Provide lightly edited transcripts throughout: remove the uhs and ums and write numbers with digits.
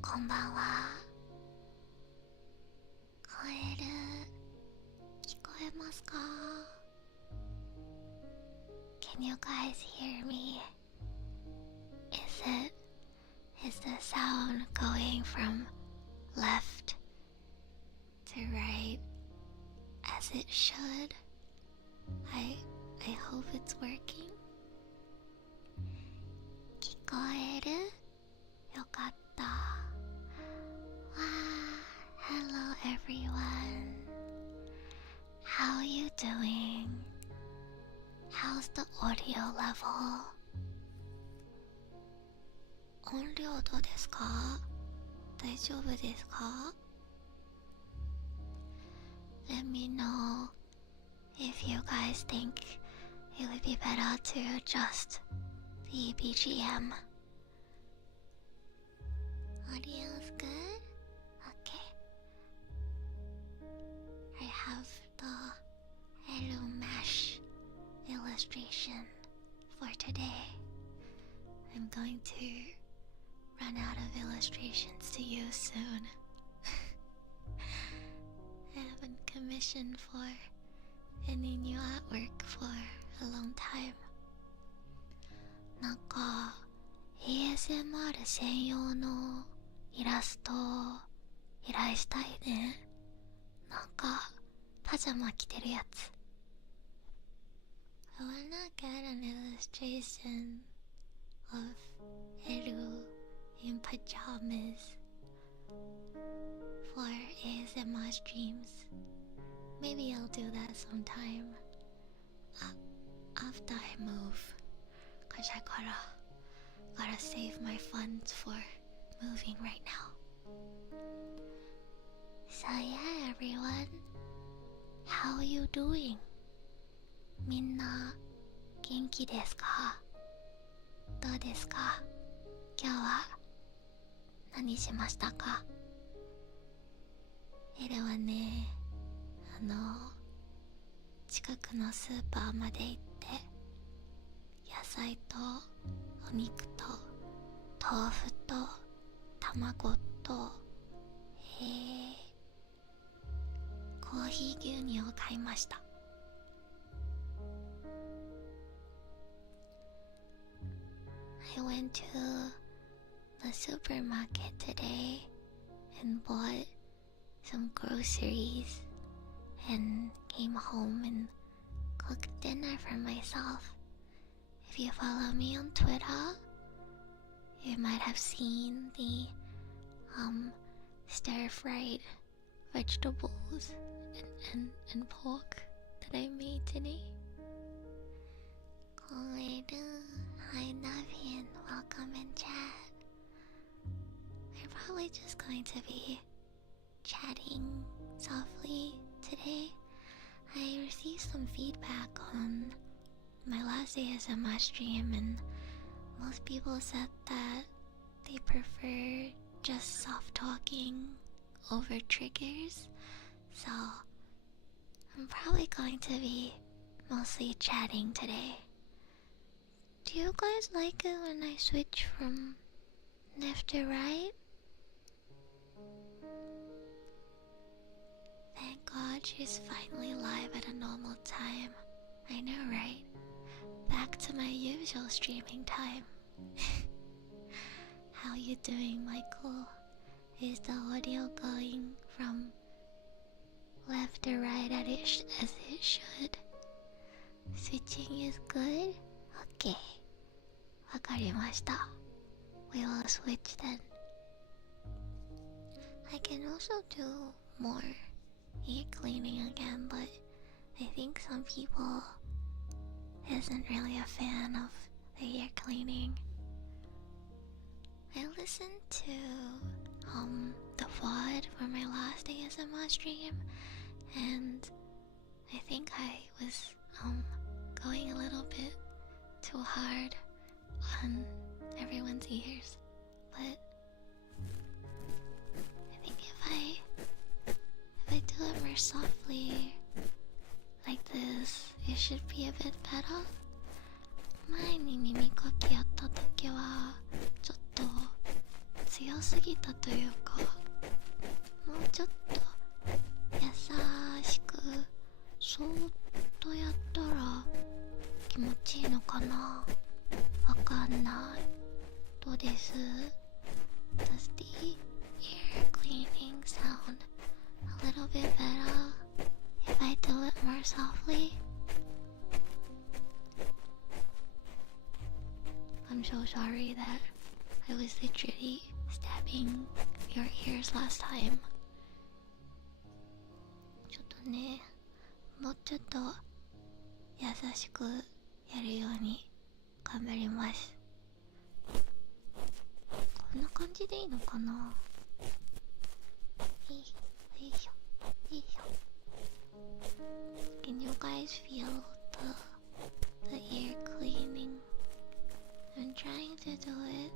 こんばんは。カエル、聞こえますか？ Can you guys hear me? Is the sound going from left to right as it should? I hope it's working. 聞こえる？よかった。Hello everyone. How are you doing? How's the audio level? 音量どうですか？大丈夫ですか？ Let me know if you guys think it would be better to adjust the BGM. Audio's good? Okay. I have the Hello Mesh illustration for today. I'm going to run out of illustrations to use soon. I haven't commissioned for any new artwork for a long time. なんか ASMR 専用のイラストを依頼したいね。なんかパジャマ着てるやつ。I wanna get an illustration of Eru in pajamas for ASMR streams. Maybe I'll do that sometime after I move, 'cause I gotta save my funds for moving right now. So yeah, everyone, how are you doing? みんな元気ですか？どうですか？今日は何しましたか？エルはね、近くのスーパーまで行って野菜とお肉と豆腐と卵とコーヒー牛乳を買いました。I went to the supermarket today and bought some groceries and came home and cooked dinner for myself. If you follow me on Twitter, you might have seen the stir-fried vegetables and pork that I made today. Hi Navian, welcome in chat. I'm probably just going to be chatting softly today. I received some feedback on my last ASMR stream and most people said that they prefer just soft talking over triggers, so I'm probably going to be mostly chatting today. Do you guys like it when I switch from left to right? Thank God she's finally live at a normal time. I know, right? Back to my usual streaming time. How you doing, Michael? Is the audio going from left to right as it should? Switching is good? Okay. わかりました。We will switch then. I can also do more ear cleaning again, but I think some people isn't really a fan of the ear cleaning. I listened to the VOD for my last ASMR stream, and I think I was going a little bit too hard on everyone's ears, but I think if I do it more softly like this, it should be a bit better. 前に耳かきやった時はちょっと強すぎたというか、もうちょっと優しくそーっとやったら気持ちいいのかな、わかんない。どうです？ Does the ear cleaning sound a little bit better if I do it more softly? I'm so sorry that I was literally stabbing your ears last time. ちょっとね、もうちょっと優しくやるように頑張ります。こんな感じでいいのかな。よいしょ、よいしょ、よいしょ。Can you guys feel the ear cleaning? I'm trying to do it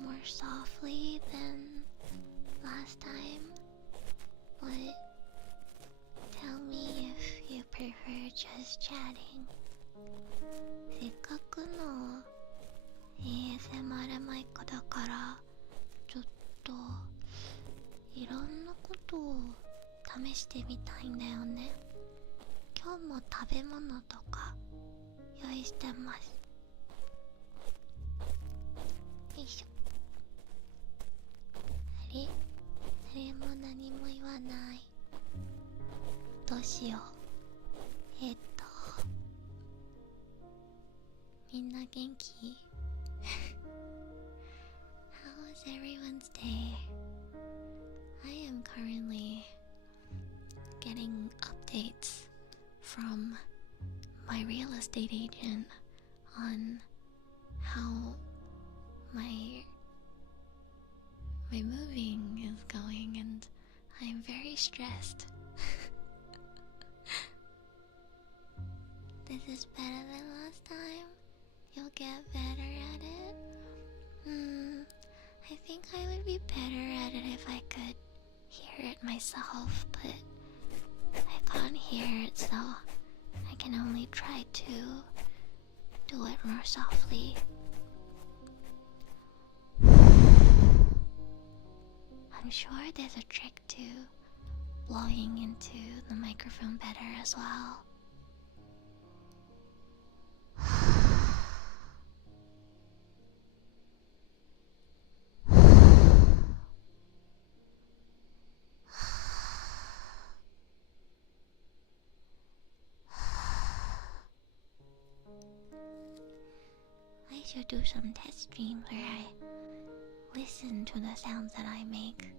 more softly than last time, but tell me if you prefer just chatting. せっかくの ASMR マイクだからちょっといろんなことを試してみたいんだよね。今日も食べ物とか用意してます。よいしょ。あれ？誰も何も言わない。どうしよう。みんな元気？ How was everyone's day? I am currently getting updates from my real estate agent on how my moving is going, and I'm very stressed. This is better than last time. You'll get better at it. I think I would be better at it if I could hear it myself, but I can't hear it, so I can only try to do it more softly. I'm sure there's a trick to blowing into the microphone better as well. I should do some test streams where I listen to the sounds that I make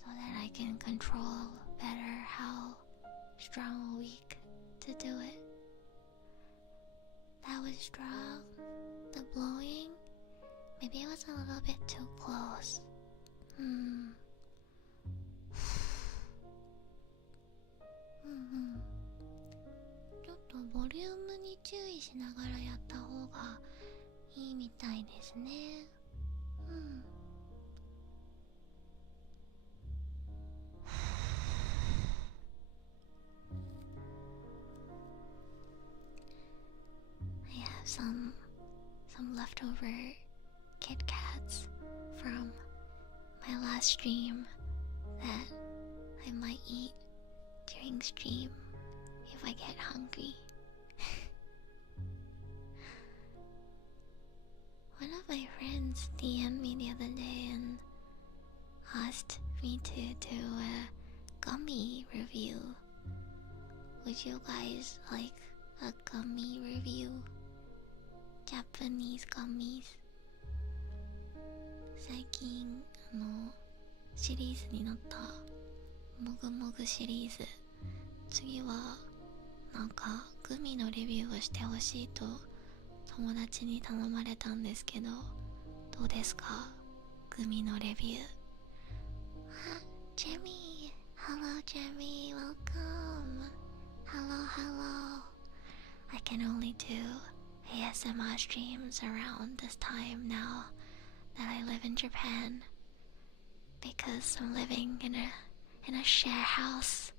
so that I can control better how strong or weak to do it. That was strong. The blowing, maybe it was a little bit too close. ちょっとボリュームに注意しながらやった方がいいみたいですね。I have some leftover Kit Kats from my last stream that I might eat during stream if I get hungry. One of my friends DM'd me the other day and asked me to do a gummy review. Would you guys like a gummy review. Japanese gummies. 最近シリーズになったもぐもぐシリーズ、次はなんかグミのレビューをしてほしいと友達に頼まれたんですけど、どうですか、グミのレビュー。Jimmy, hello Jimmy, welcome. Hello, hello. I can only do ASMR streams around this time now that I live in Japan, because I'm living in a share house,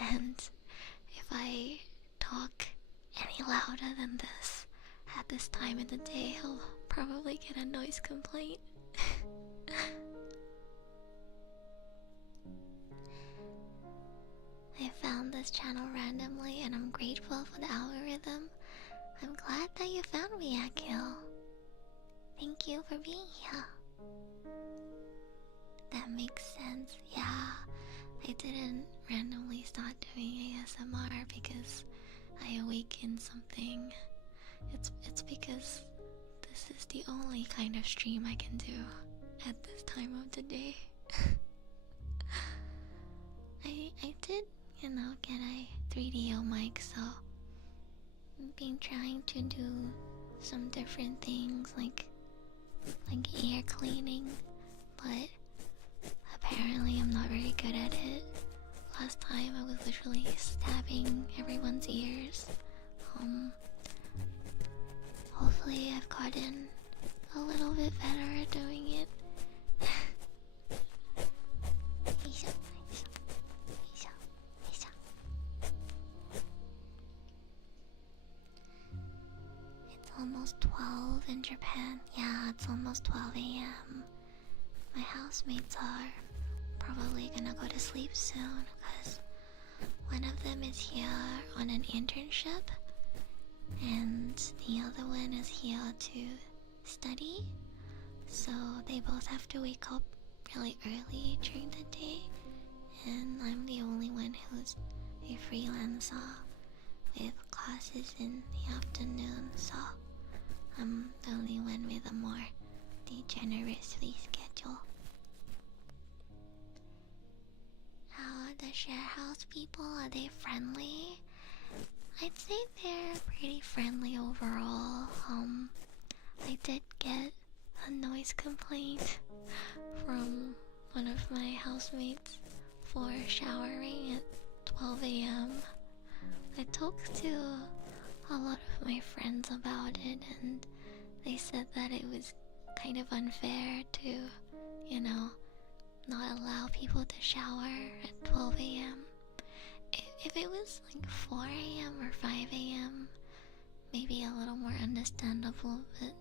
and if I talk any louder than this at this time of the day, I'll probably get a noise complaint. I found this channel randomly and I'm grateful for the algorithm. I'm glad that you found me, Akil. Thank you for being here. That makes sense. Yeah, I didn't randomly start doing ASMR because I awakened something. It's because this is the only kind of stream I can do at this time of the day. I did, get a 3DO mic, so I've been trying to do some different things like ear cleaning, but apparently I'm not very good at it. Last time I was literally stabbing everyone's ears. Hopefully I've gotten a little bit better at doing it. It's almost 12 in Japan. Yeah, it's almost 12 a.m. My housemates are probably gonna go to sleep soon because one of them is here on an internship and the other one is here to study, so they both have to wake up really early during the day, and I'm the only one who's a freelancer with classes in the afternoon, so I'm the only one with a more degenerate sleep schedule. How are the share house people? Are they friendly? I'd say they're pretty friendly overall. I did get a noise complaint from one of my housemates for showering at 12 a.m. I talked to a lot of my friends about it, and they said that it was kind of unfair to, not allow people to shower at 12 a.m. If it was like 4 a.m. or 5 a.m., maybe a little more understandable, but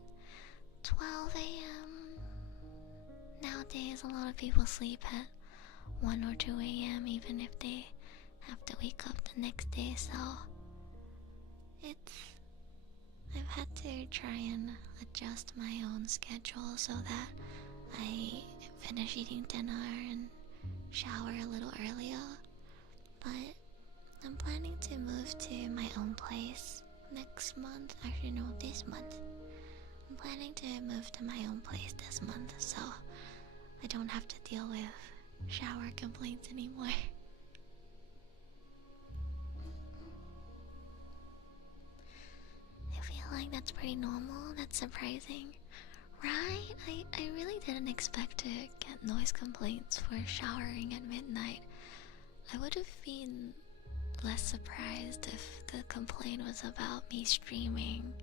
12 a.m. Nowadays, a lot of people sleep at 1 or 2 a.m. even if they have to wake up the next day, so I've had to try and adjust my own schedule so that I finish eating dinner and shower a little earlier. But I'm planning to move to my own place next month. Actually, no, this month. I'm planning to move to my own place this month, so I don't have to deal with shower complaints anymore. I feel like that's pretty normal. That's surprising, right? I really didn't expect to get noise complaints for showering at midnight. I would have been less surprised if the complaint was about me streaming,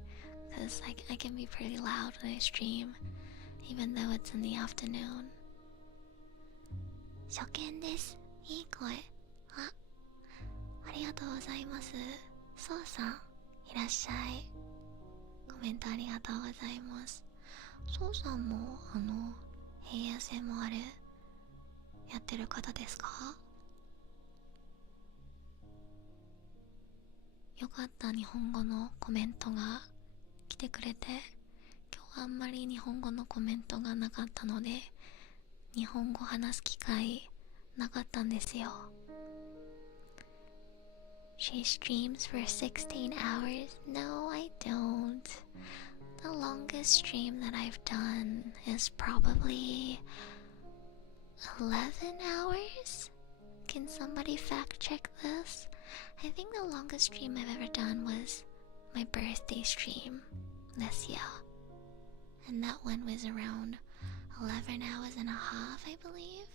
because I can be pretty loud when I stream, even though it's in the afternoon. 初見です。いい声。ありがとうございます。そうさん、いらっしゃい。コメントありがとうございます。そうさんもASMR やってる方ですか？よかった、日本語のコメントが来てくれて。今日はあんまり日本語のコメントがなかったので、日本語話す機会なかったんですよ。she streams for 16 hours. No, I don't. The longest stream that I've done is probably 11 hours? Can somebody fact check this? I think the longest stream I've ever done was my birthday stream this year. And that one was around 11 hours and a half, I believe.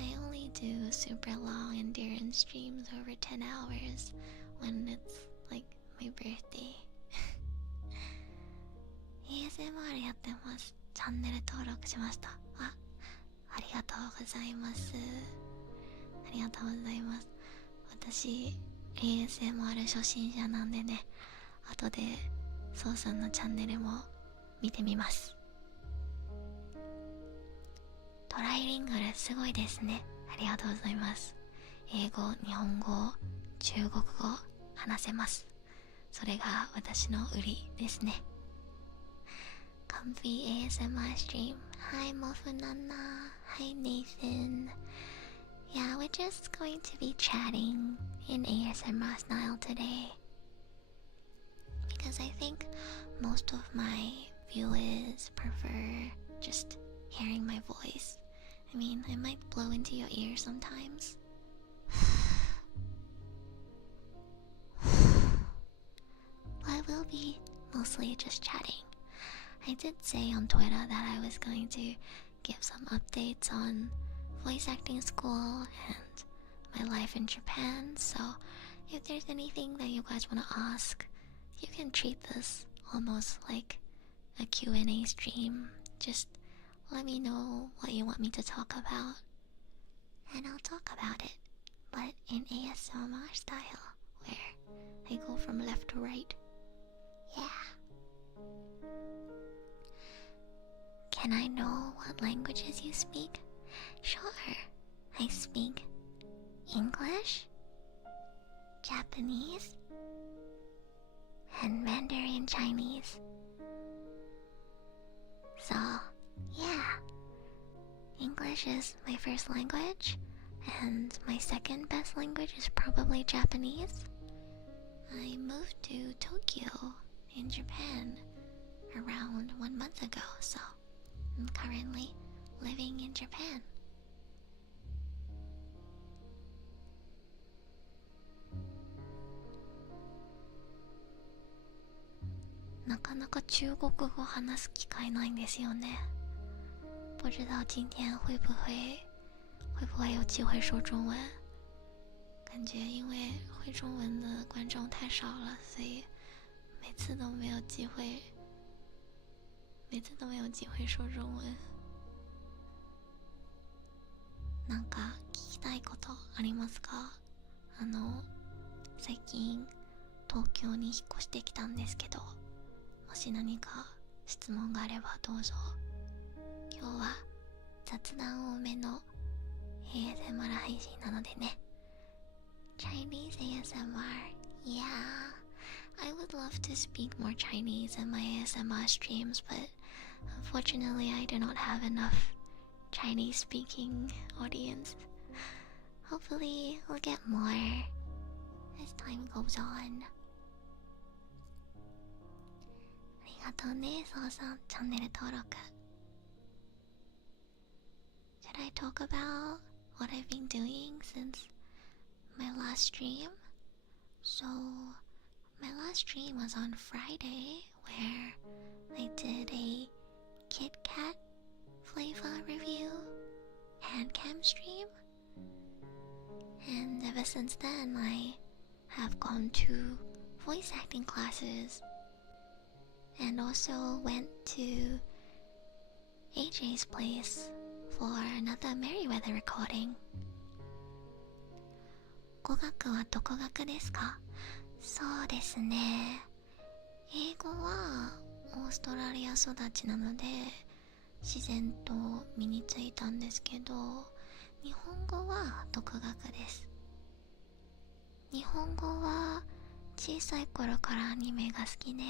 I only do super long endurance streams over 10 hours when it's like my birthday. ASMR やってます。チャンネル登録しました。ありがとうございます。ありがとうございます。私 ASMR 初心者なんでね、後でそうさんのチャンネルも見てみます。トライリンガルすごいですね。ありがとうございます。英語、日本語、中国語話せます。それが私の売りですね。Comfy ASMR stream. Hi Mofunana. Hi Nathan. Yeah, we're just going to be chatting in ASMR style today. Because I think most of my viewers prefer just hearing my voice. I mean, I might blow into your ears sometimes. But I will be mostly just chatting. I did say on Twitter that I was going to give some updates on voice acting school and my life in Japan, so if there's anything that you guys want to ask, you can treat this almost like a Q&A stream. Just let me know what you want me to talk about, and I'll talk about it, but in ASMR style, where I go from left to right. Yeah. Can I know what languages you speak? Sure. I speak English, Japanese, and Mandarin Chinese. So, yeah. English is my first language, and my second best language is probably Japanese. I moved to Tokyo in Japan around 1 month ago, so I'm currently living in Japan. Naかなか中国語話す機会ないんですよね。不知道今天会不会有机会说中文？感觉因为会中文的观众太少了，所以每次都没有机会说中文。なんか聞きたいことありますか？最近東京に引っ越してきたんですけど、もし何か質問があればどうぞ。今日は雑談多めの ASMR 配信なのでね。Chinese ASMR. Yeah, I would love to speak more Chinese in my ASMR streams, but unfortunately I do not have enough Chinese speaking audience. Hopefully we'll get more as time goes on. ありがとうね、そうさん、チャンネル登録。Should I talk about what I've been doing since my last stream? So, my last stream was on Friday, where I did a Kit Kat flavor review and cam stream. And ever since then, I have gone to voice acting classes and also went to AJ's place for another Merryweather recording. 語学はどこ学ですか？そうですね。英語はオーストラリア育ちなので自然と身についたんですけど、日本語は独学です。日本語は小さい頃からアニメが好きで、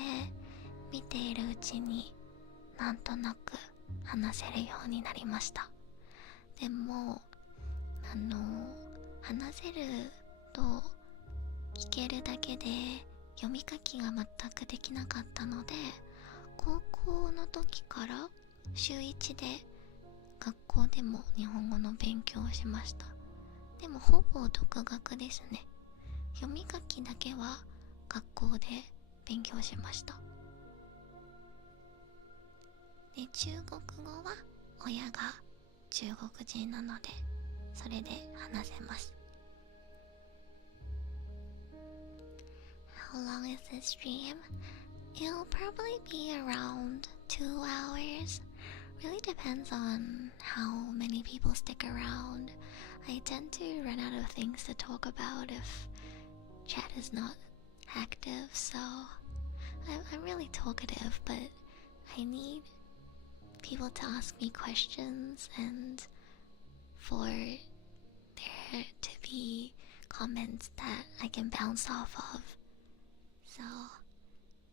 見ているうちになんとなく話せるようになりました。でも話せると聞けるだけで読み書きが全くできなかったので、高校の時から週1で学校でも日本語の勉強をしました。でもほぼ独学ですね。読み書きだけは学校で勉強しました。で、中国語は親が中国人なのでそれで話せます。How long is this stream? It'll probably be around 2 hours. Really depends on how many people stick around. I tend to run out of things to talk about if chat is not active, so I'm really talkative, but I need people to ask me questions and for there to be comments that I can bounce off of. So,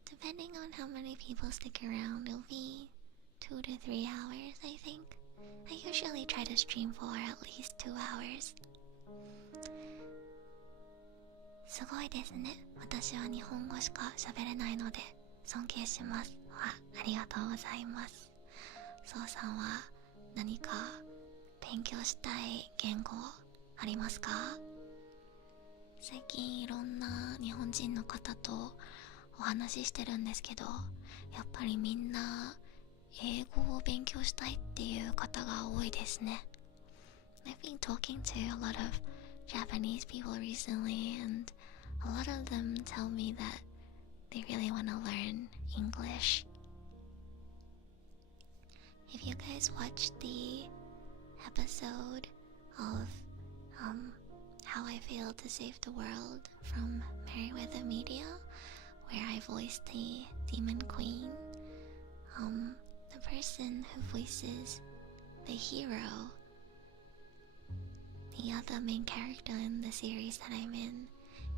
depending on how many people stick around, it'll be 2 to 3 hours, I think. I usually try to stream for at least 2 hours. すごいですね。私は日本語しか喋れないので尊敬します。ありがとうございます。そうさんは何か勉強したい言語ありますか？最近いろんな日本人の方とお話ししてるんですけど、やっぱりみんな英語を勉強したいっていう方が多いですね。I've been talking to a lot of Japanese people recently, and a lot of them tell me that they really want to learn English. If you guys watched the episode of How I Failed to Save the World from Merryweather Media, where I voiced the Demon Queen, the person who voices the hero, the other main character in the series that I'm in,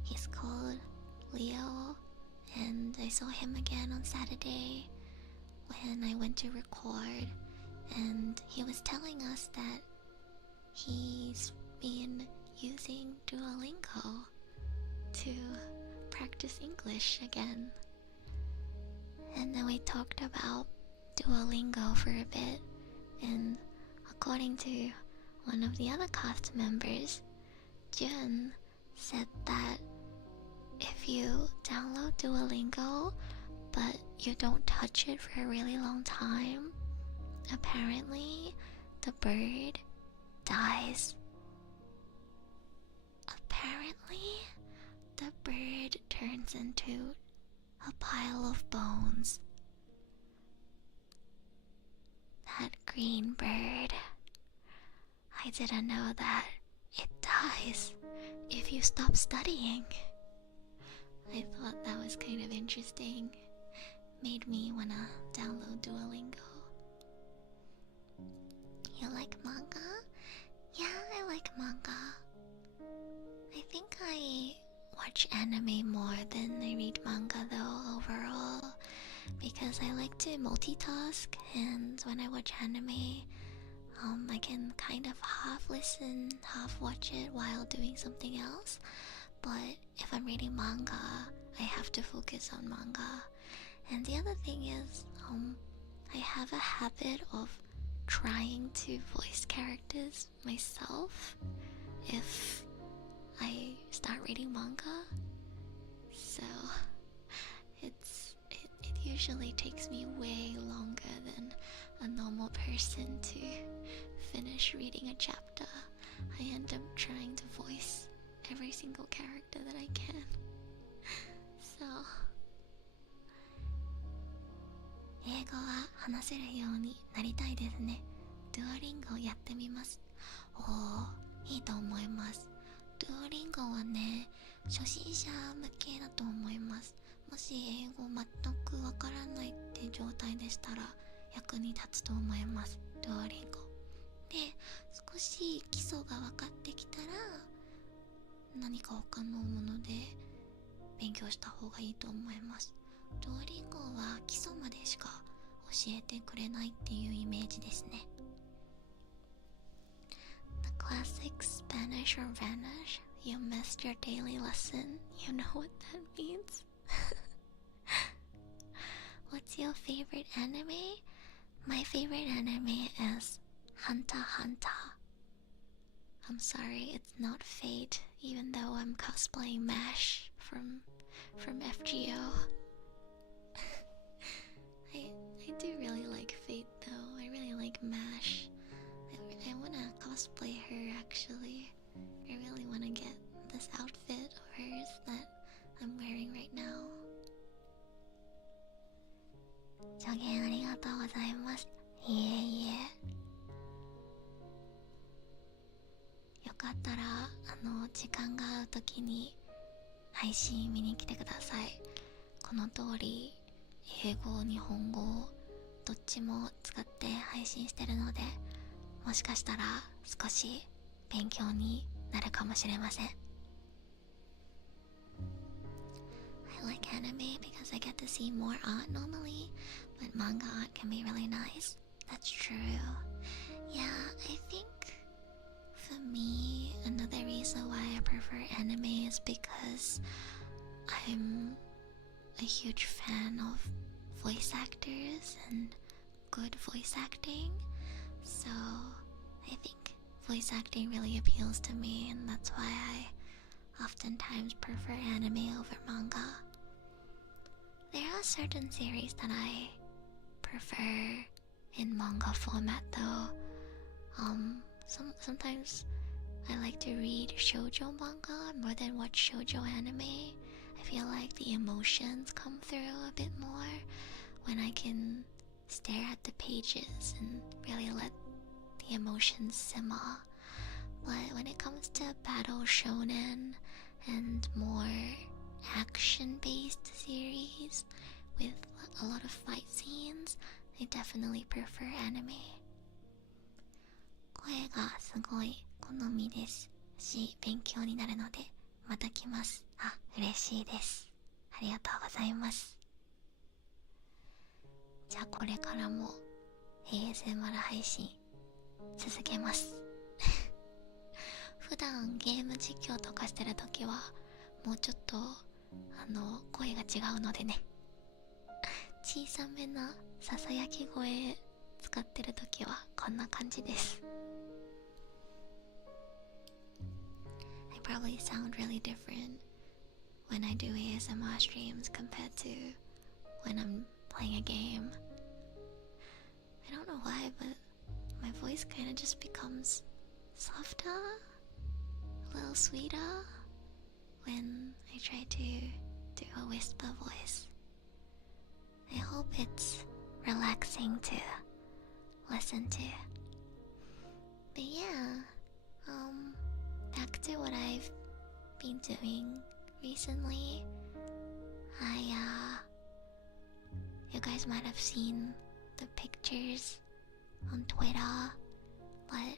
he's called Leo, and I saw him again on Saturday when I went to record, and he was telling us that he's been using Duolingo to practice English again. And then we talked about Duolingo for a bit, and according to one of the other cast members, Jun, said that if you download Duolingo but you don't touch it for a really long time, apparently the bird dies. Apparently the bird turns into a pile of bones. That green bird, I didn't know that it dies if you stop studying. I thought that was kind of interesting. Made me wanna download Duolingo. You like manga? Yeah, I like manga. I think I watch anime more than I read manga though overall, because I like to multitask, and when I watch anime, I can kind of half listen, half watch it while doing something else. But if I'm reading manga, I have to focus on manga. And the other thing is, I have a habit of trying to voice characters myself if I start reading manga. So it usually takes me way longer than a normal person to finish reading a chapter. I end up trying to voice every single character that I can. So 英語は話せるようになりたいですね。Duolingo やってみます。いいと思います。Duolingo はね、初心者向けだと思います。もし英語全くわからないって状態でしたら役に立つと思います。Duolingo で、少し基礎が分かってきたら何か他のもので勉強した方がいいと思います。Duolingo は基礎までしか教えてくれないっていうイメージですね。The classic Spanish or Vanish you missed your daily lesson. You know what that means? What's your favorite anime? My favorite anime is Hunter x Hunter. I'm sorry, it's not Fate, even though I'm cosplaying MASH from FGO. I do really like Fate though. I really like MASH. I wanna cosplay her actually. I really wanna get this outfit of hers that I'm wearing right now. 助言ありがとうございます。いえいえ。よかったら時間が合う時に配信見に来てください。この通り英語、日本語どっちも使って配信してるので、もしかしたら少し勉強になるかもしれません。I like anime because I get to see more art normally, but manga art can be really nice. That's true. Yeah, I think for me, another reason why I prefer anime is because I'm a huge fan of voice actors and good voice acting. So I think voice acting really appeals to me, and that's why I oftentimes prefer anime over manga. There are certain series that I prefer in manga format though. Sometimes I like to read shoujo manga more than watch shoujo anime. I feel like the emotions come through a bit more when I can stare at the pages and really let the emotions simmer. But when it comes to battle shonen and more action-based series with a lot of fight scenes, I definitely prefer anime. 声がすごい好みですし、勉強になるのでまた来ます。あ、嬉しいです。ありがとうございます。じゃあこれからも ASMR 配信続けます。普段ゲーム実況とかしてるときはもうちょっと声が違うのでね、小さめなささやき声使ってるときはこんな感じです。I probably sound really different when I do ASMR streams compared to when I'm playing a game. I don't know why, but my voice kind of just becomes softer, a little sweeter when I try to do a whisper voice. I hope it's relaxing to listen to. But yeah, back to what I've been doing recently. You guys might have seen the pictures on Twitter, but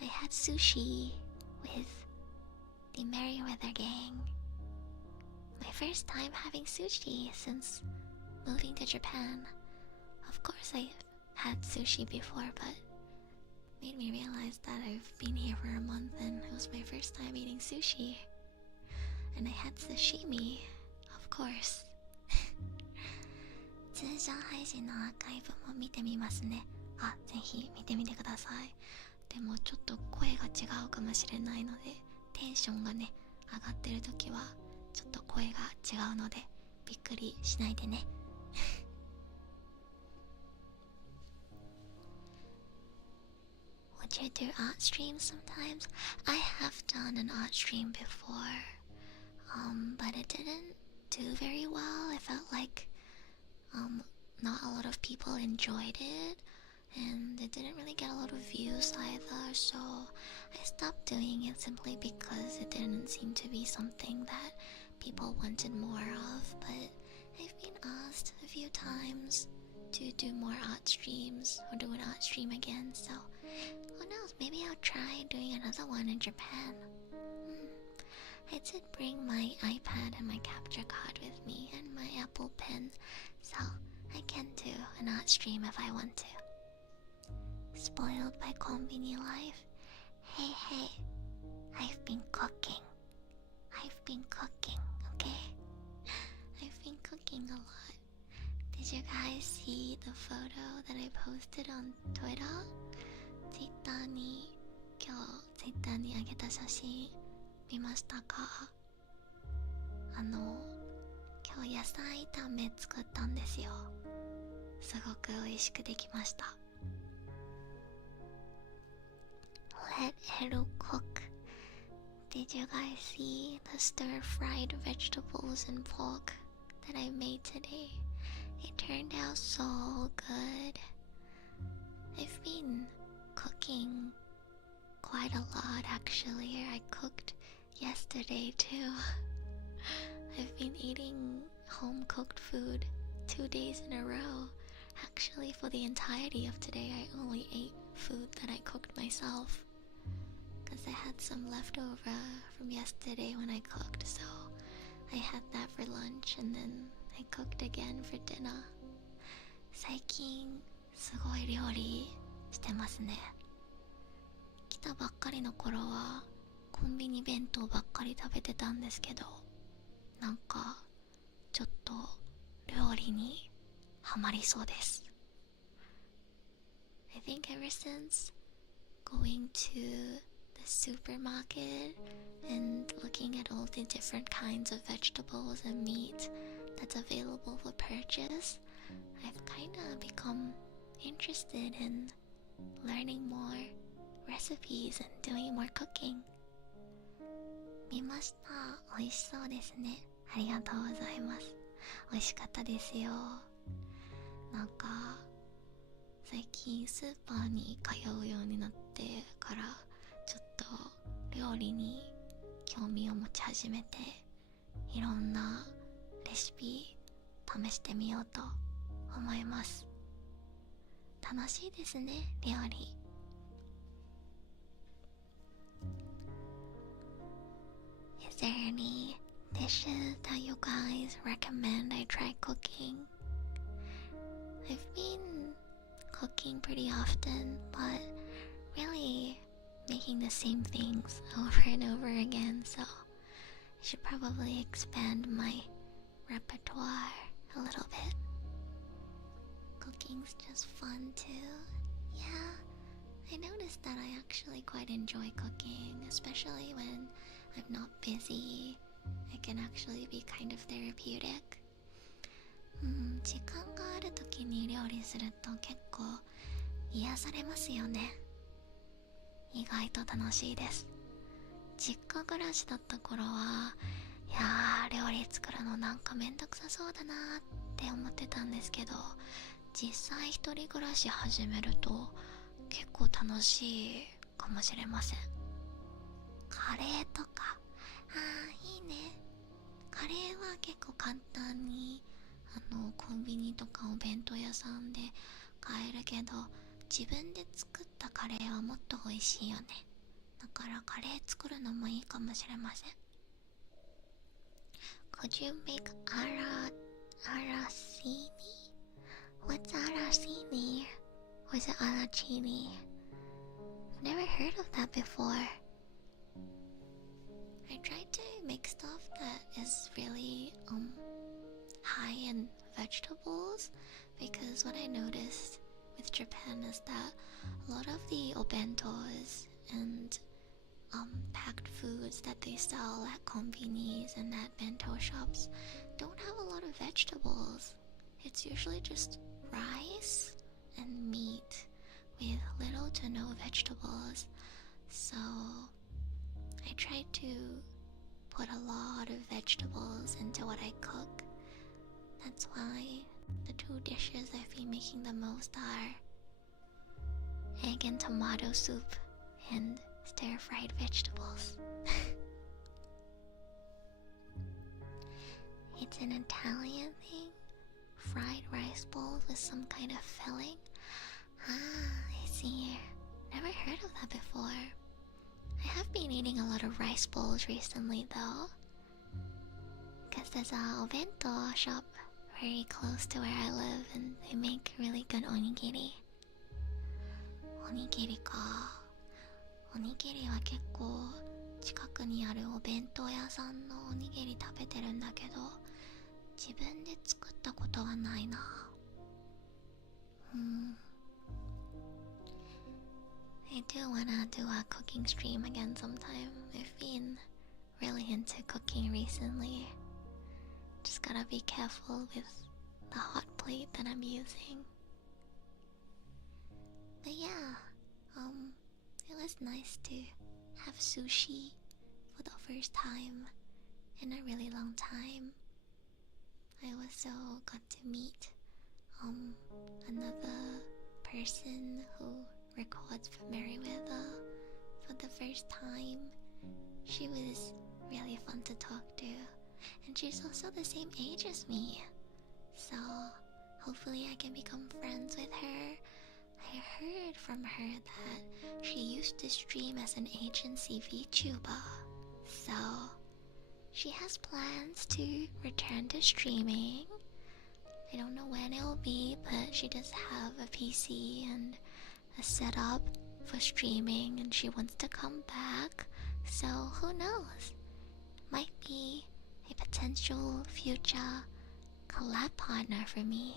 I had sushi with the Merryweather gang. My first time having sushi since moving to Japan. Of course I've had sushi before, but made me realize that I've been here for a month and it was my first time eating sushi. And I had sashimi, of course. 通常配信のアーカイブも見てみますね。あ、ぜひ見てみてください。でもちょっと声が違うかもしれないので、テンションがね、上がってる時はちょっと声が違うのでびっくりしないでね。Would you do art streams sometimes? I have done an art stream before, but it didn't do very well. I felt like not a lot of people enjoyed it, and it didn't really get a lot of views either, so I stopped doing it simply because it didn't seem to be something that people wanted more of. But I've been asked a few times to do more art streams or do an art stream again, so who knows, maybe I'll try doing another one in Japan. I did bring my iPad and my capture card with me and my Apple Pen, so I can do an art stream if I want to. Spoiled by Konbini Life. Hey, hey. I've been cooking. Okay? I've been cooking a lot. Did you guys see the photo that I posted on Twitter? Twitter に今日 Twitter に上げた写真見ましたか？今日野菜炒め作ったんですよ。すごく美味しくできました。Let Eru cook. Did you guys see the stir-fried vegetables and pork that I made today? It turned out so good. I've been cooking quite a lot actually. I cooked yesterday too. I've been eating home-cooked food 2 days in a row. Actually, for the entirety of today, I only ate food that I cooked myself. Because I had some leftover from yesterday when I cooked, so I had that for lunch and then I cooked again for dinner. 最近すごい料理してますね。来たばっかりの頃はコンビニ弁当ばっかり食べてたんですけど、なんかちょっと料理にハマりそうです。I think ever since going to the supermarket and looking at all the different kinds of vegetables and meat that's available for purchase, I've kind of become interested in learning more recipes and doing more cooking. 見ました。美味しそうですね。ありがとうございます。美味しかったですよ。なんか最近スーパーに通うようになってからちょっと料理に興味を持ち始めて、いろんなレシピ試してみようと思います。楽しいですね、料理。Is there any dishes that you guys recommend I try cooking? I've been cooking pretty often, but really making the same things over and over again, so I should probably expand my repertoire a little bit. Cooking's just fun too. Yeah, I noticed that I actually quite enjoy cooking, especially when I'm not busy. It can actually be kind of therapeutic. 時間がある時に料理すると結構癒されますよね。意外と楽しいです。実家暮らしだった頃は、いやー料理作るのなんかめんどくさそうだなーって思ってたんですけど、実際一人暮らし始めると結構楽しいかもしれません。カレーとか、いいね。カレーは結構簡単にコンビニとかお弁当屋さんで買えるけど、自分で作ったカレーはもっと美味しいよね。だからカレー作るのもいいかもしれません。Could you make arrocini? What's arrocini? Or is it arrocini? I've never heard of that before. I tried to make stuff that is really high in vegetables, because what I noticed with Japan is that a lot of the obentos and packed foods that they sell at convenies and at bento shops don't have a lot of vegetables. It's usually just rice and meat with little to no vegetables. So I try to put a lot of vegetables into what I cook. That's why the two dishes I've been making the most are egg and tomato soup and stir-fried vegetables. It's an Italian thing. Fried rice bowls with some kind of filling. I see. Never heard of that before. I have been eating a lot of rice bowls recently though, because there's a obento shop very close to where I live and they make really good onigiri. Onigiri か。おにぎりは結構近くにあるお弁当屋さんのおにぎり食べてるんだけど、自分で作ったことはないな。I do wanna do a cooking stream again sometime. I've been really into cooking recently. Just gotta be careful with the hot plate that I'm using. But yeah, it was nice to have sushi for the first time in a really long time. I also got to meet another person who records for Meriwether for the first time. She was really fun to talk to, and she's also the same age as me, so hopefully I can become friends with her. I heard from her that she used to stream as an agency Vtuber, so she has plans to return to streaming. I don't know when it will be, but she does have a PC and a setup for streaming, and she wants to come back, so who knows? Might be a potential future collab partner for me.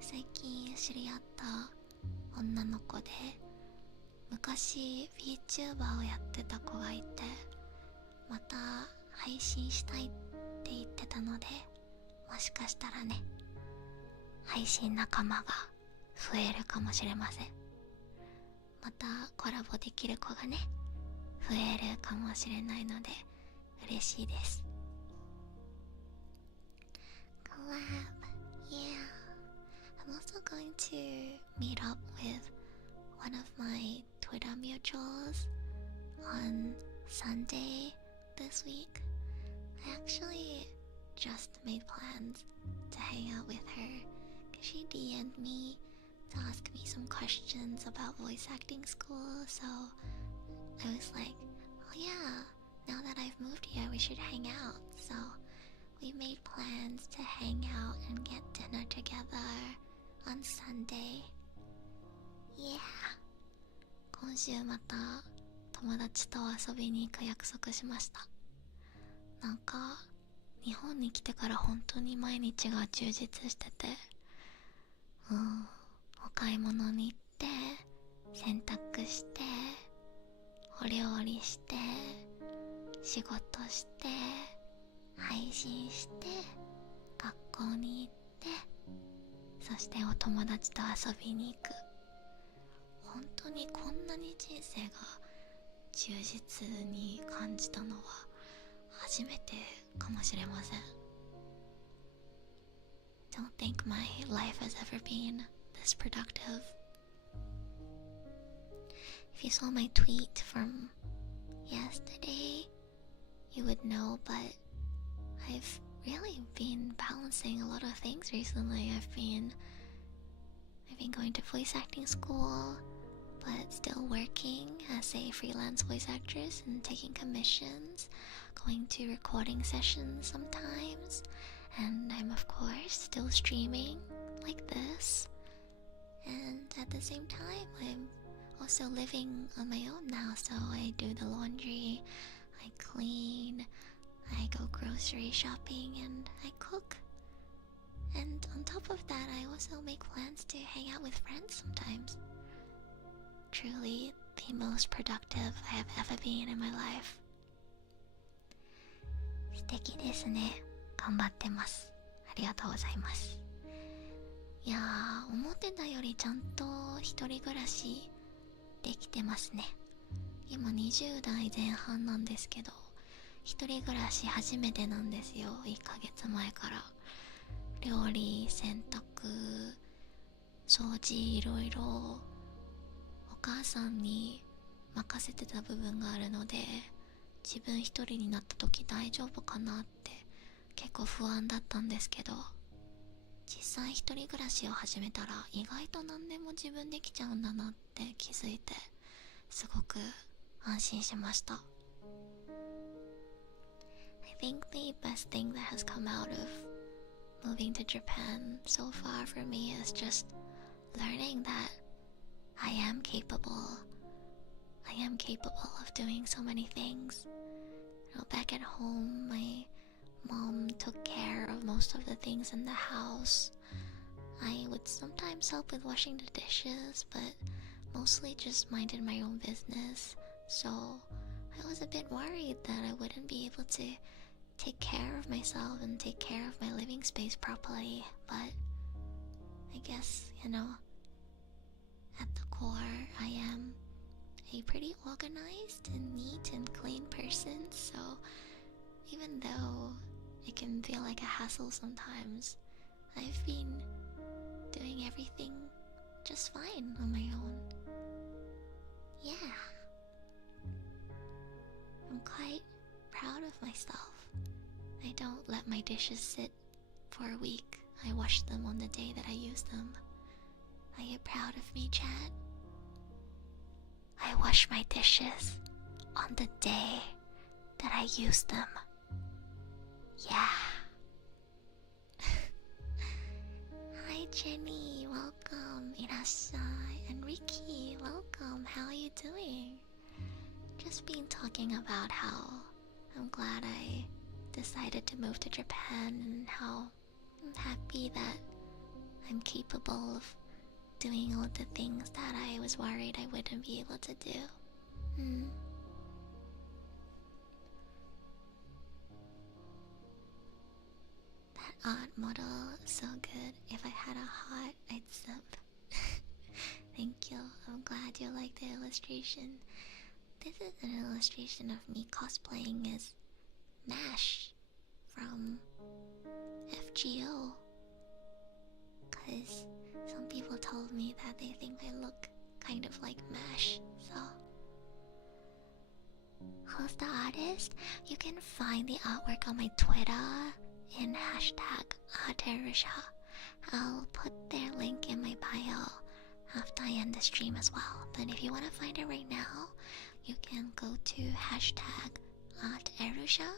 最近知り合った女の子で、昔 VTuber をやってた子がいて、また配信したいって言ってたので、もしかしたらね、配信仲間が増えるかもしれません。またコラボできる子がね、増えるかもしれないので嬉しいです。Collab, yeah.I'm also going to meet up with one of my Twitter mutuals on Sunday this week. I actually just made plans to hang out with her because she DM'd me to ask me some questions about voice acting school, so I was like, oh yeah, now that I've moved here we should hang out. So we made plans to hang out and get dinner together.On Sunday. Yeah. 今週また友達と遊びに行く約束しました。なんか日本に来てから本当に毎日が充実してて、お買い物に行って洗濯してお料理して仕事して配信して学校に行ってそしてお友達と遊びに行く。本当にこんなに人生が充実に感じたのは初めてかもしれません。Don't think my life has ever been this productive. If you saw my tweet from yesterday, you would know, but I've really been balancing a lot of things recently. I've been going to voice acting school, but still working as a freelance voice actress and taking commissions, going to recording sessions sometimes, and I'm of course still streaming like this. And at the same time, I'm also living on my own now, so I do the laundry, I clean, I go grocery shopping, and I cook. And on top of that, I also make plans to hang out with friends sometimes. Truly the most productive I have ever been in my life. 素敵ですね。頑張ってます。ありがとうございます。いやー、思ってたよりちゃんと一人暮らしできてますね。今20代前半なんですけど、一人暮らし初めてなんですよ。1ヶ月前から。料理、洗濯、掃除いろいろお母さんに任せてた部分があるので、自分一人になった時大丈夫かなって結構不安だったんですけど、実際一人暮らしを始めたら意外と何でも自分できちゃうんだなって気づいて、すごく安心しました。I think the best thing that has come out of moving to Japan so far for me is just learning that I am capable, I I am capable of doing so many things. Back at home, my mom took care of most of the things in the house. I would sometimes help with washing the dishes, but mostly just minded my own business. So I was a bit worried that I wouldn't be able to take care of myself and take care of my living space properly. But I guess, at the core, I am a pretty organized and neat and clean person. So even though it can feel like a hassle sometimes, I've been doing everything just fine on my own. Yeah. I'm quite proud of myself. I don't let my dishes sit for a week. I wash them on the day that I use them. Are you proud of me, Chad? I wash my dishes on the day that I use them. Yeah. Hi Jenny, welcome. Irashai. And Ricky, welcome. How are you doing? Just been talking about how I'm glad I decided to move to Japan and how I'm happy that I'm capable of doing all the things that I was worried I wouldn't be able to do. That art model is so good. If I had a heart, I'd simp. Thank you. I'm glad you like the illustration. This is an illustration of me cosplaying as MASH from FGO. Cause some people told me that they think I look kind of like MASH, so... Who's the artist? You can find the artwork on my Twitter in #Aterusha. I'll put their link in my bio after I end the stream as well. But if you want to find it right now, you can go to #Aterusha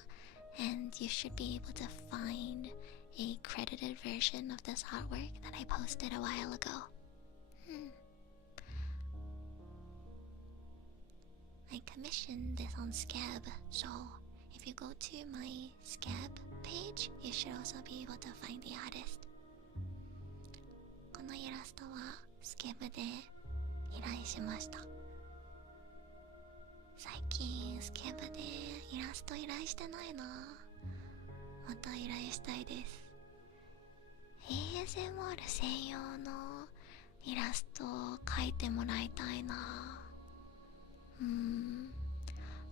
and you should be able to find a credited version of this artwork that I posted a while ago. I commissioned this on Scab, so if you go to my Scab page, you should also be able to find the artist. このイラストはスケブで依頼しました。最近スケブでイラスト依頼してないな。また依頼したいです。ASMR 専用のイラストを描いてもらいたいな。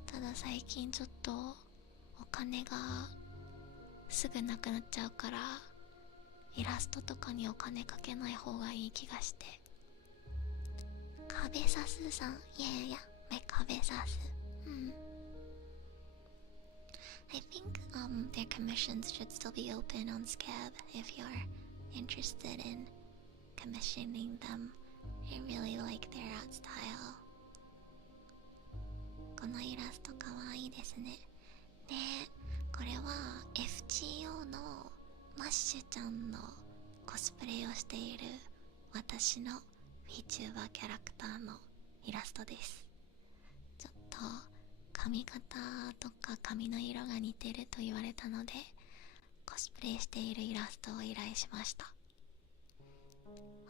ただ最近ちょっとお金がすぐなくなっちゃうからイラストとかにお金かけない方がいい気がして。壁サスさん、いや目壁サス。I think their commissions should still be open on Scab if you're interested in commissioning them. I really like their art style. このイラストかわいいですね。で、これは FGO のマッシュちゃんのコスプレをしている私の Vtuber キャラクターのイラストです。ちょっと髪型とか髪の色が似てると言われたのでコスプレしているイラストを依頼しました。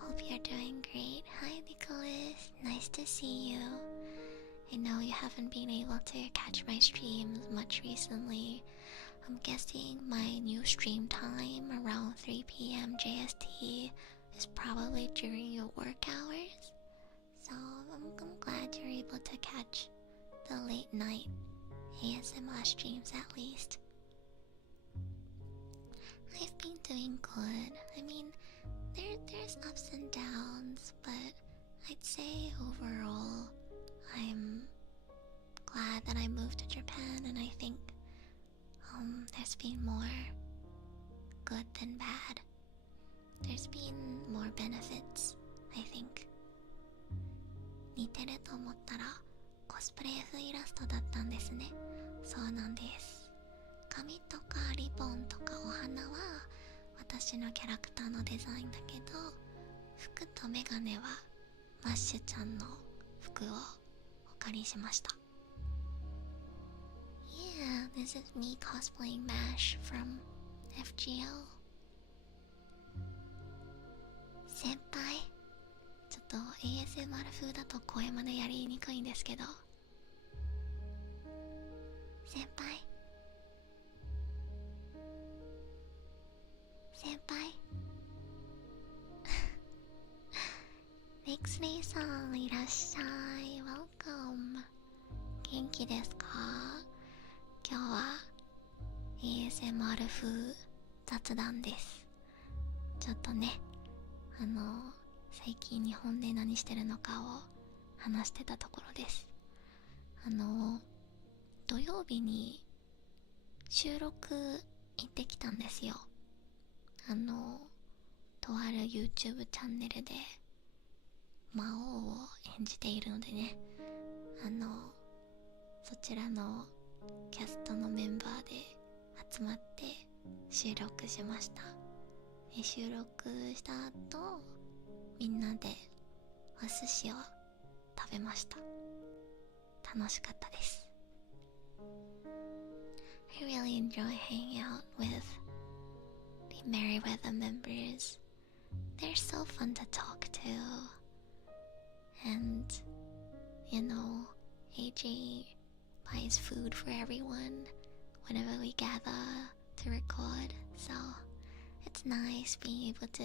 Hope you're doing great. Hi Nicholas, nice to see you. I know you haven't been able to catch my streams much recently. I'm guessing my new stream time around 3 p.m. JST is probably during your work hours. So I'm glad you're able to catch the late night ASMR streams at least. I've been doing good. I mean, there's ups and downs, but I'd say overall I'm glad that I moved to Japan, and I think there's been more good than bad. There's been more benefits, I think. 似てると思ったらコスプレ風イラストだったんですね。そうなんです。髪とかリボンとかお花は私のキャラクターのデザインだけど、服とメガネはマッシュちゃんの服を借りしました。Yeah, this is me cosplaying MASH from FGO. 先輩、ちょっと ASMR 風だと声真似やりにくいんですけど、先輩ネクスリーさんいらっしゃい。 Welcome。 元気ですか？今日は ASMR 風雑談です。ちょっとね、最近日本で何してるのかを話してたところです。土曜日に収録行ってきたんですよ。とある YouTube チャンネルで魔王を演じているのでね、そちらのキャストのメンバーで集まって収録しました。収録した後、みんなでお寿司を食べました。楽しかったです。I really enjoy hanging out with the Merryweather members. They're so fun to talk to. And, AJ buys food for everyone whenever we gather to record. So, it's nice being able to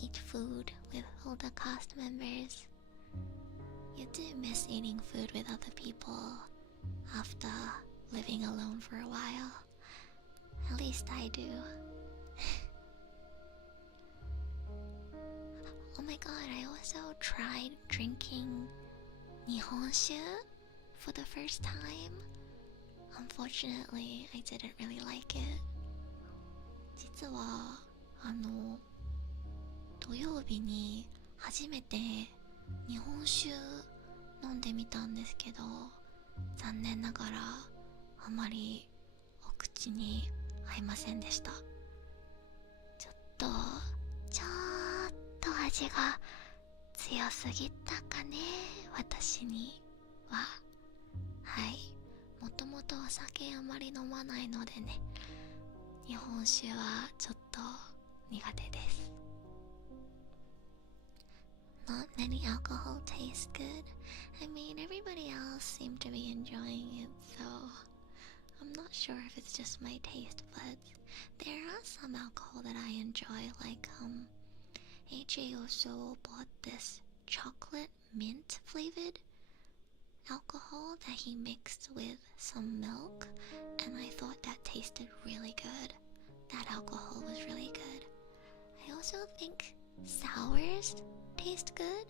eat food with all the cast members. You do miss eating food with other people after living alone for a while. At least I do. Oh my god, I also tried drinking Nihonshu for the first time. Unfortunately, I didn't really like it. 実は土曜日に初めて日本酒飲んでみたんですけど、残念ながらあまりお口に合いませんでした。ちょっと味が強すぎたかね、私には。はい、もともとお酒あまり飲まないのでね、日本酒はちょっと苦手です。Not many alcohol tastes good. I mean, everybody else seemed to be enjoying it, so I'm not sure if it's just my taste buds. There are some alcohol that I enjoy, like AJ also bought this chocolate mint flavored alcohol that he mixed with some milk, and I thought that tasted really good. That alcohol was really good. I also think sours taste good.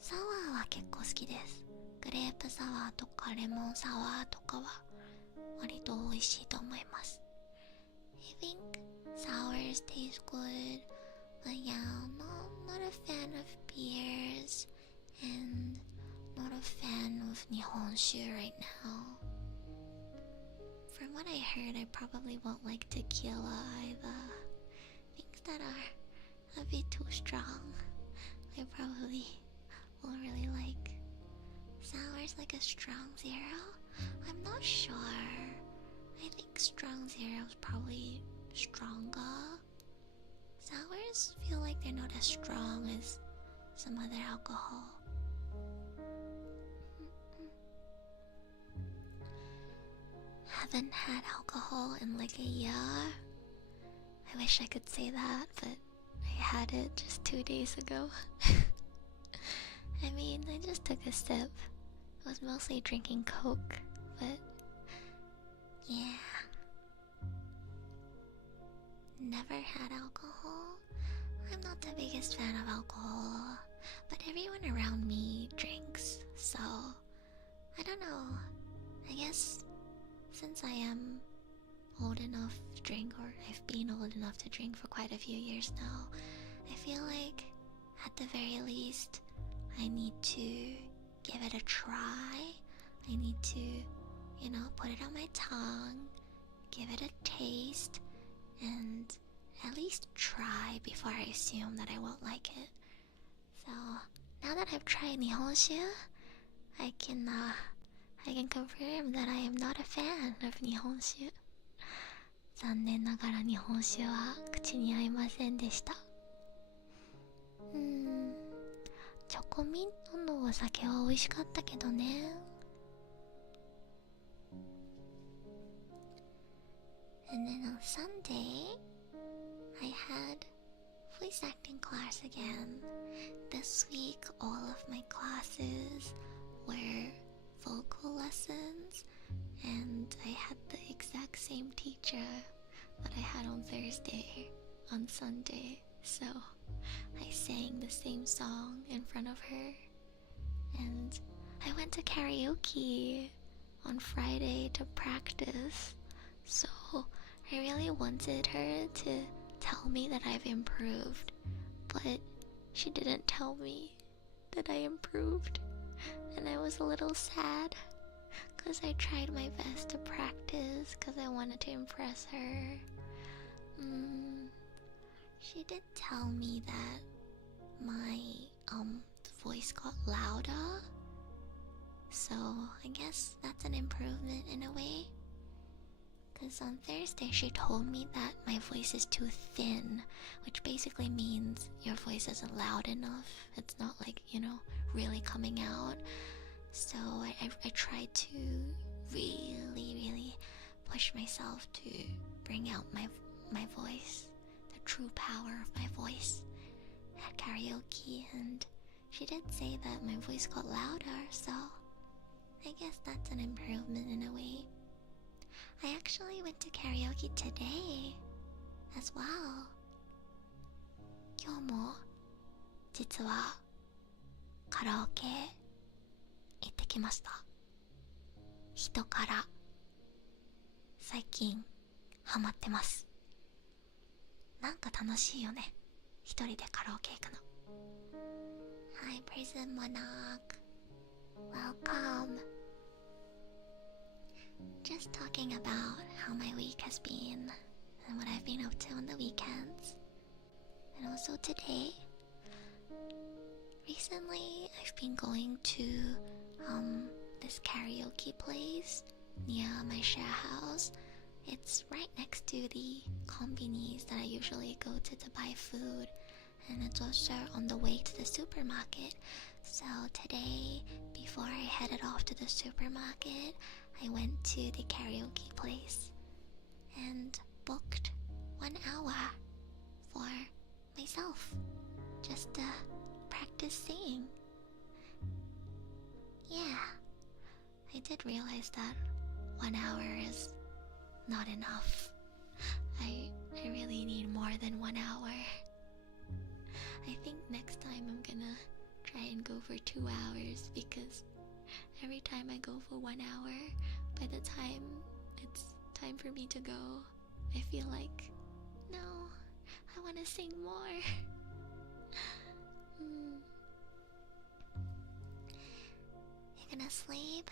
サワーは結構好きです。グレープサワーとかレモンサワーとかは割と美味しいと思います。I think sours taste good, but yeah, not a fan of beers and not a fan of Nihonshu right now. From what I heard, I probably won't like tequila either. Things that are a bit too strong, I probably won't really like. Sours like a strong zero? I'm not sure. I think strong zero is probably stronger. Sours feel like they're not as strong as some other alcohol. Haven't had alcohol in like a year. I wish I could say that, but I had it just 2 days ago. I mean, I just took a sip. I was mostly drinking Coke, but yeah. Never had alcohol. I'm not the biggest fan of alcohol, but everyone around me drinks, so I don't know. I guess since I am old enough to drink, or I've been old enough to drink for quite a few years now, I feel like at the very least I need to give it a try. I need to, put it on my tongue, give it a taste, and at least try before I assume that I won't like it. So now that I've tried Nihonshu, I can confirm that I am not a fan of 日本酒。残念ながら日本酒は口に合いませんでした。チョコミントのお酒は美味しかったけどね。And then on Sunday, I had voice acting class again. This week, all of my classes were vocal lessons, and I had the exact same teacher that I had on Thursday, on Sunday, so I sang the same song in front of her. And I went to karaoke on Friday to practice, so I really wanted her to tell me that I've improved, but she didn't tell me that I improved, and I was a little sad because I tried my best to practice because I wanted to impress her. She did tell me that my voice got louder, so I guess that's an improvement in a way. Because on Thursday she told me that my voice is too thin, which basically means your voice isn't loud enough. It's not like, really coming out. So I tried to really push myself to bring out my voice, the true power of my voice at karaoke, and she did say that my voice got louder, so I guess that's an improvement in a way. I actually went to karaoke today as well. 今日も実はカラオケ行ってきました。人から最近ハマってます。なんか楽しいよね。一人でカラオケ行くの。Hi, Prison Monarch. Welcome. Just talking about how my week has been and what I've been up to on the weekends. And also today. Recently, I've been going to this karaoke place near my share house. It's right next to the convenience that I usually go to buy food, and it's also on the way to the supermarket. So today, before I headed off to the supermarket, I went to the karaoke place and booked 1 hour for myself just to practice singing. Yeah, I did realize that 1 hour is not enough. I really need more than 1 hour. I think next time I'm gonna try and go for 2 hours, because every time I go for 1 hour, by the time it's time for me to go, I feel like, no, I want to sing more. You gonna sleep?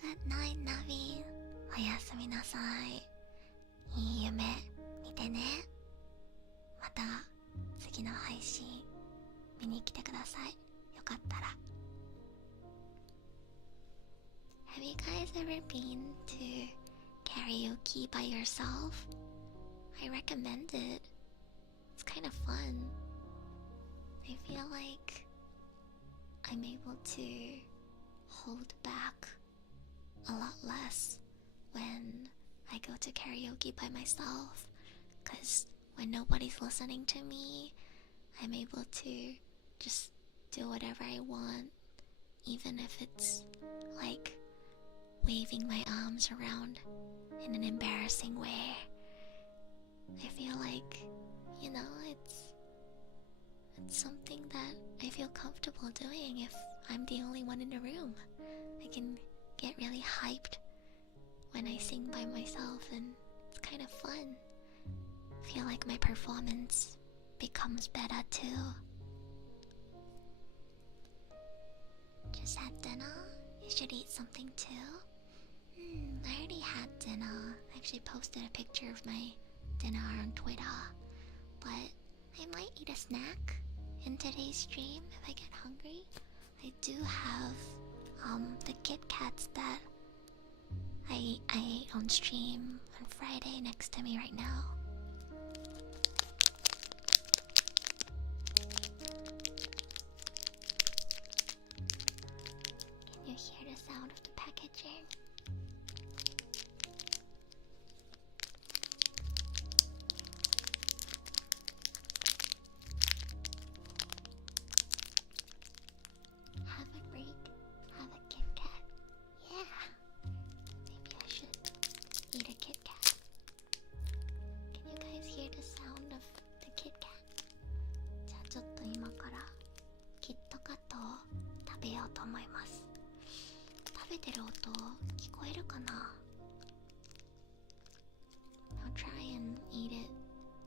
Good night, Navi. おやすみなさい。いい夢見てね。また次の配信見に来てください。よかったら。Have you guys ever been to karaoke by yourself? I recommend it. It's kind of fun. I feel like I'm able to hold back a lot less when I go to karaoke by myself, because when nobody's listening to me, I'm able to just do whatever I want, even if it's like waving my arms around in an embarrassing way. I feel like, it's something that I feel comfortable doing if I'm the only one in the room. I can get really hyped when I sing by myself, and it's kind of fun. I feel like my performance becomes better too. Just had dinner? You should eat something too. I already had dinner. I actually posted a picture of my dinner on Twitter. But I might eat a snack in today's stream if I get hungry. I do have the Kit Kats that I ate on stream on Friday next to me right now. Can you hear the sound of the packaging? Have a break, have a Kit Kat. Yeah, maybe I should eat a Kit Kat. Can you guys hear the sound of the Kit Kat? じゃあちょっと今からキットカットを食べようと思います。食べてる音聞こえるかな？ I'll try and eat it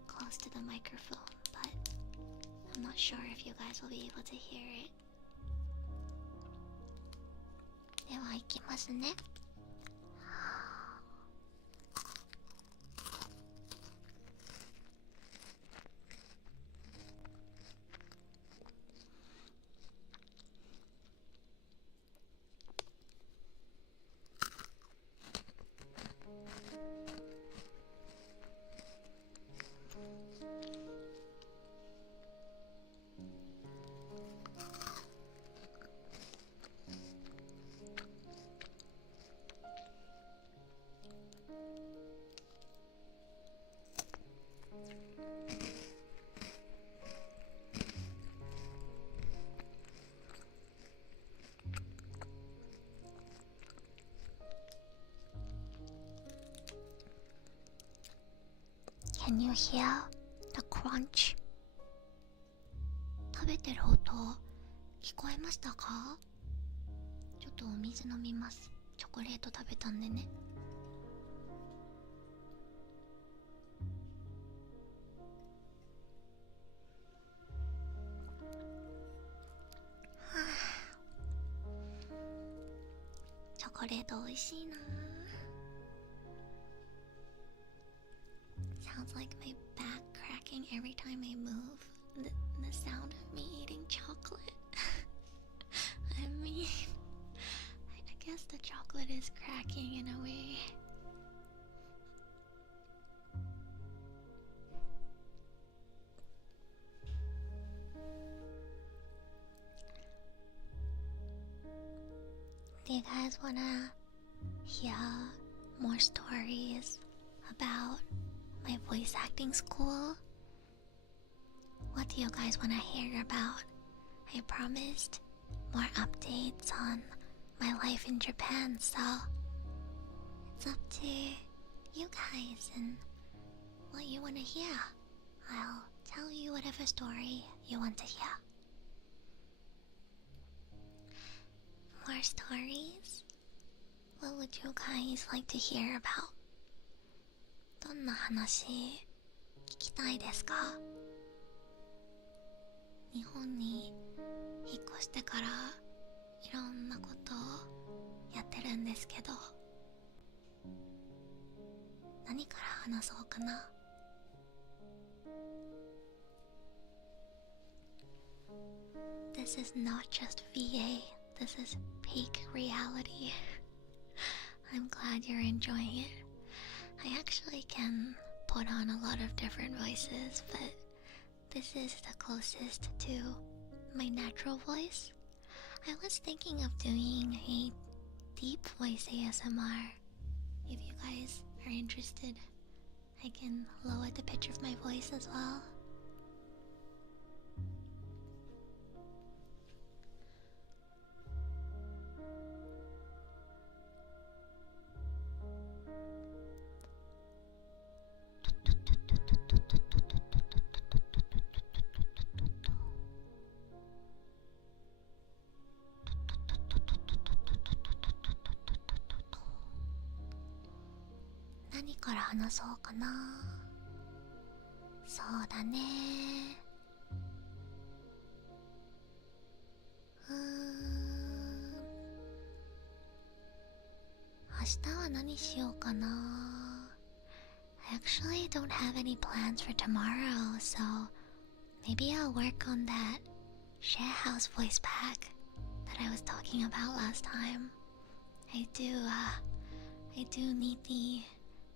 close to the microphone, but I'm not sure if you guys will be able to hear it. では行きますね。Can you hear the crunch? 食べてる音聞こえましたか？ちょっとお水飲みます。チョコレート食べたんでね。チョコレート美味しいな。Sounds like my back cracking every time I move. The sound of me eating chocolate. I mean, I guess the chocolate is cracking in a way. Do you guys wanna hear more stories about my voice acting school? What do you guys want to hear about? I promised more updates on my life in Japan, so it's up to you guys and what you want to hear. I'll tell you whatever story you want to hear. More stories? What would you guys like to hear about? どんな話聞きたいですか？日本に引っ越してからいろんなことをやってるんですけど、何から話そうかな。This is not just VA, this is peak reality. I'm glad you're enjoying it. I actually can put on a lot of different voices, but this is the closest to my natural voice. I was thinking of doing a deep voice ASMR. If you guys are interested, I can lower the pitch of my voice as well.何から話そうかな。そうだね。明日は何しようかな。I actually don't have any plans for tomorrow, so maybe I'll work on that share house voice pack that I was talking talking about last time. I do need the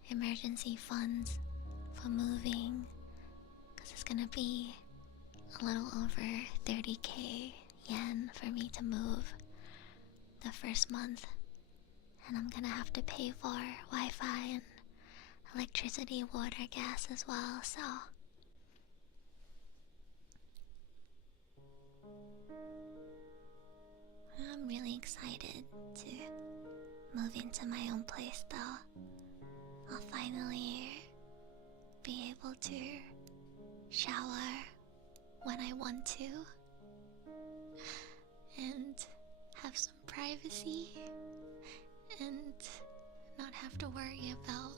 emergency funds for moving, because it's gonna be a little over 30k yen for me to move the first month, and I'm gonna have to pay for Wi-Fi and electricity, water, gas as well, so I'm really excited to move into my own place though. I'll finally be able to shower when I want to and have some privacy and not have to worry about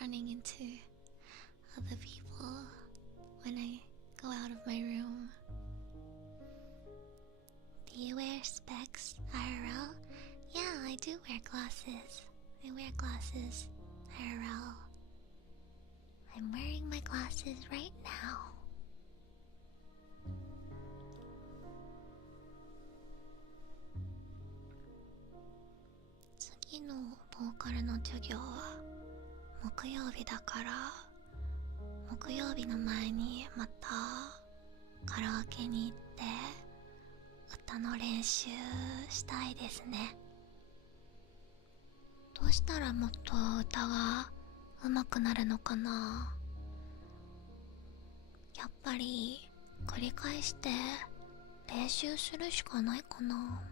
running into other people when I go out of my room. Do you wear specs, IRL? Yeah, I do wear glasses. I wear glasses, IRL. I'm wearing my glasses right now. Next vocal の授業は木曜日だから、木曜日の前にまたカラオケに行って歌の練習したいですね。どうしたらもっと歌が上手くなるのかな。やっぱり繰り返して練習するしかないかな。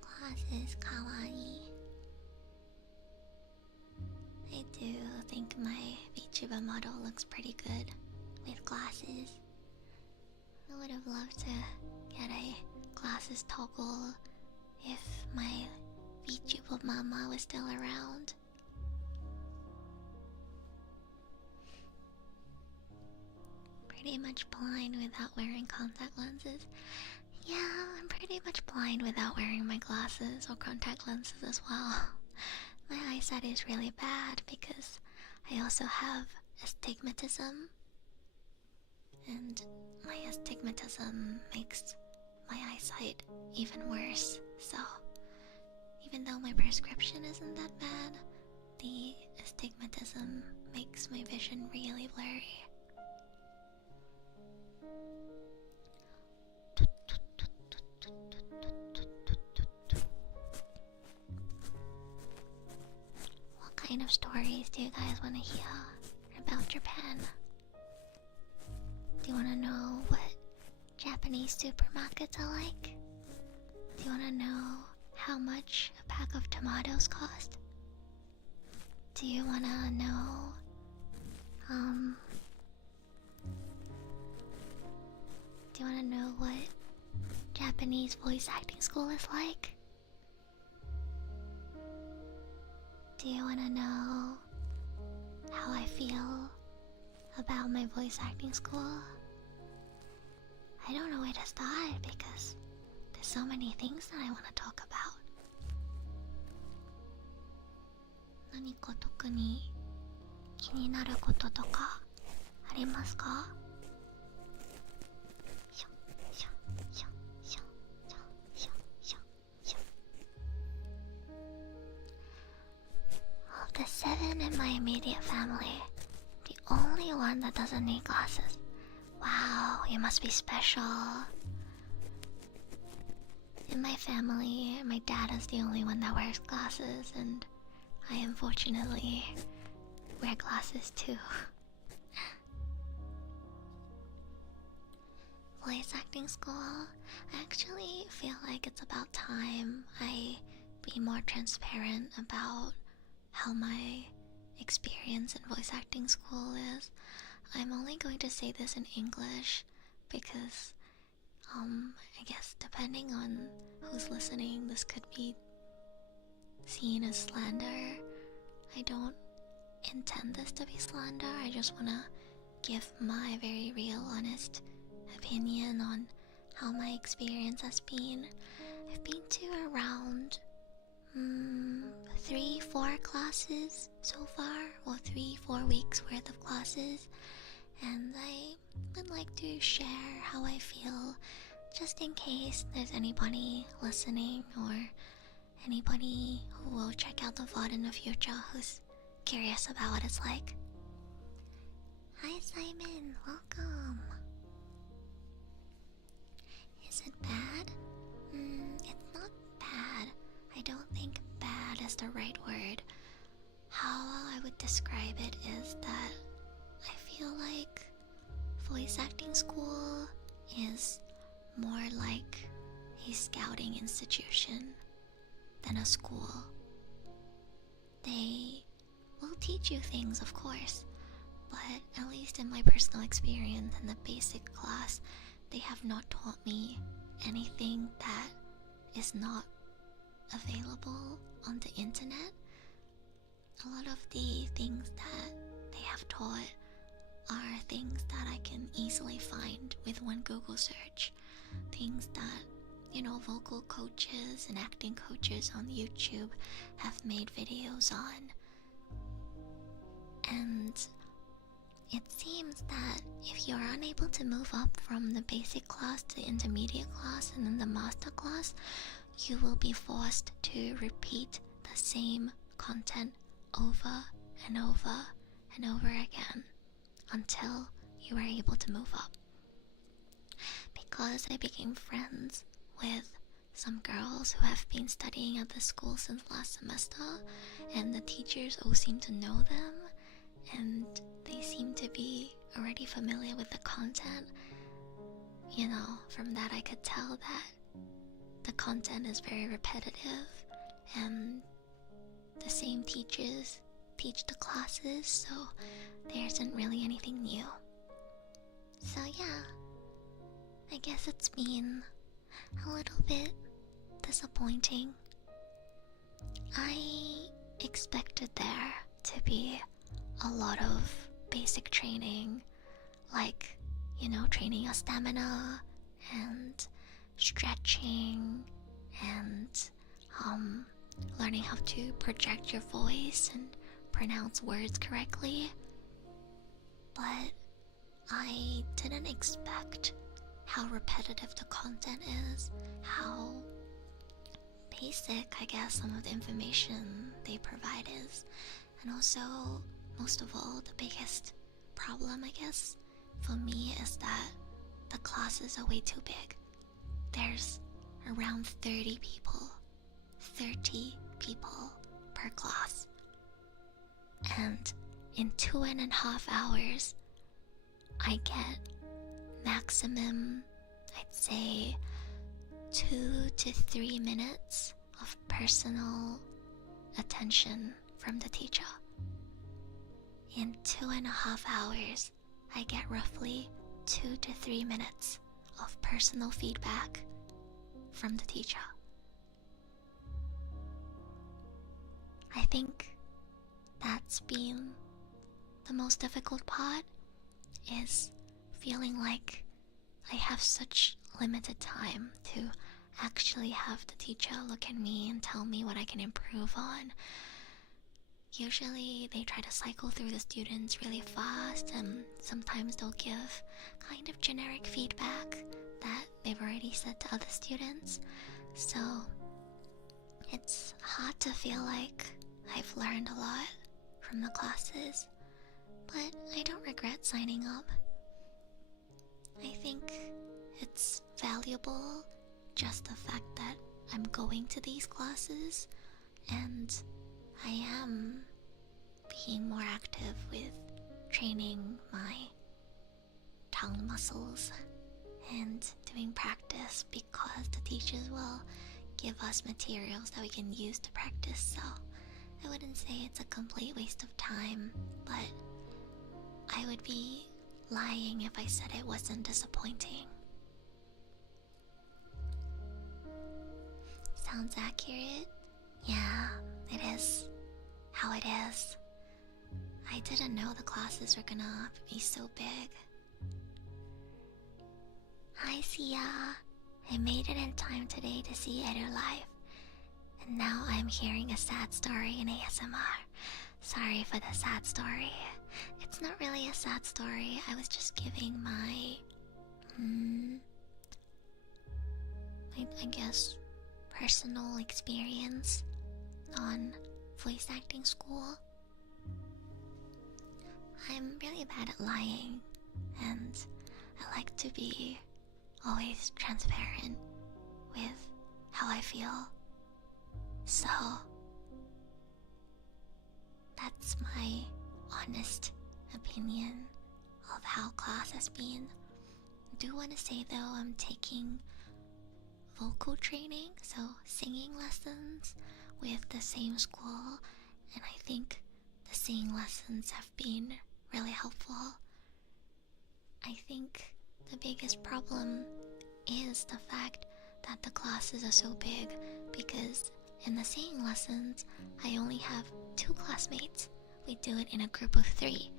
Glasses かわいい。I do think my VTuber model looks pretty good with glasses. I would have loved to get a glasses toggle if my VTuber mama was still around. Pretty much blind without wearing contact lenses. Yeah, I'm pretty much blind without wearing my glasses or contact lenses as well. My eyesight is really bad because I also have astigmatism, and my astigmatism makes my eyesight even worse. So even though my prescription isn't that bad, the astigmatism makes my vision really blurry. What kind of stories do you guys want to hear about Japan? Do you want to know what Japanese supermarkets are like? Do you want to know how much a pack of tomatoes cost? Do you want to know do you want to know what Japanese voice acting school is like? Do you want to know how I feel about my voice acting school? I don't know where to start because there's so many things that I want to talk about. 何か特に気になることとかありますか？Of the 7 in my immediate family, the only one that doesn't need glasses. Wow, you must be special. In my family, my dad is the only one that wears glasses, and I unfortunately wear glasses too. Voice acting school, I actually feel like it's about time I be more transparent about how my experience in voice acting school is. I'm only going to say this in English because I guess depending on who's listening, this could be seen as slander. I don't intend this to be slander. I just want to give my very real, honest opinion on how my experience has been. I've been to around 3-4 classes so far, or 3-4 weeks worth of classes, and I to share how I feel, just in case there's anybody listening or anybody who will check out the VOD in the future who's curious about what it's like. Hi Simon, welcome. Is it bad? It's not bad. I don't think bad is the right word. How I would describe it is that I feel like voice acting school is more like a scouting institution than a school. They will teach you things, of course, but at least in my personal experience in the basic class, they have not taught me anything that is not available on the internet. A lot of the things that they have taught are things that I can easily find with one Google search. Things that, vocal coaches and acting coaches on YouTube have made videos on. And it seems that if you're unable to move up from the basic class to intermediate class and then the master class, you will be forced to repeat the same content over and over and over again until you are able to move up. Because I became friends with some girls who have been studying at the school since last semester, and the teachers all seem to know them, and they seem to be already familiar with the content. From that I could tell that the content is very repetitive, and the same teachers teach the classes, so there isn't really anything new. So yeah, I guess it's been a little bit disappointing. I expected there to be a lot of basic training, like, training your stamina and stretching and learning how to project your voice and pronounce words correctly. But I didn't expect how repetitive the content is, how basic, I guess, some of the information they provide is, and also, most of all, the biggest problem, I guess, for me is that the classes are way too big. There's around 30 people per class, and in 2.5 hours I get maximum, I'd say, 2 to 3 minutes of personal attention from the teacher. In 2.5 hours I get roughly 2 to 3 minutes of personal feedback from the teacher. I think that's been the most difficult part, is feeling like I have such limited time to actually have the teacher look at me and tell me what I can improve on. Usually they try to cycle through the students really fast, and sometimes they'll give kind of generic feedback that they've already said to other students. So it's hard to feel like I've learned a lot from the classes, but I don't regret signing up. I think it's valuable, just the fact that I'm going to these classes, and I am being more active with training my tongue muscles and doing practice, because the teachers will give us materials that we can use to practice. So I wouldn't say it's a complete waste of time, but I would be lying if I said it wasn't disappointing. Sounds accurate? Yeah, it is how it is. I didn't know the classes were gonna be so big. Hi Sia, I made it in time today to see Edu live, and now I'm hearing a sad story in ASMR. Sorry for the sad story. It's not really a sad story, I was just giving my I guess, personal experience on voice acting school. I'm really bad at lying, and I like to be always transparent with how I feel. So that's my honest opinion of how class has been. I do want to say though, I'm taking vocal training, so singing lessons with the same school, and I think the singing lessons have been really helpful. I think the biggest problem is the fact that the classes are so big, because in the singing lessons I only have 2 classmates. We do it in a group of 3.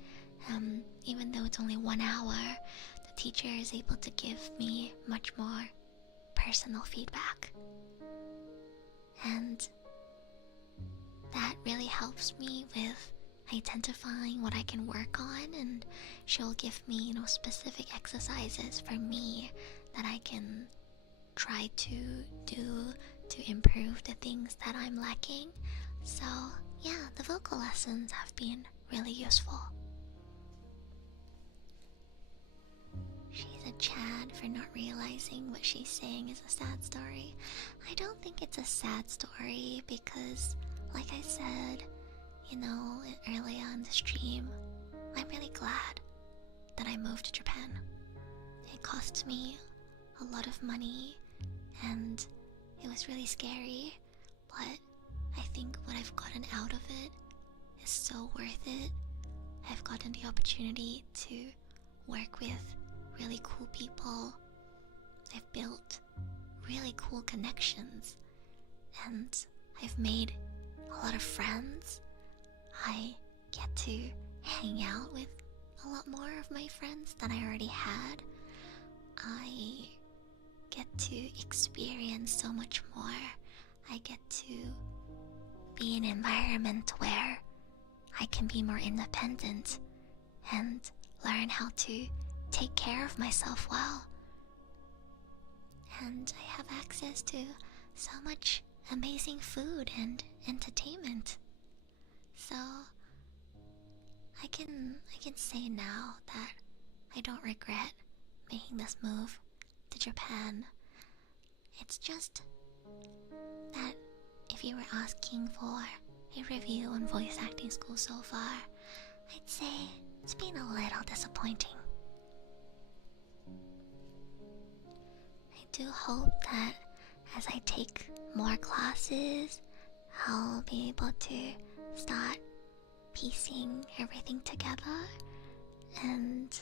Even though it's only 1 hour, the teacher is able to give me much more personal feedback, and that really helps me with identifying what I can work on, and she'll give me, specific exercises for me that I can try to do to improve the things that I'm lacking. So yeah, the vocal lessons have been really useful. She's a Chad for not realizing what she's saying is a sad story. I don't think it's a sad story because, like I said, earlier on the stream, I'm really glad that I moved to Japan. It cost me a lot of money and it was really scary, but I think what I've gotten out of it is so worth it. I've gotten the opportunity to work with really cool people. I've built really cool connections, and I've made a lot of friends. I get to hang out with a lot more of my friends than I already had. I get to experience so much more. I get to be in an environment where I can be more independent and learn how to take care of myself well. And I have access to so much amazing food and entertainment. So I can say now that I don't regret making this move to Japan. It's just that if you were asking for a review on voice acting school so far, I'd say it's been a little disappointing. I do hope that as I take more classes, I'll be able to start piecing everything together, and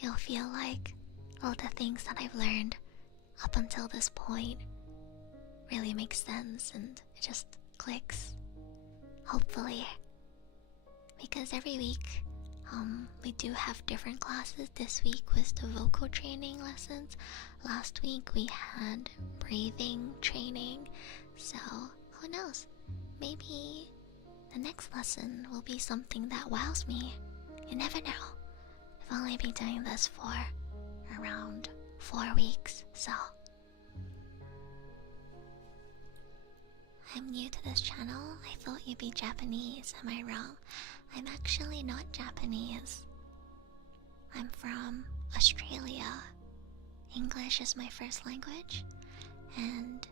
it'll feel like all the things that I've learned up until this point really make sense and it just clicks. Hopefully. Because every week we do have different classes. This week was the vocal training lessons. Last week we had breathing training. So who knows? Maybe the next lesson will be something that wows me. You never know. I've only been doing this for around 4 weeks, so I'm new to this channel. I thought you'd be Japanese. Am I wrong? I'm actually not Japanese. I'm from Australia. English is my first language, and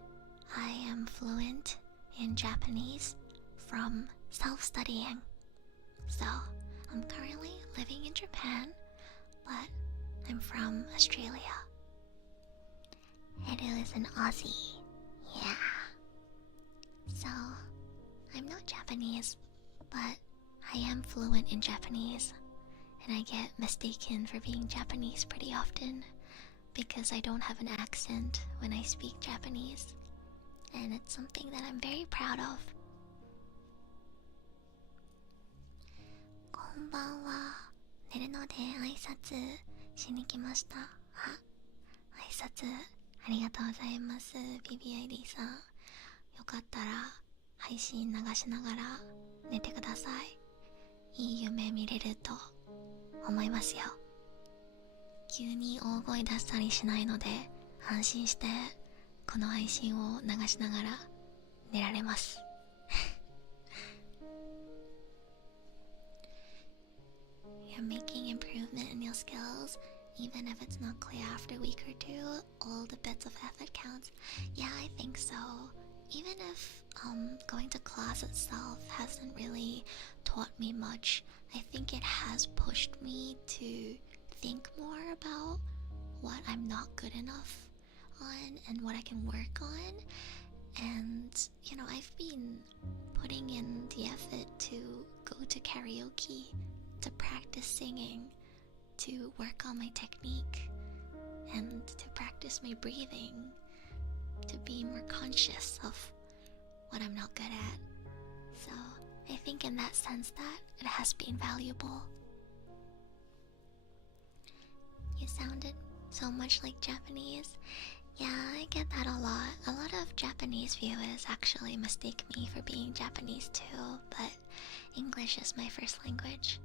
I am fluent in Japanese from self-studying. So I'm currently living in Japan, but I'm from Australia. Edu is an Aussie. Yeah. So I'm not Japanese, but I am fluent in Japanese, and I get mistaken for being Japanese pretty often because I don't have an accent when I speak Japanese, and it's something that I'm very proud of. こんばんは。寝るので挨拶しに来ました。挨拶ありがとうございます。BBID さん。よかったら配信流しながら寝てください。いい夢見れると思いますよ。急に大声出したりしないので安心してこの配信を流しながら寝られます。You're making improvement in your skills, even if it's not clear after a week or two. All the bits of effort counts. Yeah, I think so. Even if going to class itself hasn't really taught me much, I think it has pushed me to think more about what I'm not good enough on and what I can work on. And you know, I've been putting in the effort to go to karaoke, to practice singing, to work on my technique, and to practice my breathing, to be more conscious of what I'm not good at. So I think in that sense that it has been valuable. You sounded so much like Japanese. Yeah, I get that a lot. A lot of Japanese viewers actually mistake me for being Japanese too, but English is my first language.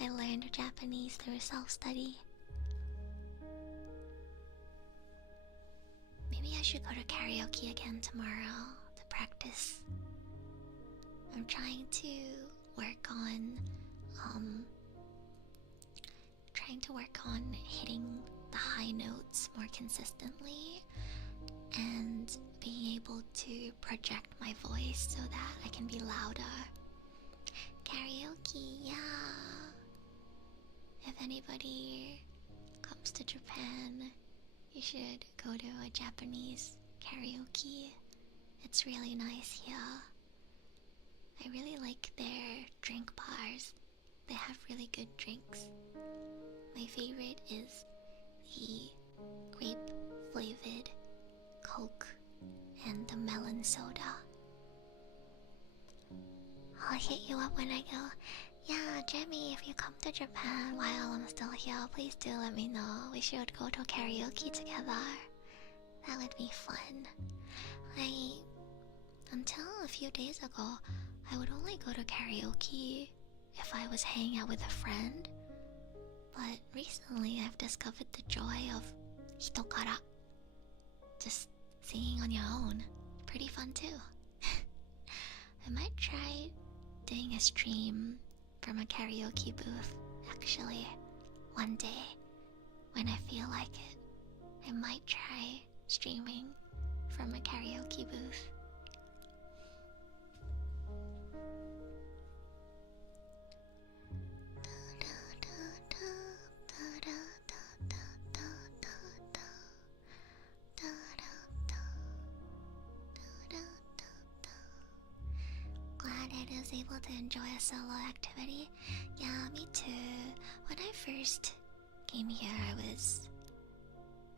I learned Japanese through self-study. Maybe I should go to karaoke again tomorrow to practice. I'm trying to work on hitting the high notes more consistently and being able to project my voice so that I can be louder. Karaoke, yeah. If anybody comes to Japan, you should go to a Japanese karaoke. It's really nice here. I really like their drink bars. They have really good drinks. My favorite is the grape-flavored Coke and the melon soda. I'll hit you up when I go. Yeah, Jemmy, if you come to Japan while I'm still here, please do let me know. We should go to karaoke together. That would be fun. Until a few days ago, I would only go to karaoke if I was hanging out with a friend. But recently I've discovered the joy of hitokara. Just singing on your own. Pretty fun too. I might try doing a stream from a karaoke booth, actually, one day, when I feel like it. I might try streaming from a karaoke booth. Able to enjoy a solo activity. Yeah, me too. When I first came here,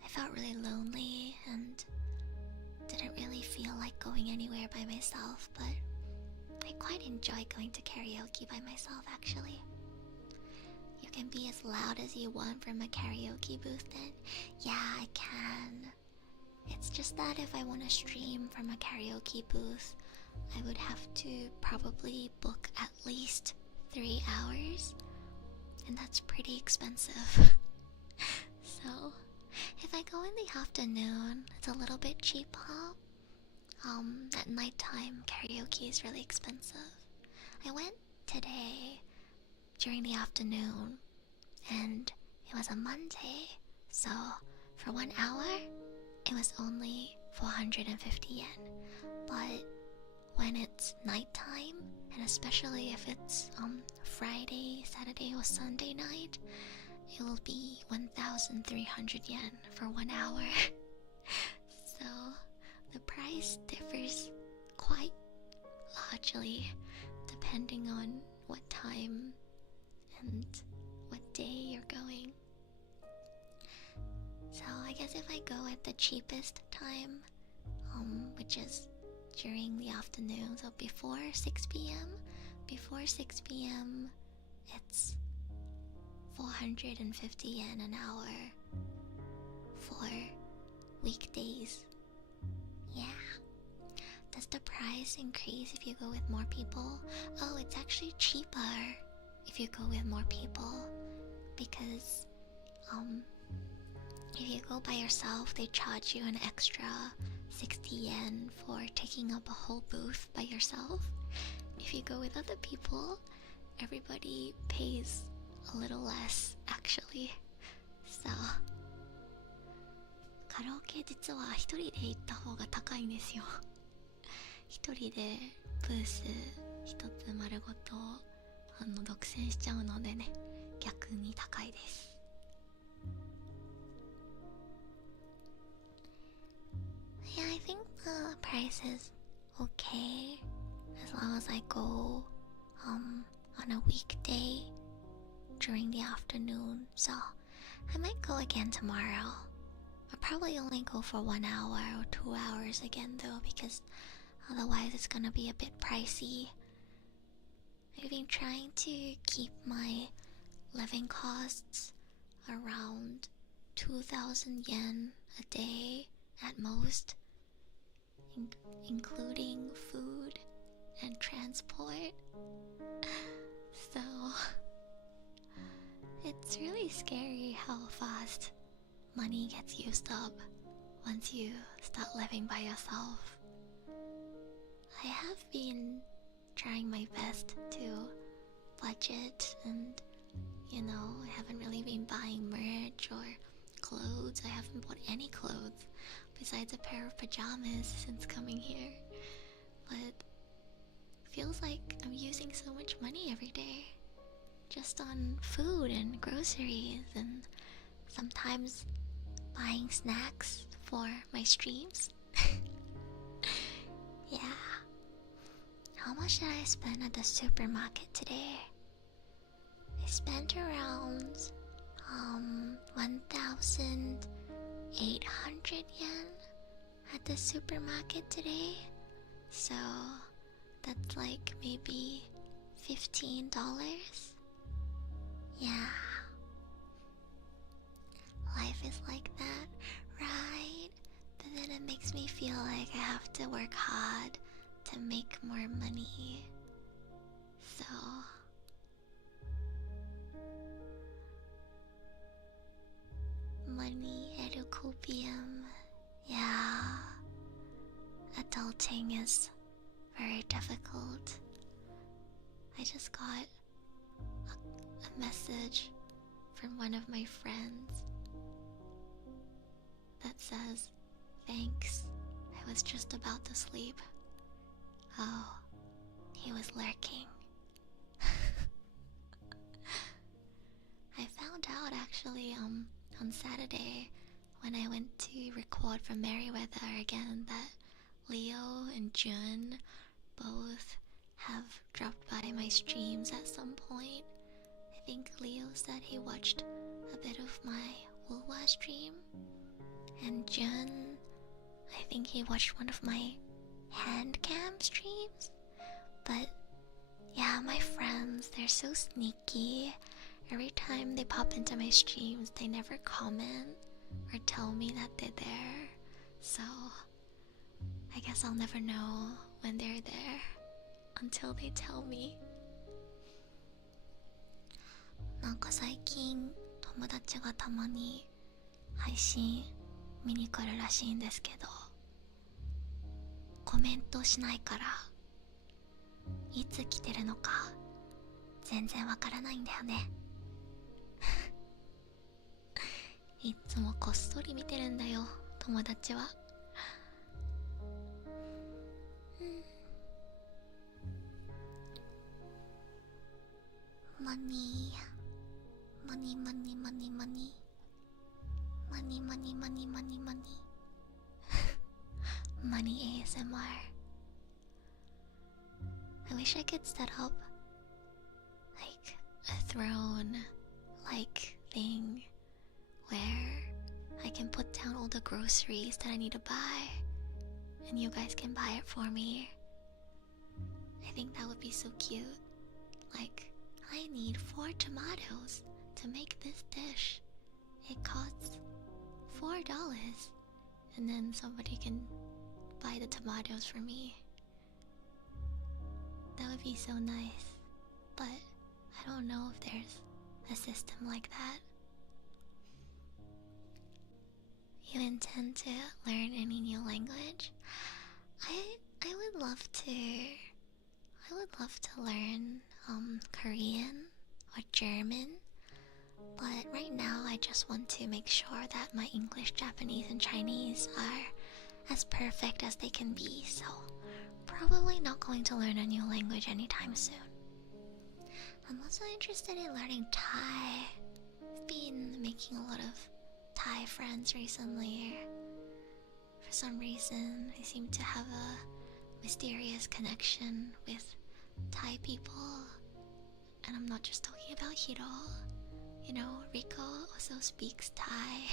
I felt really lonely and didn't really feel like going anywhere by myself, but I quite enjoy going to karaoke by myself actually. You can be as loud as you want from a karaoke booth then. Yeah, I can. It's just that if I want to stream from a karaoke booth, I would have to probably book at least 3 hours, and that's pretty expensive. So, if I go in the afternoon, it's a little bit cheaper. At nighttime, karaoke is really expensive. I went today during the afternoon, and it was a Monday, so for 1 hour, it was only 450 yen. But when it's nighttime, and especially if it's Friday, Saturday, or Sunday night, it will be 1,300 yen for 1 hour. So the price differs quite largely depending on what time and what day you're going. So I guess if I go at the cheapest time, which is during the afternoon, so before 6 p.m. Before 6 p.m. it's 450 yen an hour for weekdays. Yeah. Does the price increase if you go with more people? Oh, it's actually cheaper if you go with more people, because if you go by yourself, they charge you an extra 60 yen for taking up a whole booth by yourself. If you go with other people, everybody pays a little less actually. So カラオケ実は一人で行った方が高いんですよ。一人でブース一つ丸ごと独占しちゃうのでね、逆に高いです。Yeah, I think the price is okay as long as I go on a weekday during the afternoon. So I might go again tomorrow. I'll probably only go for 1 hour or 2 hours again though, because otherwise it's gonna be a bit pricey. I've been trying to keep my living costs around 2,000 yen a day at most, including food and transport. So it's really scary how fast money gets used up once you start living by yourself. I have been trying my best to budget, and I haven't really been buying merch or clothes. I haven't bought any clothes besides a pair of pajamas since coming here, but feels like I'm using so much money every day just on food and groceries, and sometimes buying snacks for my streams. Yeah. How much did I spend at the supermarket today? I spent around 1,800 yen at the supermarket today. So that's like maybe $15. Yeah. Life is like that, right? But then it makes me feel like I have to work hard to make more money. So money educopium. Yeah. Adulting is very difficult. I just got a message from one of my friends that says, "Thanks, I was just about to sleep." Oh, he was lurking. I found out actually on Saturday when I went to record for Merryweather again that Leo and Jun both have dropped by my streams at some point. I think Leo said he watched a bit of my Wulwa stream, and Jun, I think he watched one of my hand cam streams. But yeah, my friends, they're so sneaky. Every time they pop into my streams, they never comment or tell me that they're there. So I guess I'll never know when they're there until they tell me. なんか最近友達がたまに配信見に来るらしいんですけど、コメントしないからいつ来てるのか全然わからないんだよね。いつもこっそり見てるんだよ、友達は。マニーマニーマニーマニーマニーマニーマニーマニーマニーマニーMoney ASMR. I wish I could set up like a throne like thing where I can put down all the groceries that I need to buy and you guys can buy it for me. I think that would be so cute. Like, I need 4 tomatoes to make this dish. It costs $4, and then somebody can buy the tomatoes for me. That would be so nice, but I don't know if there's a system like that. Even intend to learn any new language. I would love to learn Korean or German, but right now I just want to make sure that my English, Japanese, and Chinese are as perfect as they can be, so probably not going to learn a new language anytime soon. I'm also interested in learning Thai. I've been making a lot of Thai friends recently. For some reason, I seem to have a mysterious connection with Thai people. And I'm not just talking about Hiro. You know, Rico also speaks Thai.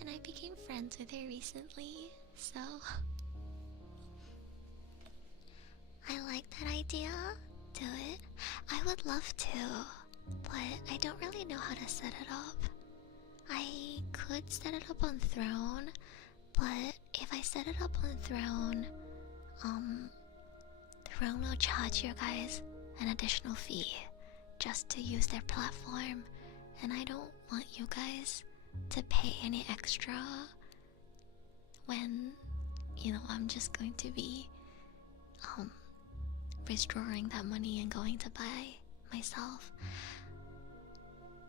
And I became friends with her recently, so I like that idea. Do it. I would love to, but I don't really know how to set it up. I could set it up on Throne, but if I set it up on Throne, Throne will charge you guys an additional fee just to use their platform, and I don't want you guys to pay any extra when, you know, I'm just going to be withdrawing that money and going to buy myself.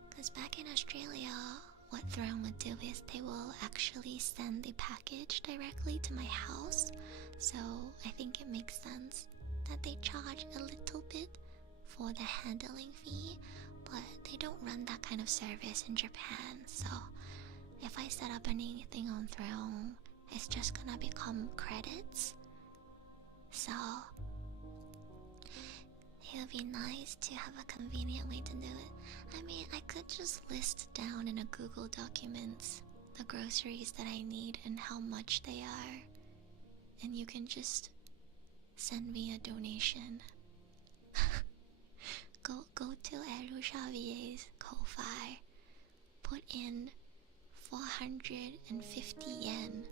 Because back in Australia, what Throne would do is they will actually send the package directly to my house, so I think it makes sense that they charge a little bit for the handling fee, but they don't run that kind of service in Japan, so if I set up anything on Throne, it's just gonna become credits. So it would be nice to have a convenient way to do it. I mean, I could just list down in a Google Documents the groceries that I need and how much they are, and you can just send me a donation. Go to Eru Xavier's Ko-Fi, put in 450 yen,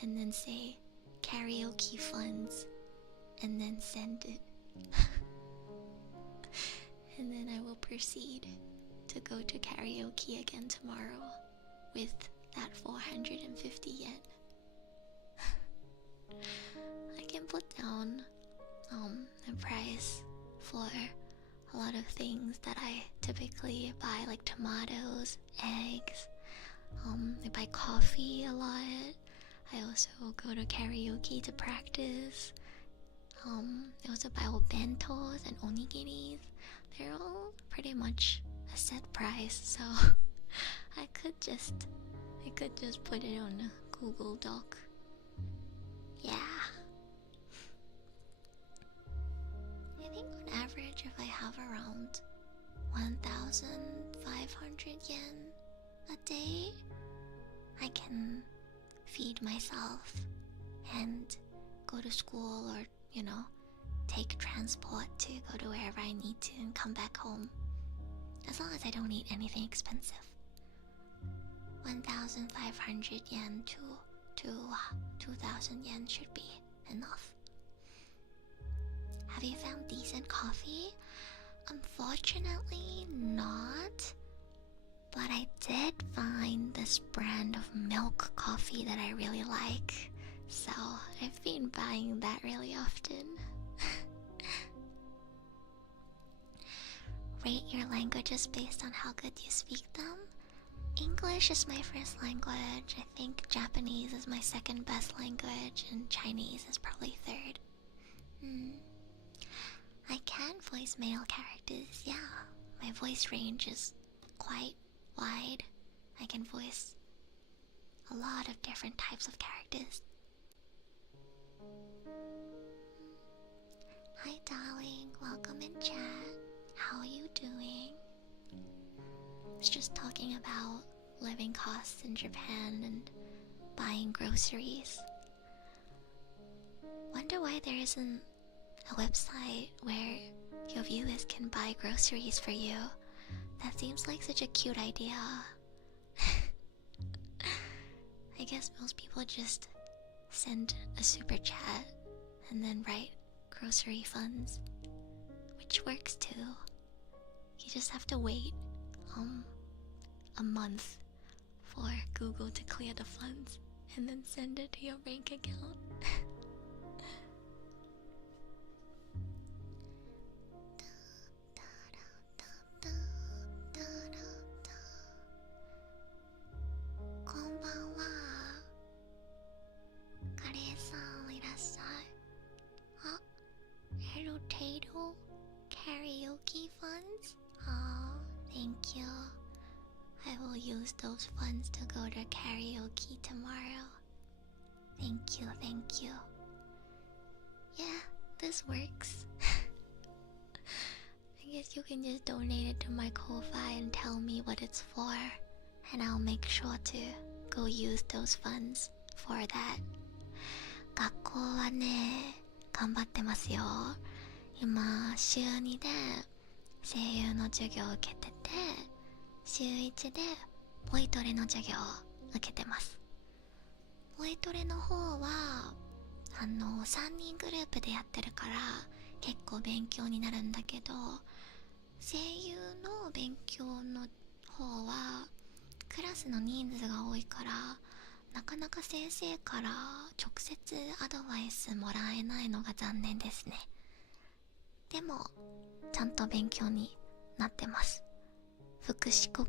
and then say karaoke funds, and then send it. And then I will proceed to go to karaoke again tomorrow with that 450 yen. I can put down a price for a lot of things that I typically buy, like tomatoes, eggs. I buy coffee a lot. I also go to karaoke to practice. I also buy all bentos and onigiris. They're all pretty much a set price, so I could just put it on a Google Doc. Yeah. I think on average, if I have around 1,500 yen a day, I can feed myself and go to school, or, you know, take transport to go to wherever I need to and come back home. As long as I don't eat anything expensive. 1,500 yen to 2,000 yen should be enough. Have you found decent coffee? Unfortunately not, but I did find this brand of milk coffee that I really like, so I've been buying that really often. Rate your languages based on how good you speak them. English is my first language. I think Japanese is my second best language, and Chinese is probably third. I can voice male characters, yeah. My voice range is quite wide. I can voice a lot of different types of characters. Hi darling, welcome in chat. How are you doing? I was just talking about living costs in Japan and buying groceries. Wonder why there isn't a website where your viewers can buy groceries for you. That seems like such a cute idea. I guess most people just send a super chat and then write grocery funds, which works too. You just have to wait a month for Google to clear the funds and then send it to your bank account. こんばんは。カレーさんいらっしゃい。あ、Rotato karaoke funds? Oh, thank you. I will use those funds to go to karaoke tomorrow. Thank you, thank you. Yeah, this works. I guess you can just donate it to my Ko-Fi and tell me what it's for, and I'll make sure to go use those funds for that. 学校はね、頑張ってますよ。今、週2で声優の授業を受けてて、週1でボイトレの授業を受けてます。ボイトレの方は3人グループでやってるから結構勉強になるんだけど、声優の勉強の方はクラスの人数が多いからなかなか先生から直接アドバイスもらえないのが残念ですね。でもちゃんと勉強になってます。腹式呼吸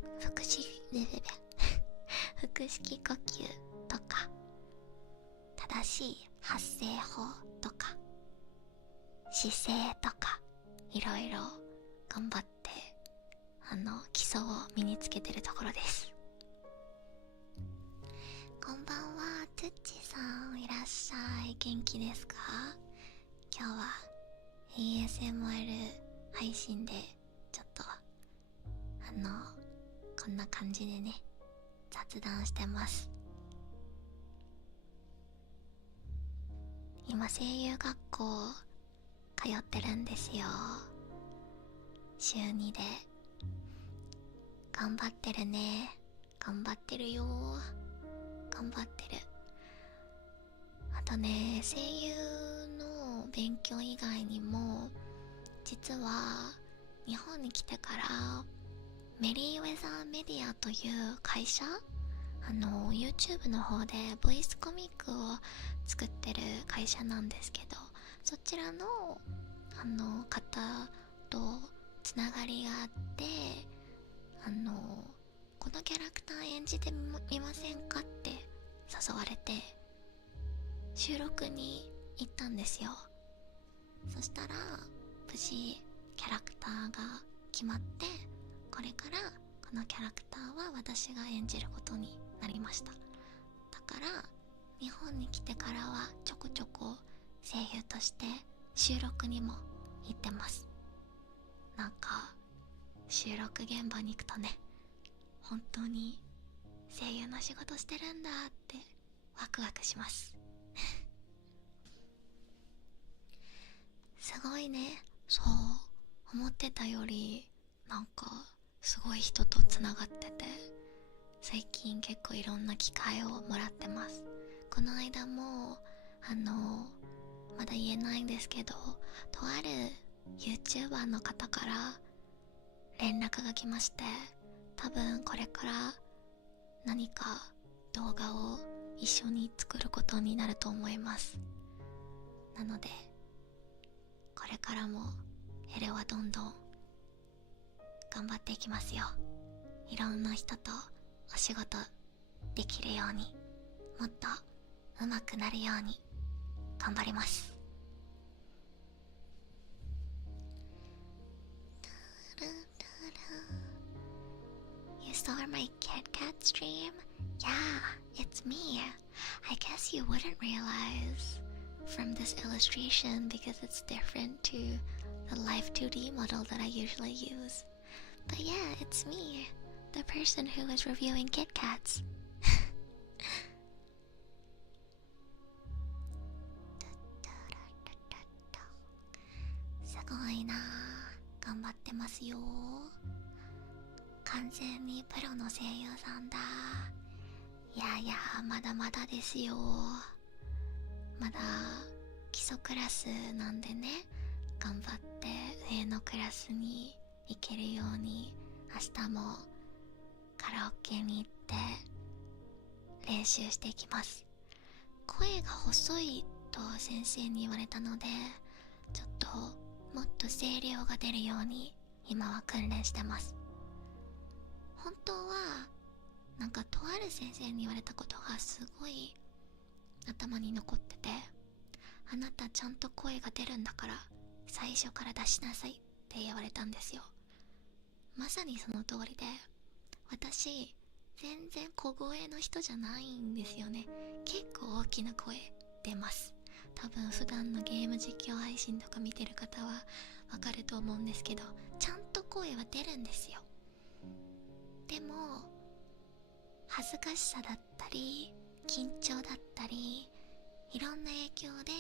とか正しい発声法とか姿勢とかいろいろ頑張って基礎を身につけてるところです。こんばんは、トゥッチさんいらっしゃい。元気ですか？今日は ASMR 配信でちょっとこんな感じでね雑談してます。今声優学校通ってるんですよ。週2で頑張ってるね。頑張ってるよ。頑張ってる。あとね、声優の勉強以外にも実は日本に来てからメリーウェザーメディアという会社、YouTube の方でボイスコミックを作ってる会社なんですけど、そちらの方とつながりがあって、このキャラクター演じてみませんかって誘われて収録に行ったんですよ。そしたら無事キャラクターが決まって、これからこのキャラクターは私が演じることになりました。だから日本に来てからはちょこちょこ声優として収録にも行ってます。なんか収録現場に行くとね、本当に声優の仕事してるんだってワクワクしますすごいね。そう思ってたよりなんかすごい人とつながってて、最近結構いろんな機会をもらってます。この間もまだ言えないんですけど、とある YouTuber の方から連絡が来まして、多分これから何か動画を一緒に作ることになると思います。なのでこれからもエレはどんどん頑張っていきますよ。いろんな人とお仕事できるように、もっと上手くなるように頑張ります。You saw my KitKat stream? Yeah, it's me. I guess you wouldn't realize from this illustration because it's different to the live 2D model that I usually use. But yeah, it's me, the person who was reviewing KitKats. すごいな、頑張ってますよ。完全にプロの声優さんだ。いやいや、まだまだですよ。まだ基礎クラスなんでね、頑張って上のクラスに行けるように明日もカラオケに行って練習していきます。声が細いと先生に言われたので、ちょっともっと声量が出るように今は訓練してます。本当はなんかとある先生に言われたことがすごい頭に残ってて、あなたちゃんと声が出るんだから最初から出しなさいって言われたんですよ。まさにその通りで、私全然小声の人じゃないんですよね。結構大きな声出ます。多分普段のゲーム実況配信とか見てる方はわかると思うんですけど、ちゃんと声は出るんですよ。でも恥ずかしさだったり緊張だったりいろんな影響で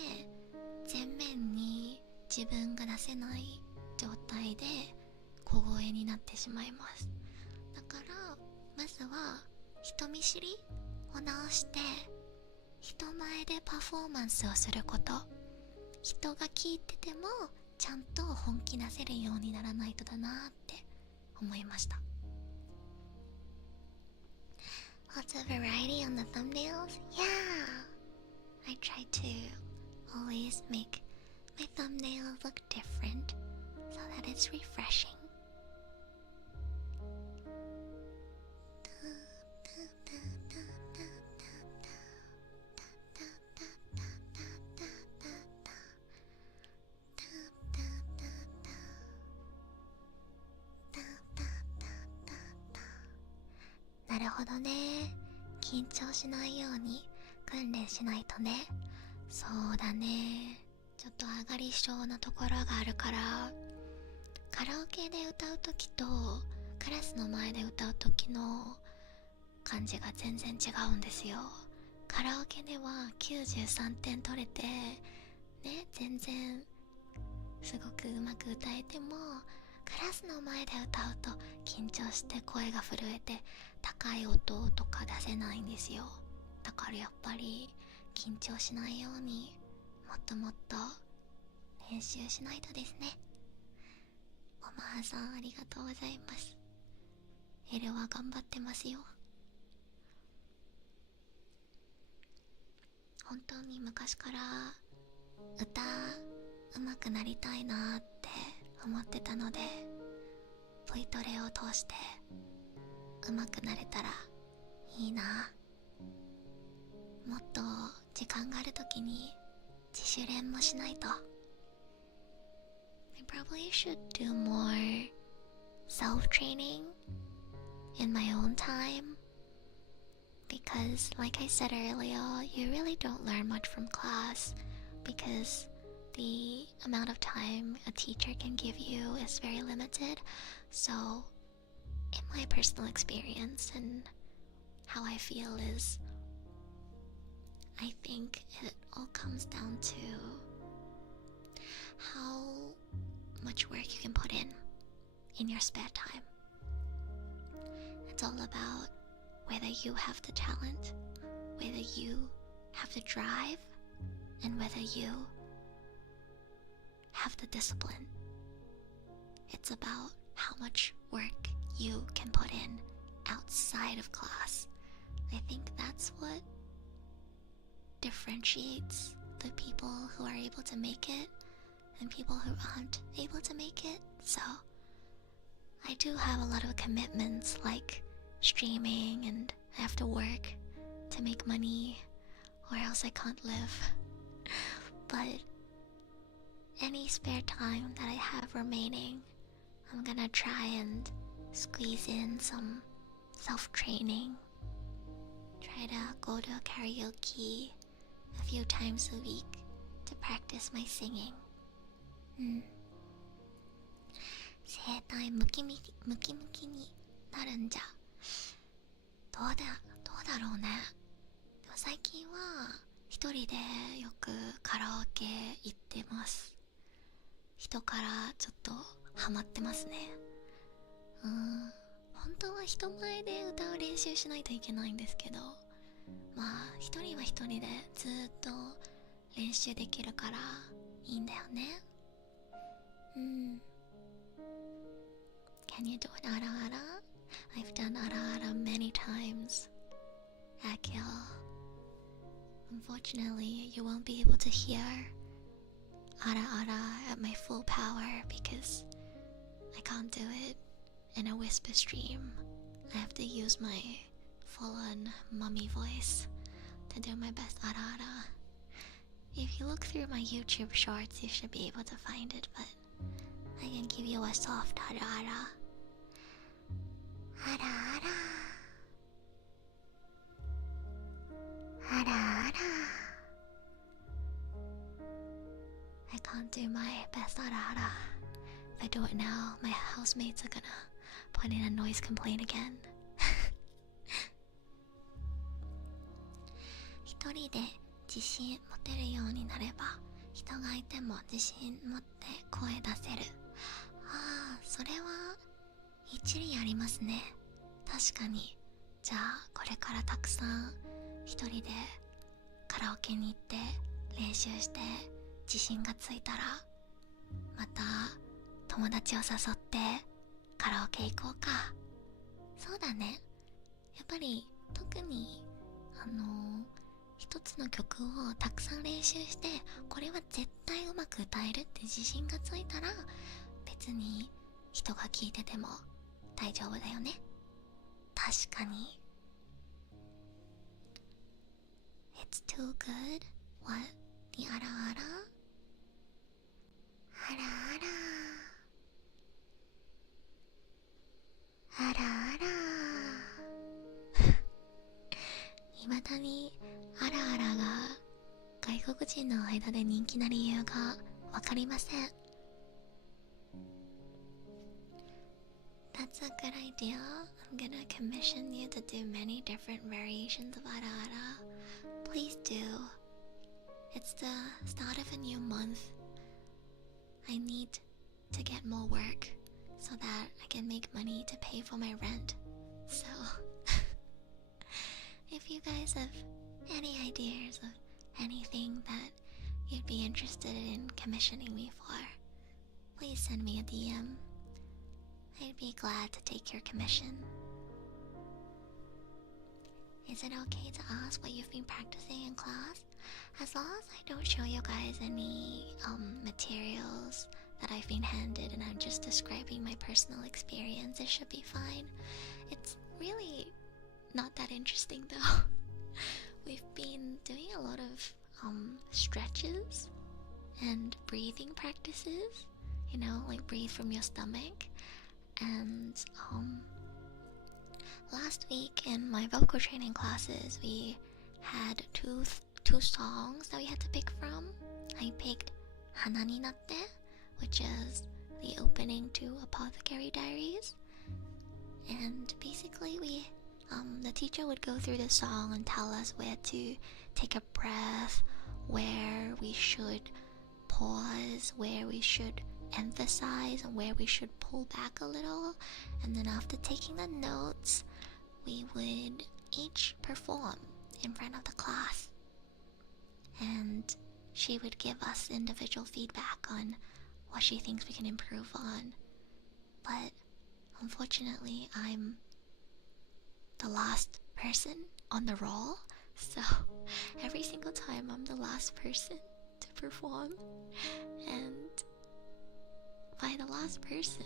前面に自分が出せない状態で小声になってしまいます。だからまずは人見知りを直して人前でパフォーマンスをすること、人が聞いててもちゃんと本気出せるようにならないとだなって思いました。 Lots of variety on the thumbnails? Yeah! I try to always make my thumbnails look different so that it's refreshing. なるほどね。緊張しないように訓練しないとね。そうだね。ちょっと上がり症なところがあるから、カラオケで歌うときとクラスの前で歌うときの感じが全然違うんですよ。カラオケでは93点取れてね、全然すごくうまく歌えても、クラスの前で歌うと緊張して声が震えて高い音とか出せないんですよ。だからやっぱり緊張しないようにもっともっと練習しないとですね。おまーさんありがとうございます。エルは頑張ってますよ。本当に昔から歌うまくなりたいなって思ってたので、ボイトレを通してうまくなれたらいいな。もっと時間があるときに自主練もしないと。I probably should do more self-training in my own time, because like I said earlier, you really don't learn much from class because the amount of time a teacher can give you is very limited. So in my personal experience and how I feel is, I think it all comes down to how much work you can put in your spare time. It's all about whether you have the talent, whether you have the drive, and whether you have the discipline. It's about how much work you can put in outside of class. I think that's what differentiates the people who are able to make it and people who aren't able to make it. So I do have a lot of commitments like streaming, and I have to work to make money or else I can't live. But any spare time that I have remaining, I'm gonna try and squeeze in some self-training. Try to go to karaoke a few times a week to practice my singing. 声帯ムキムキになるんじゃ。どうだろうね。でも最近は一人でよくカラオケ行ってます。人からちょっとハマってますね。本当は人前で歌う練習しないといけないんですけど、まあ一人は一人でずっと練習できるからいいんだよね。Can you do an ara ara? I've done ara ara many times. Akil. unfortunately, you won't be able to hear ara ara at my full power because I can't do it in a whisper stream. I have to use my full-on mummy voice to do my best ara ara. If you look through my YouTube shorts, you should be able to find it, but I can give you a soft ara ara. Ara ara. Ara ara. I can't do my best ara ara. If I do it now, my housemates are gonna put in a noise complaint again. 一人で自信持てるようになれば、人がいても自信持って声出せる。ああ、それは一理ありますね。確かに。じゃあこれからたくさん一人でカラオケに行って練習して自信がついたら、また友達を誘ってカラオケ行こうか。そうだね。やっぱり特に一つの曲をたくさん練習して、これは絶対うまく歌えるって自信がついたら、別に人が聴いてても大丈夫だよね。確かに。 It's too good. What? The あらあらあらあらあらあら未だにあらあらが外国人の間で人気な理由がわかりません。 That's a good idea. I'm gonna commission you to do many different variations of ara ara. Please do. It's the start of a new month. I need to get more work so that I can make money to pay for my rent. So if you guys have any ideas of anything that you'd be interested in commissioning me for, please send me a DM. I'd be glad to take your commission. Is it okay to ask what you've been practicing in class? As long as I don't show you guys any materials that I've been handed and I'm just describing my personal experience, it should be fine. It's really not that interesting though. We've been doing a lot of stretches and breathing practices, you know, like breathe from your stomach. And last week in my vocal training classes, we had two songs that we had to pick from. I picked Hana ni natte, which is the opening to Apothecary Diaries. And basically the teacher would go through the song and tell us where to take a breath, where we should pause, where we should emphasize, and where we should pull back a little. And then after taking the notes, we would each perform in front of the class. And she would give us individual feedback on what she thinks we can improve on. But unfortunately, I'm the last person on the roll, so every single time I'm the last person to perform. And by the last person,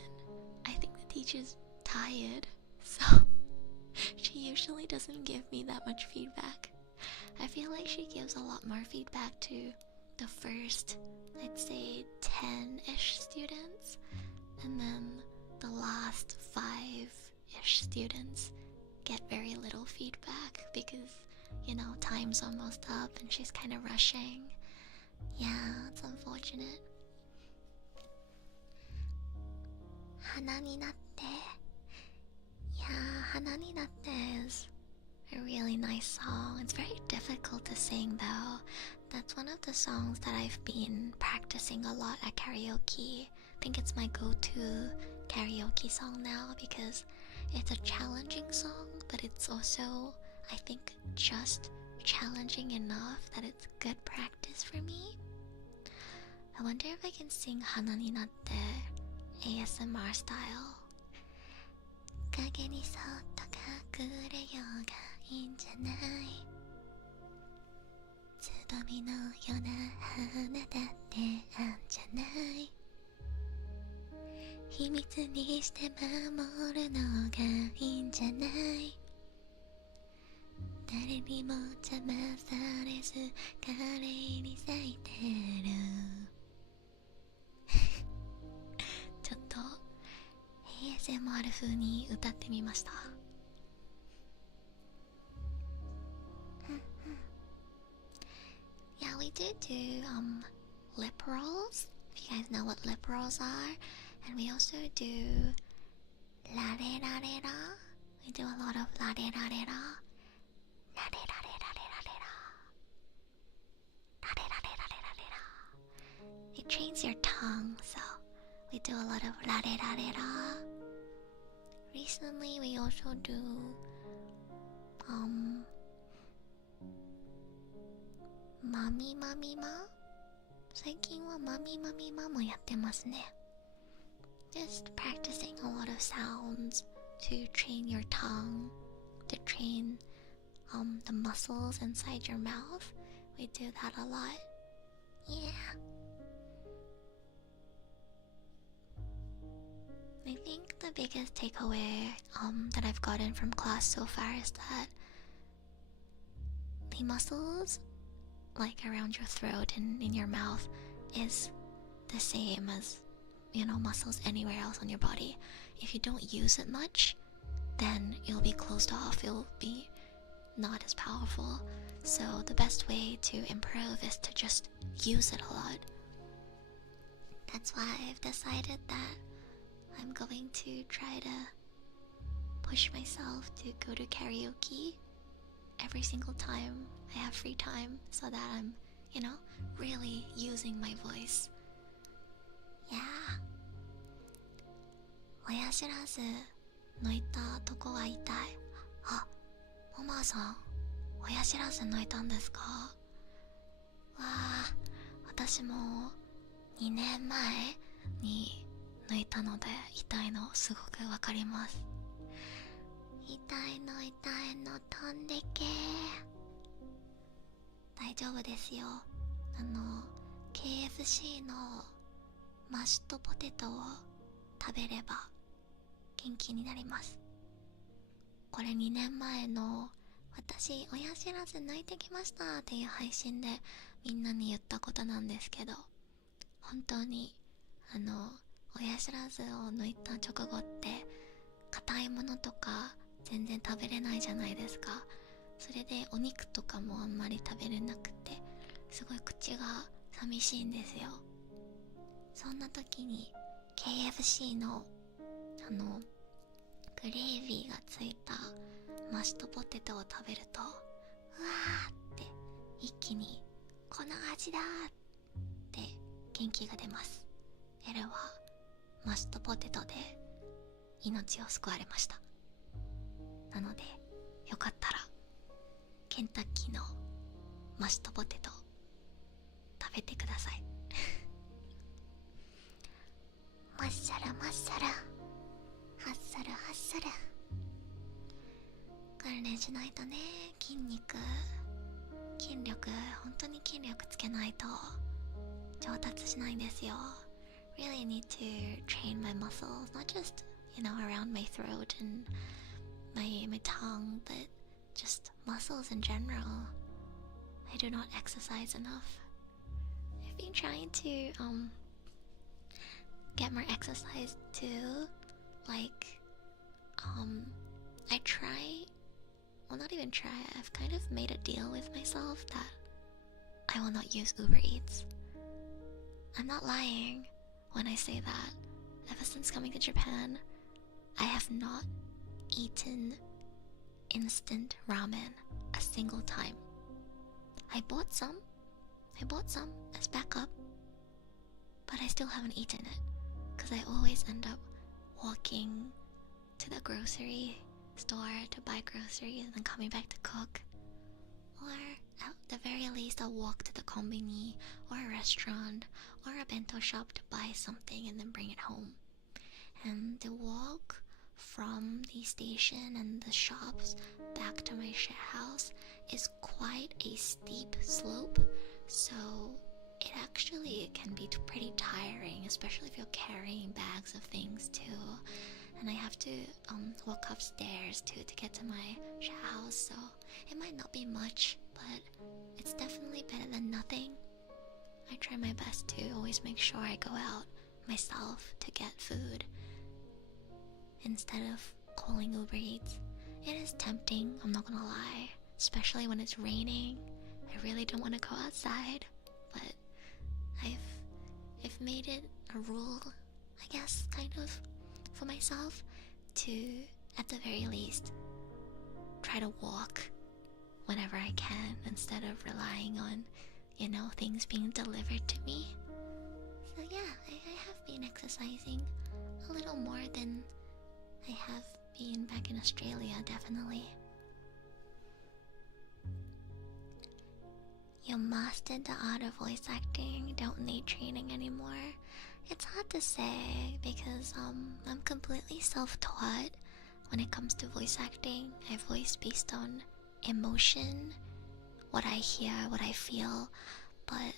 I think the teacher's tired, so she usually doesn't give me that much feedback. I feel like she gives a lot more feedback to the first, let's say, 10-ish students, and then the last 5-ish students get very little feedback because, you know, time's almost up and she's kind of rushing. Yeah, it's unfortunate. Hana ni natte. Yeah, Hana ni natte is a really nice song. It's very difficult to sing though. That's one of the songs that I've been practicing a lot at karaoke. I think it's my go-to karaoke song now because it's a challenging song, but it's also, I think, just challenging enough that it's good practice for me. I wonder if I can sing Hana ni natte ASMR style. 影にそっと隠れようがいいんじゃない。瞳のような花だってあんじゃない。秘密にして守るのがいいんじゃない。誰にも邪魔されず華麗に咲いてるちょっと ASMR 風に歌ってみました。Yeah, we do lip rolls, if you guys know what lip rolls are. And we also do la re ra re ra. We do a lot of la re ra re ra. La re ra re ra re ra re ra. La re ra re ra re ra re ra. It trains your tongue, so we do a lot of la re ra re ra. Recently we also do mami mami ma. 最近はマミマミマもやってますね。Just practicing a lot of sounds to train your tongue, to train the muscles inside your mouth. We do that a lot. Yeah. I think the biggest takeaway that I've gotten from class so far is that the muscles like around your throat and in your mouth is the same as, you know, muscles anywhere else on your body. If you don't use it much, then it'll be closed off, it'll be not as powerful. So the best way to improve is to just use it a lot. That's why I've decided that I'm going to try to push myself to go to karaoke every single time I have free time, so that I'm, you know, really using my voice. Yeah. 親知らず抜いたとこが痛い。あ、ママさん、親知らず抜いたんですか？わあ、私も2年前に抜いたので痛いのすごくわかります。痛いの痛いの飛んでけ。大丈夫ですよ。KFC のマッシュドポテトを食べれば元気になります。これ2年前の私親知らず抜いてきましたっていう配信でみんなに言ったことなんですけど、本当に親知らずを抜いた直後って硬いものとか全然食べれないじゃないですか。それでお肉とかもあんまり食べれなくてすごい口が寂しいんですよ。そんな時に KFC のグレービーがついたマッシュドポテトを食べるとうわーって一気にこの味だーって元気が出ます。エルはマッシュドポテトで命を救われました。なのでよかったらケンタッキーのマッシュドポテト食べてくださいマッサラマッサラハッサルハッサル。訓練しないとね。筋力本当に筋力つけないと上達しないんですよ。Really need to train my muscles, not just, you know, around my throat and my tongue, but just muscles in general. I do not exercise enough. I've been trying to get more exercise too. Like I try, well, not even try, I've kind of made a deal with myself that I will not use Uber Eats. I'm not lying when I say that. Ever since coming to Japan, I have not eaten instant ramen a single time. I bought some as backup, but I still haven't eaten it because I always end up walking to the grocery store to buy groceries and then coming back to cook. Or at the very least I'll walk to the konbini or a restaurant or a bento shop to buy something and then bring it home. And the walk from the station and the shops back to my share house is quite a steep slope, so it actually can be pretty tiring, especially if you're carrying bags of things too. And I have to walk upstairs too to get to my house, so it might not be much, but it's definitely better than nothing. I try my best to always make sure I go out myself to get food instead of calling Uber Eats. It is tempting, I'm not gonna lie, especially when it's raining. I really don't want to go outside, but I've made it a rule, I guess, kind of, for myself to, at the very least, try to walk whenever I can instead of relying on, things being delivered to me. So yeah, I have been exercising a little more than I have been back in Australia, definitely. You mastered the art of voice acting, don't need training anymore. It's hard to say because I'm completely self-taught when it comes to voice acting. I voice based on emotion, what I hear, what I feel, but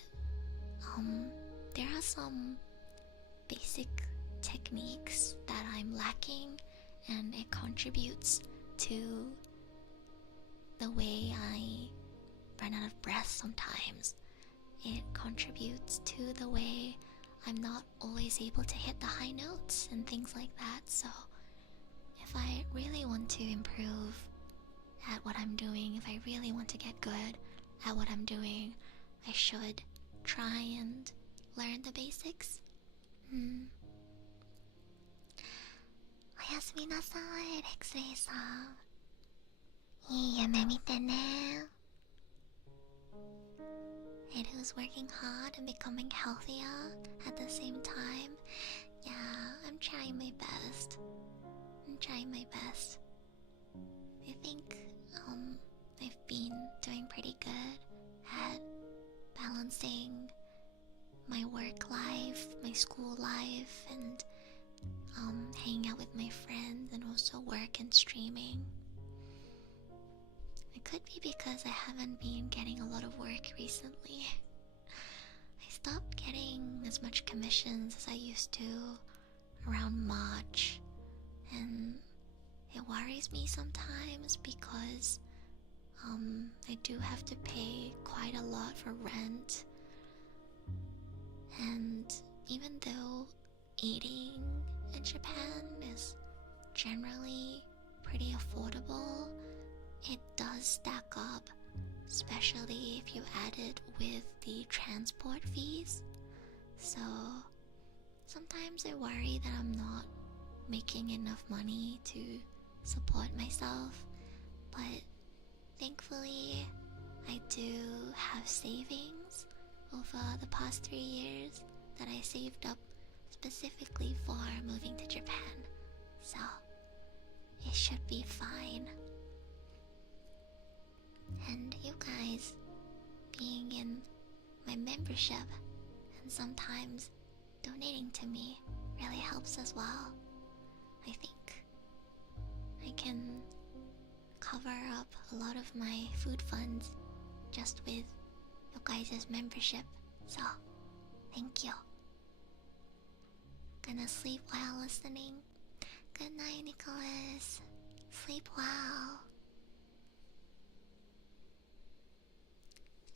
there are some basic techniques that I'm lacking, and it contributes to the way I run out of breath sometimes. It contributes to the way I'm not always able to hit the high notes and things like that. So if I really want to improve at what I'm doing, if I really want to get good at what I'm doing, I should try and learn the basics. おやすみなさい、レクスレイさん。いい夢見てね。It was working hard and becoming healthier at the same time. Yeah, I'm trying my best. I think I've been doing pretty good at balancing my work life, my school life, and hanging out with my friends, and also work and streaming. It could be because I haven't been getting a lot of work recently. I stopped getting as much commissions as I used to around March, and it worries me sometimes because I do have to pay quite a lot for rent, and even though eating in Japan is generally pretty affordable, it does stack up, especially if you add it with the transport fees. So sometimes I worry that I'm not making enough money to support myself, but thankfully I do have savings over the past 3 years that I saved up specifically for moving to Japan, so it should be fine. And you guys being in my membership and sometimes donating to me really helps as well. I think I can cover up a lot of my food funds just with you guys' membership, so thank you. Gonna sleep while listening. Good night, Nicholas. Sleep well.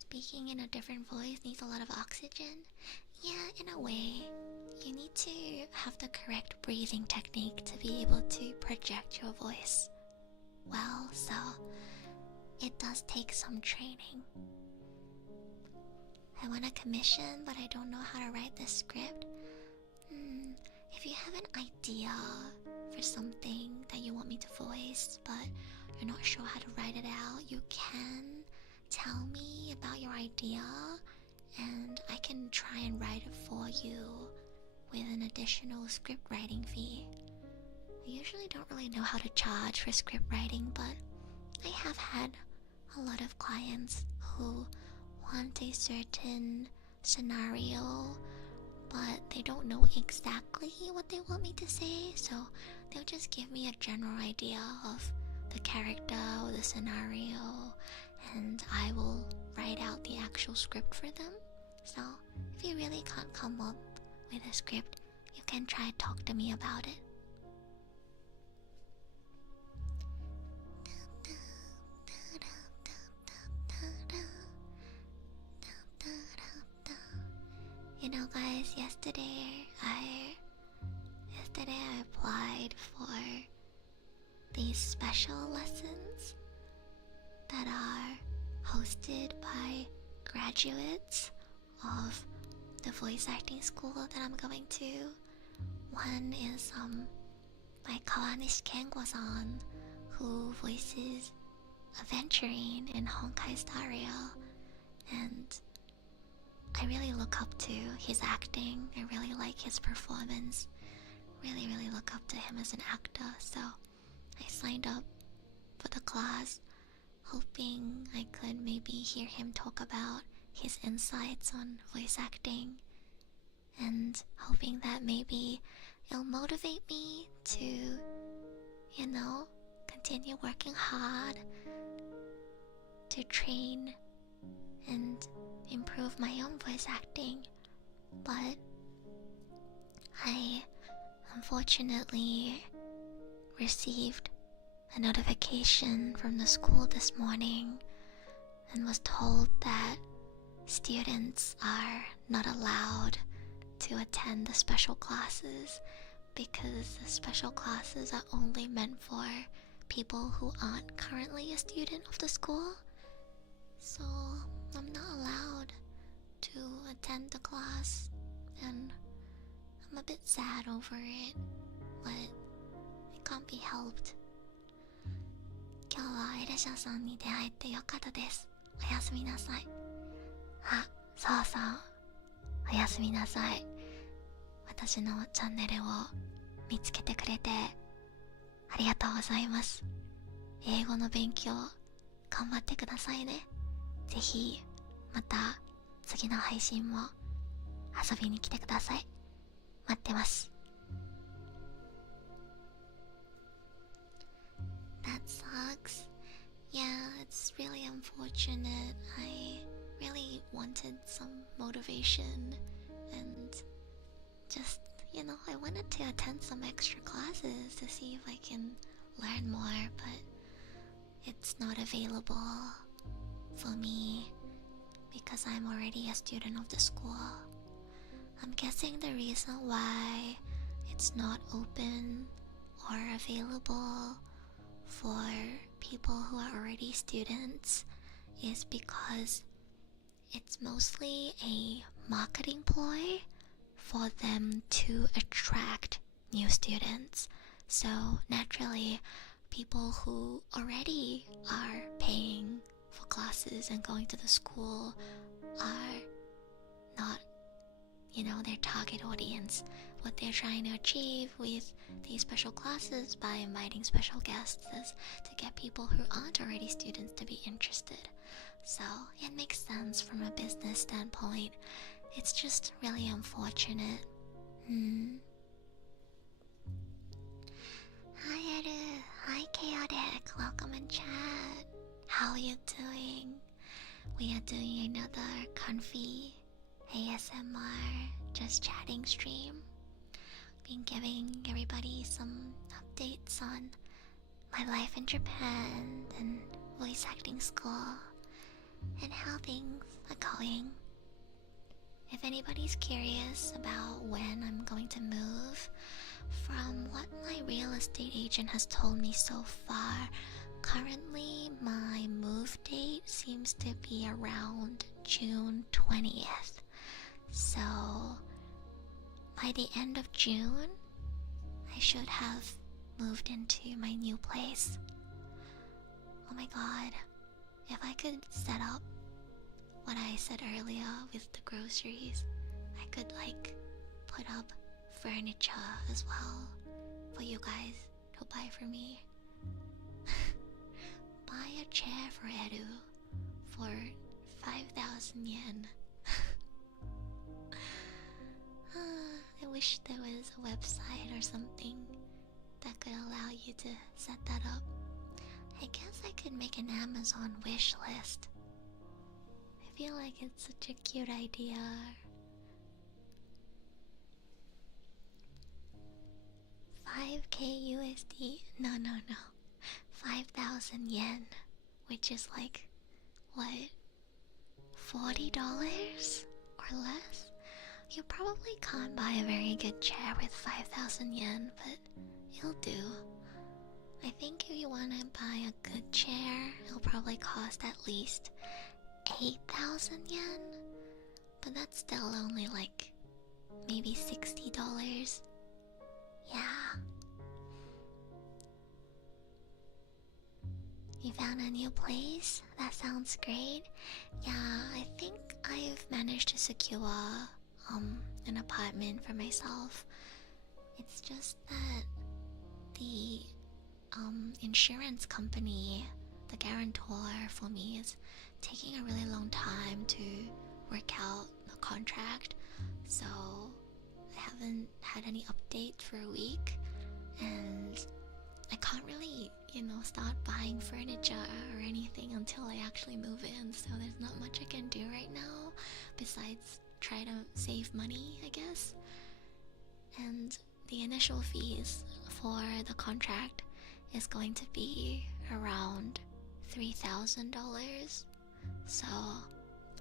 Speaking in a different voice needs a lot of oxygen. Yeah, in a way. You need to have the correct breathing technique to be able to project your voice well, so it does take some training. I want a commission, but I don't know how to write the script. If you have an idea for something that you want me to voice, but you're not sure how to write it out, you can tell me about your idea, and I can try and write it for you with an additional script writing fee. I usually don't really know how to charge for script writing, but I have had a lot of clients who want a certain scenario, but they don't know exactly what they want me to say, so they'll just give me a general idea of the character or the scenario, and I will actual script for them. So if you really can't come up with a script, you can try to talk to me about it. You know, guys, yesterday I applied for these special lessons that are hosted by graduates of the voice acting school that I'm going to. One is by Kawanishi-san, who voices Aventurine in Honkai Star Rail, and I really look up to his acting. I really like his performance. Really look up to him as an actor. So I signed up for the class, hoping I could maybe hear him talk about his insights on voice acting, and hoping that maybe it'll motivate me to, you know, continue working hard to train and improve my own voice acting. But I unfortunately received a notification from the school this morning and was told that students are not allowed to attend the special classes because the special classes are only meant for people who aren't currently a student of the school. So I'm not allowed to attend the class, and I'm a bit sad over it, but it can't be helped. 今日はエレシャさんに出会えてよかったです。おやすみなさい。あ、そうそう。おやすみなさい。私のチャンネルを見つけてくれてありがとうございます。英語の勉強頑張ってくださいね。ぜひまた次の配信も遊びに来てください。待ってます。That sucks. Yeah, it's really unfortunate. I really wanted some motivation and just, you know, I wanted to attend some extra classes to see if I can learn more, but it's not available for me because I'm already a student of the school. I'm guessing the reason why it's not open or available for people who are already students is because it's mostly a marketing ploy for them to attract new students. So naturally, people who already are paying for classes and going to the school are not, you know, their target audience. What they're trying to achieve with these special classes by inviting special guests is to get people who aren't already students to be interested. So it makes sense from a business standpoint. It's just really unfortunate. Hi Edu, hi Chaotic, welcome in chat. How are you doing? We are doing another comfy ASMR just chatting stream. Been giving everybody some updates on my life in Japan and voice acting school and how things are going. If anybody's curious about when I'm going to move, from what my real estate agent has told me so far, currently my move date seems to be around June 20th. So by the end of June, I should have moved into my new place. Oh my god, if I could set up what I said earlier with the groceries, I could like put up furniture as well for you guys to buy for me. Buy a chair for Edu for 5,000 yen. I wish there was a website or something that could allow you to set that up. I guess I could make an Amazon wish list. feel like it's such a cute idea. 5k USD? No. 5,000 yen, which is like, what, $40 or less? You probably can't buy a very good chair with 5,000 yen, but it'll do. I think if you want to buy a good chair, it'll probably cost at least 8,000 yen, but that's still only like maybe $60. Yeah. You found a new place? That sounds great. Yeah, I think I've managed to secure an apartment for myself. It's just that the insurance company, the guarantor for me, is taking a really long time to work out the contract, so I haven't had any update for a week, and I can't really, start buying furniture or anything until I actually move in, so there's not much I can do right now besides try to save money, I guess. And the initial fees for the contract is going to be around $3,000, so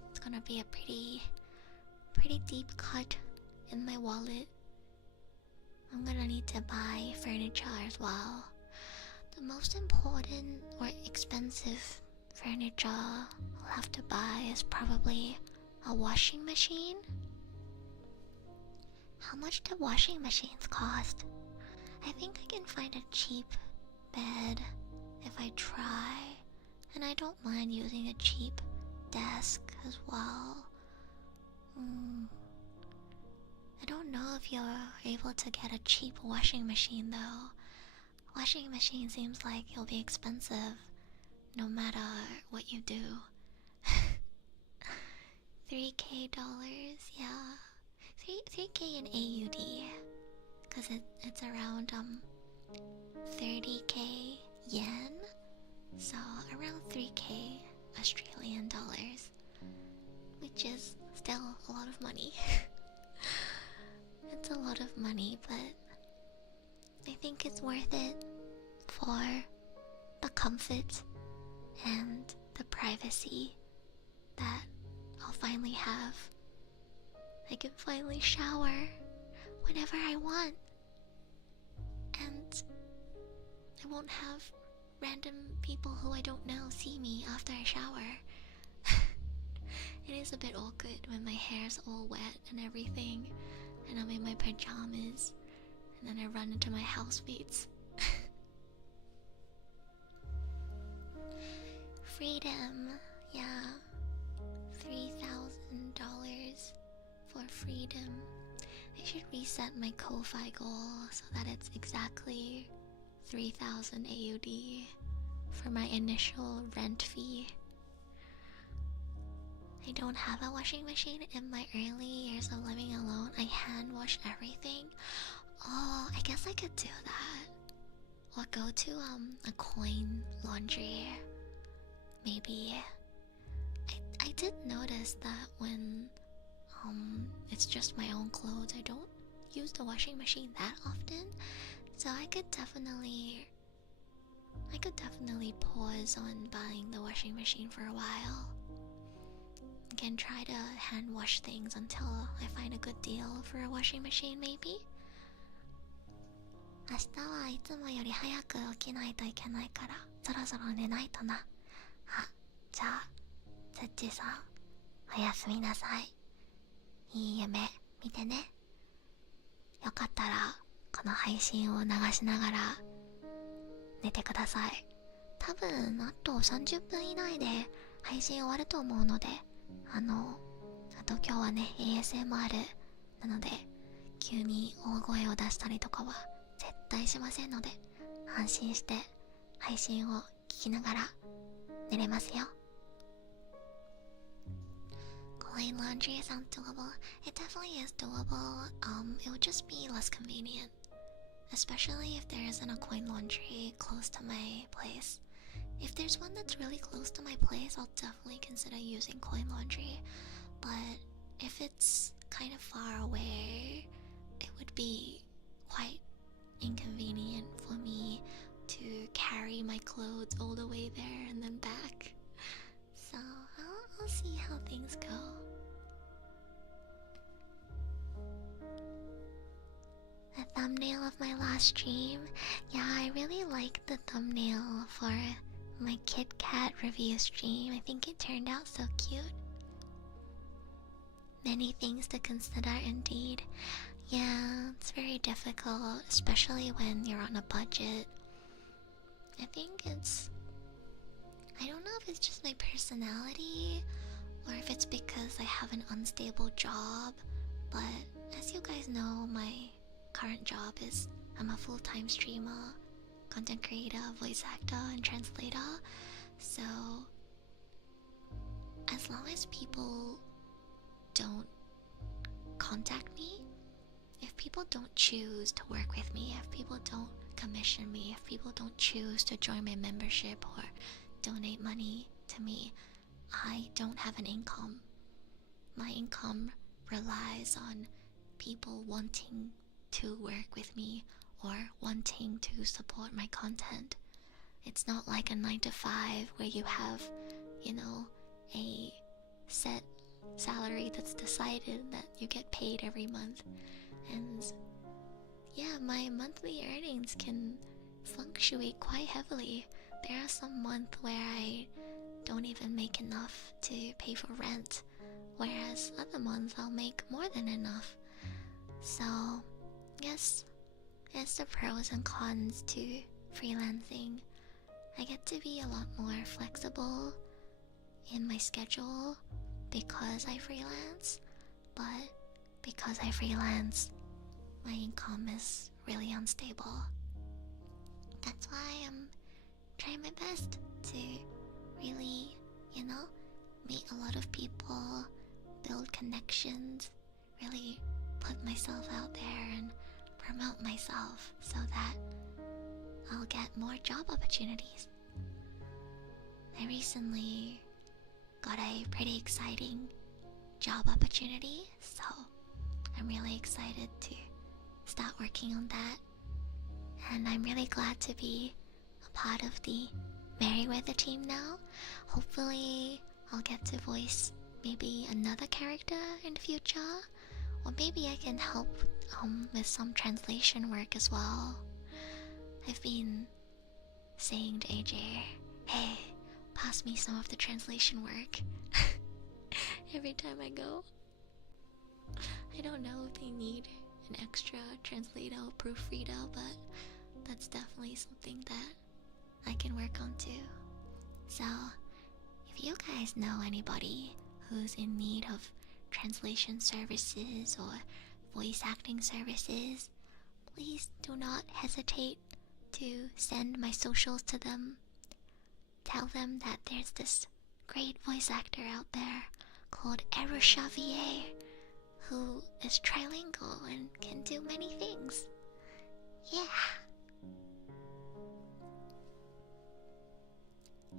it's gonna be a pretty deep cut in my wallet. I'm gonna need to buy furniture as well. The most important or expensive furniture I'll have to buy is probably a washing machine. How much do washing machines cost? I think I can find a cheap bed if I try, and I don't mind using a cheap desk as well. I don't know if you're able to get a cheap washing machine though. Washing machine seems like it'll be expensive no matter what you do. $3K, yeah. 3K in AUD, because it's around 30k yen, so around 3k Australian dollars, which is still a lot of money. It's a lot of money, but I think it's worth it for the comfort and the privacy that I'll finally have. I can finally shower whenever I want, and I won't have random people who I don't know see me after I shower. It is a bit awkward when my hair's all wet and everything, and I'm in my pajamas, and then I run into my housemates. Freedom, yeah. $3,000 for freedom. I should reset my Ko-Fi goal so that it's exactly 3,000 AUD for my initial rent fee. I don't have a washing machine. In my early years of living alone, I hand wash everything. Oh, I guess I could do that. Or go to a coin laundry. Maybe. I did notice that when it's just my own clothes, I don't use the washing machine that often, so I could definitely pause on buying the washing machine for a while. I can try to hand wash things until I find a good deal for a washing machine, maybe. 明日はいつもより早く起きないといけないから、そろそろ寝ないとな。あ、じゃあ、つっちさん、おやすみなさい。いい夢見てね。よかったらこの配信を流しながら寝てください。多分あと30分以内で配信終わると思うので、あと今日はね ASMR なので急に大声を出したりとかは絶対しませんので、安心して配信を聞きながら寝れますよ。Coin laundry sounds doable. It definitely is doable. It would just be less convenient, especially if there isn't a coin laundry close to my place. if there's one that's really close to my place, I'll definitely consider using coin laundry. But if it's kind of far away, it would be quite inconvenient for me to carry my clothes all the way there and then back. So I'll see how things go. The thumbnail of my last stream. Yeah, I really liked the thumbnail for my Kit Kat review stream. I think it turned out so cute. Many things to consider indeed. Yeah, it's very difficult, especially when you're on a budget. I think I don't know if it's just my personality or if it's because I have an unstable job, but as you guys know, my current job is I'm a full-time streamer, content creator, voice actor, and translator. So as long as people don't contact me, if people don't choose to work with me, if people don't commission me, if people don't choose to join my membership or donate money to me, I don't have an income. My income relies on people wanting to work with me or wanting to support my content. It's not like a 9 to 5 where you have, a set salary that's decided that you get paid every month. And yeah, my monthly earnings can fluctuate quite heavily. There are some months where I don't even make enough to pay for rent, whereas other months I'll make more than enough. So yes, it's the pros and cons to freelancing. I get to be a lot more flexible in my schedule because I freelance, but because I freelance, my income is really unstable. That's why I'm trying my best to really, meet a lot of people, build connections, really put myself out there and promote myself so that I'll get more job opportunities. I recently got a pretty exciting job opportunity, so I'm really excited to start working on that. And I'm really glad to be a part of the Merryweather team now. Hopefully I'll get to voice maybe another character in the future, or maybe I can help with some translation work as well. I've been saying to AJ, hey, pass me some of the translation work every time I go. I don't know if they need an extra translator or proofreader, but that's definitely something that I can work on too. So if you guys know anybody who's in need of translation services or voice acting services, please do not hesitate to send my socials to them. Tell them that there's this great voice actor out there called Xavier who is trilingual and can do many things. Yeah.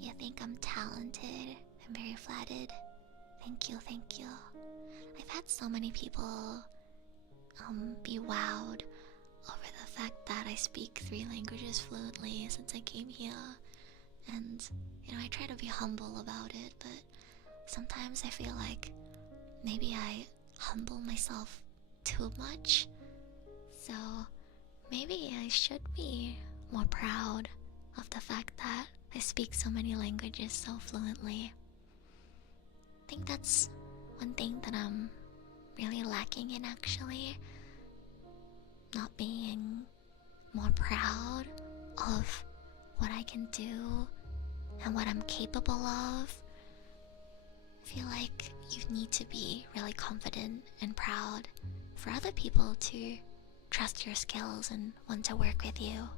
You think I'm talented? I'm very flattered. Thank you, thank you. I've had so many people be wowed over the fact that I speak 3 languages fluently since I came here. And, I try to be humble about it, but sometimes I feel like maybe I humble myself too much. So maybe I should be more proud of the fact that I speak so many languages so fluently. I think that's one thing that I'm really lacking in, actually. Not being more proud of what I can do and what I'm capable of. I feel like you need to be really confident and proud for other people to trust your skills and want to work with you.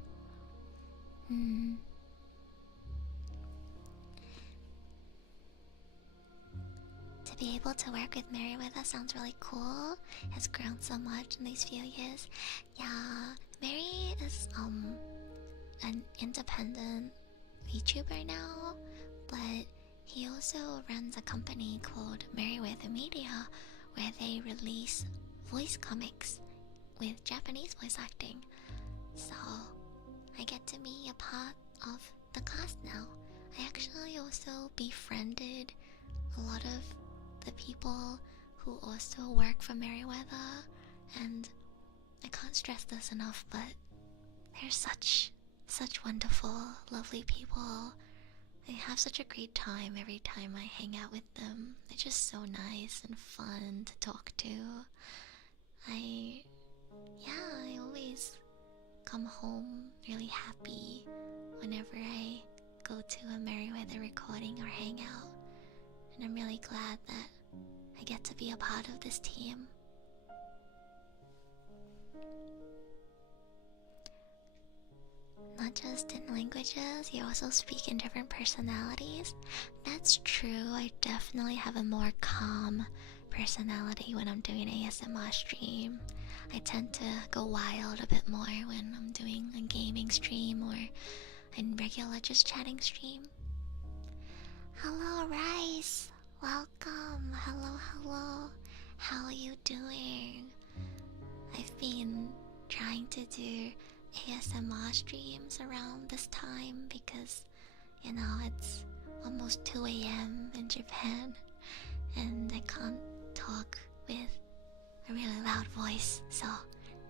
To be able to work with Merryweather sounds really cool. Has grown so much in these few years. Yeah, Mary is an independent Vtuber now, but he also runs a company called Merriweather Media where they release voice comics with Japanese voice acting. So I get to be a part of the cast now. I actually also befriended a lot of the people who also work for Merriweather, and I can't stress this enough, but they're such wonderful, lovely people. I have such a great time every time I hang out with them. They're just so nice and fun to talk to. I always come home really happy whenever I go to a Merriweather recording or hangout, and I'm really glad that I get to be a part of this team. Not just in languages, you also speak in different personalities. That's true, I definitely have a more calm personality when I'm doing ASMR stream. I tend to go wild a bit more when I'm doing a gaming stream or a regular just chatting stream. Hello Rice, welcome. Hello. How are you doing? I've been trying to do ASMR streams around this time because, you know, it's almost 2 a.m. in Japan and I can't talk with a really loud voice, so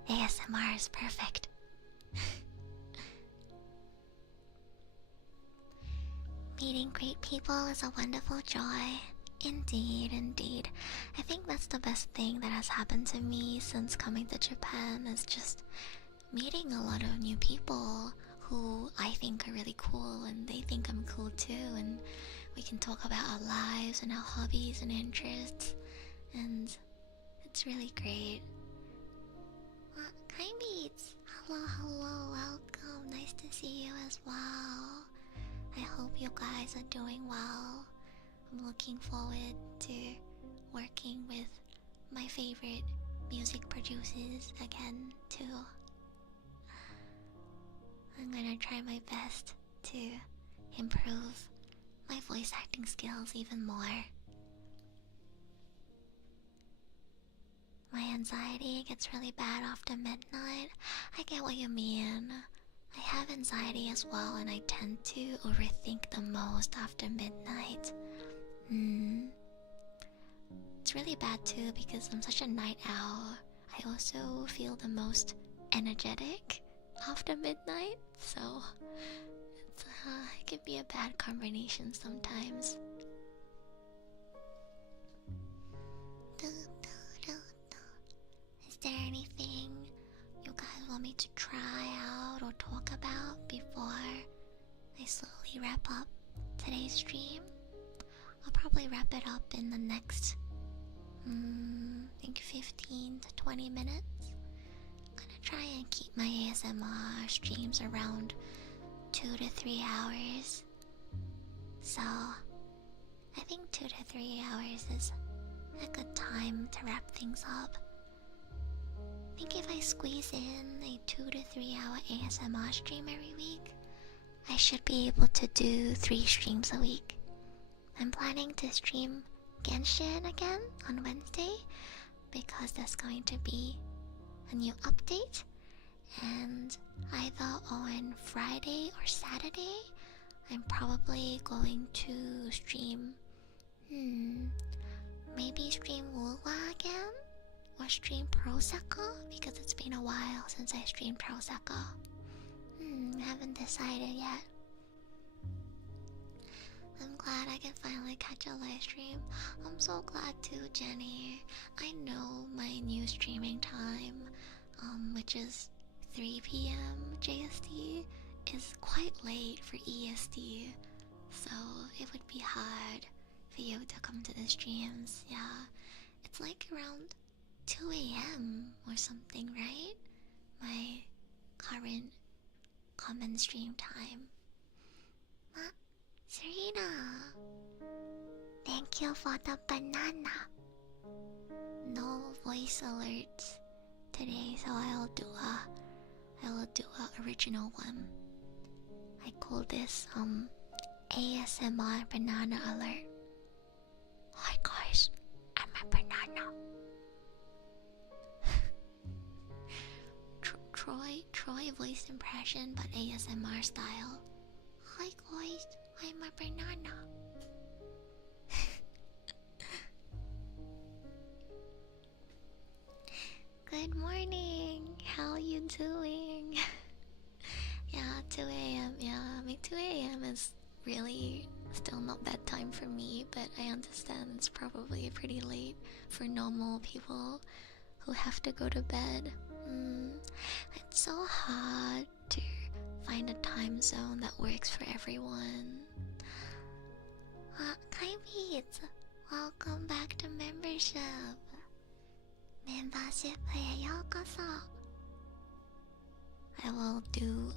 ASMR is perfect. Meeting great people is a wonderful joy. Indeed. I think that's the best thing that has happened to me since coming to Japan, is just meeting a lot of new people who I think are really cool and they think I'm cool too, and we can talk about our lives and our hobbies and interests, and it's really great. Hi Beats! Hello, welcome. Nice to see you as well. I hope you guys are doing well. I'm looking forward to working with my favorite music producers again too. I'm gonna try my best to improve my voice acting skills even more. My anxiety gets really bad after midnight. I get what you mean. I have anxiety as well, and I tend to overthink the most after midnight. It's really bad too because I'm such a night owl. I also feel the most energetic after midnight, so it can be a bad combination sometimes. Is there anything you guys want me to try out or talk about before I slowly wrap up today's stream? I'll probably wrap it up in the next, I think 15 to 20 minutes. I'm gonna try and keep my ASMR streams around 2 to 3 hours. So, I think 2 to 3 hours is a good time to wrap things up. I think if I squeeze in a 2 to 3 hour ASMR stream every week, I should be able to do 3 streams a week. I'm planning to stream Genshin again on Wednesday because there's going to be a new update, and either on Friday or Saturday I'm probably going to stream maybe stream Wulwa again or stream Prosecco because it's been a while since I streamed Prosecco. Haven't decided yet. I'm glad I can finally catch a live stream. I'm so glad too, Jenny. I know my new streaming time, which is 3 p.m. JST, is quite late for EST, so it would be hard for you to come to the streams. Yeah, it's like around 2 a.m. or something, right? My current common stream time. Serena, thank you for the banana. No voice alerts today, so I will do a original one. I call this ASMR banana alert. Hi guys, I'm a banana. Troy voice impression but ASMR style. Hi guys, I'm a banana. Good morning. How are you doing? Yeah, 2 a.m. Yeah, I mean 2 a.m. is really still not bedtime for me, but I understand it's probably pretty late for normal people who have to go to bed. It's so hard to find a time zone that works for everyone. Kaibeats, welcome back to membership. Membershipへようこそ. I will do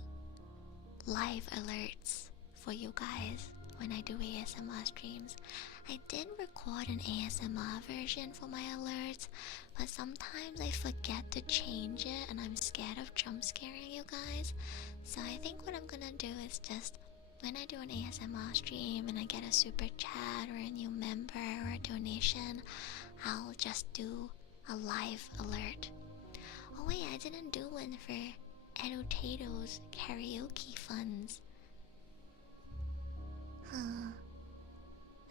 live alerts for you guys when I do ASMR streams. I did record an ASMR version for my alerts, but sometimes I forget to change it and I'm scared of jump scaring you guys. So I think what I'm gonna do is just when I do an ASMR stream and I get a super chat or a new member or a donation, I'll just do a live alert. Oh wait, I didn't do one for Edutato's karaoke funds.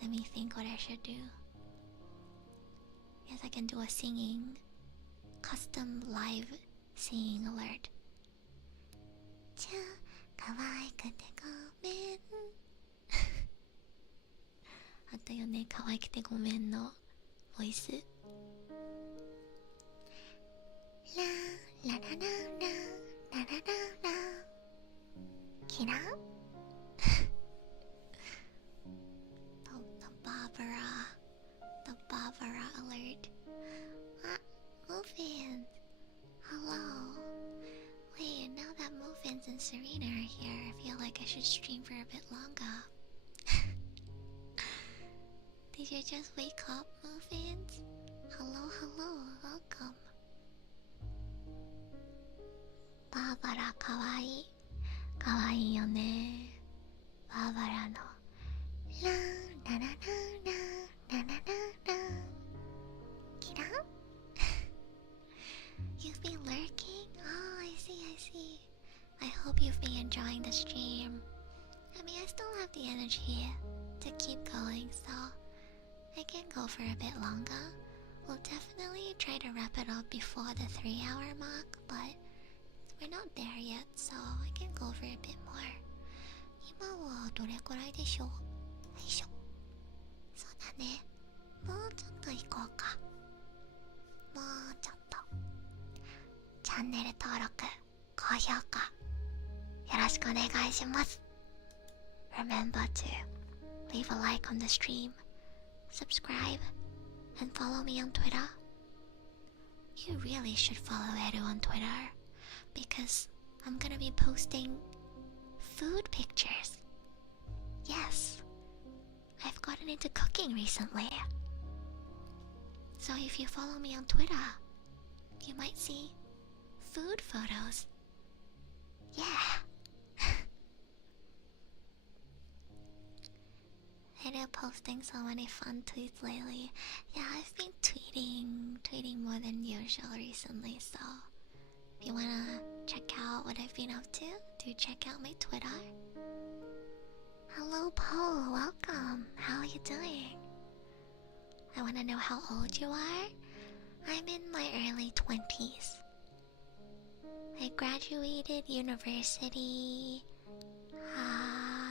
Let me think what I should do. Yes, I can do a singing, custom live singing alert. ちゃ可愛くてごめん。あったよね、可愛くてごめんのボイス。ラララララララララキラThe Barbara alert. Muffins. Hello. Wait, now that Muffins and Serena are here, I feel like I should stream for a bit longer. Did you just wake up, Muffins? Hello, welcome. Barbara, kawaii. Kawaii yo ne. Barbara no. La la la la la la la la. Kira? You've been lurking? Oh, I see. I hope you've been enjoying the stream. I mean, I still have the energy to keep going, so I can go for a bit longer. We'll definitely try to wrap it up before the 3-hour mark, but we're not there yet, so I can go for a bit more. 今はどれくらいでしょう？よいしょ。そうだね。もうちょっと行こうか。もうちょっと。チャンネル登録、高評価、よろしくお願いします。Remember to leave a like on the stream, subscribe, and follow me on Twitter. You really should follow Edu on Twitter, because I'm gonna be posting food pictures. Yes, I've gotten into cooking recently. So if you follow me on Twitter, you might see food photos. Yeah. I've been posting so many fun tweets lately. Yeah, I've been tweeting more than usual recently, so if you wanna check out what I've been up to, do check out my Twitter. Hello, Paul. Welcome. How are you doing? I wanna know how old you are. I'm in my early 20s. I graduated university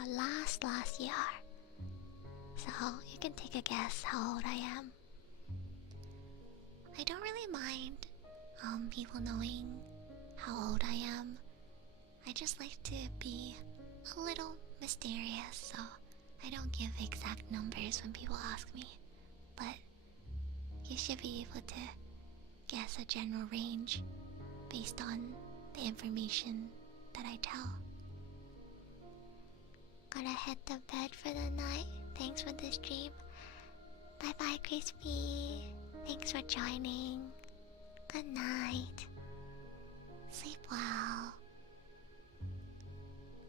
last year. So you can take a guess how old I am. I don't really mind people knowing how old I am. I just like to be a little mysterious, so I don't give exact numbers when people ask me. But you should be able to guess a general range based on the information that I tell. Gotta head to bed for the night. Thanks for the stream. Bye bye, Crispy. Thanks for joining. Good night. Sleep well.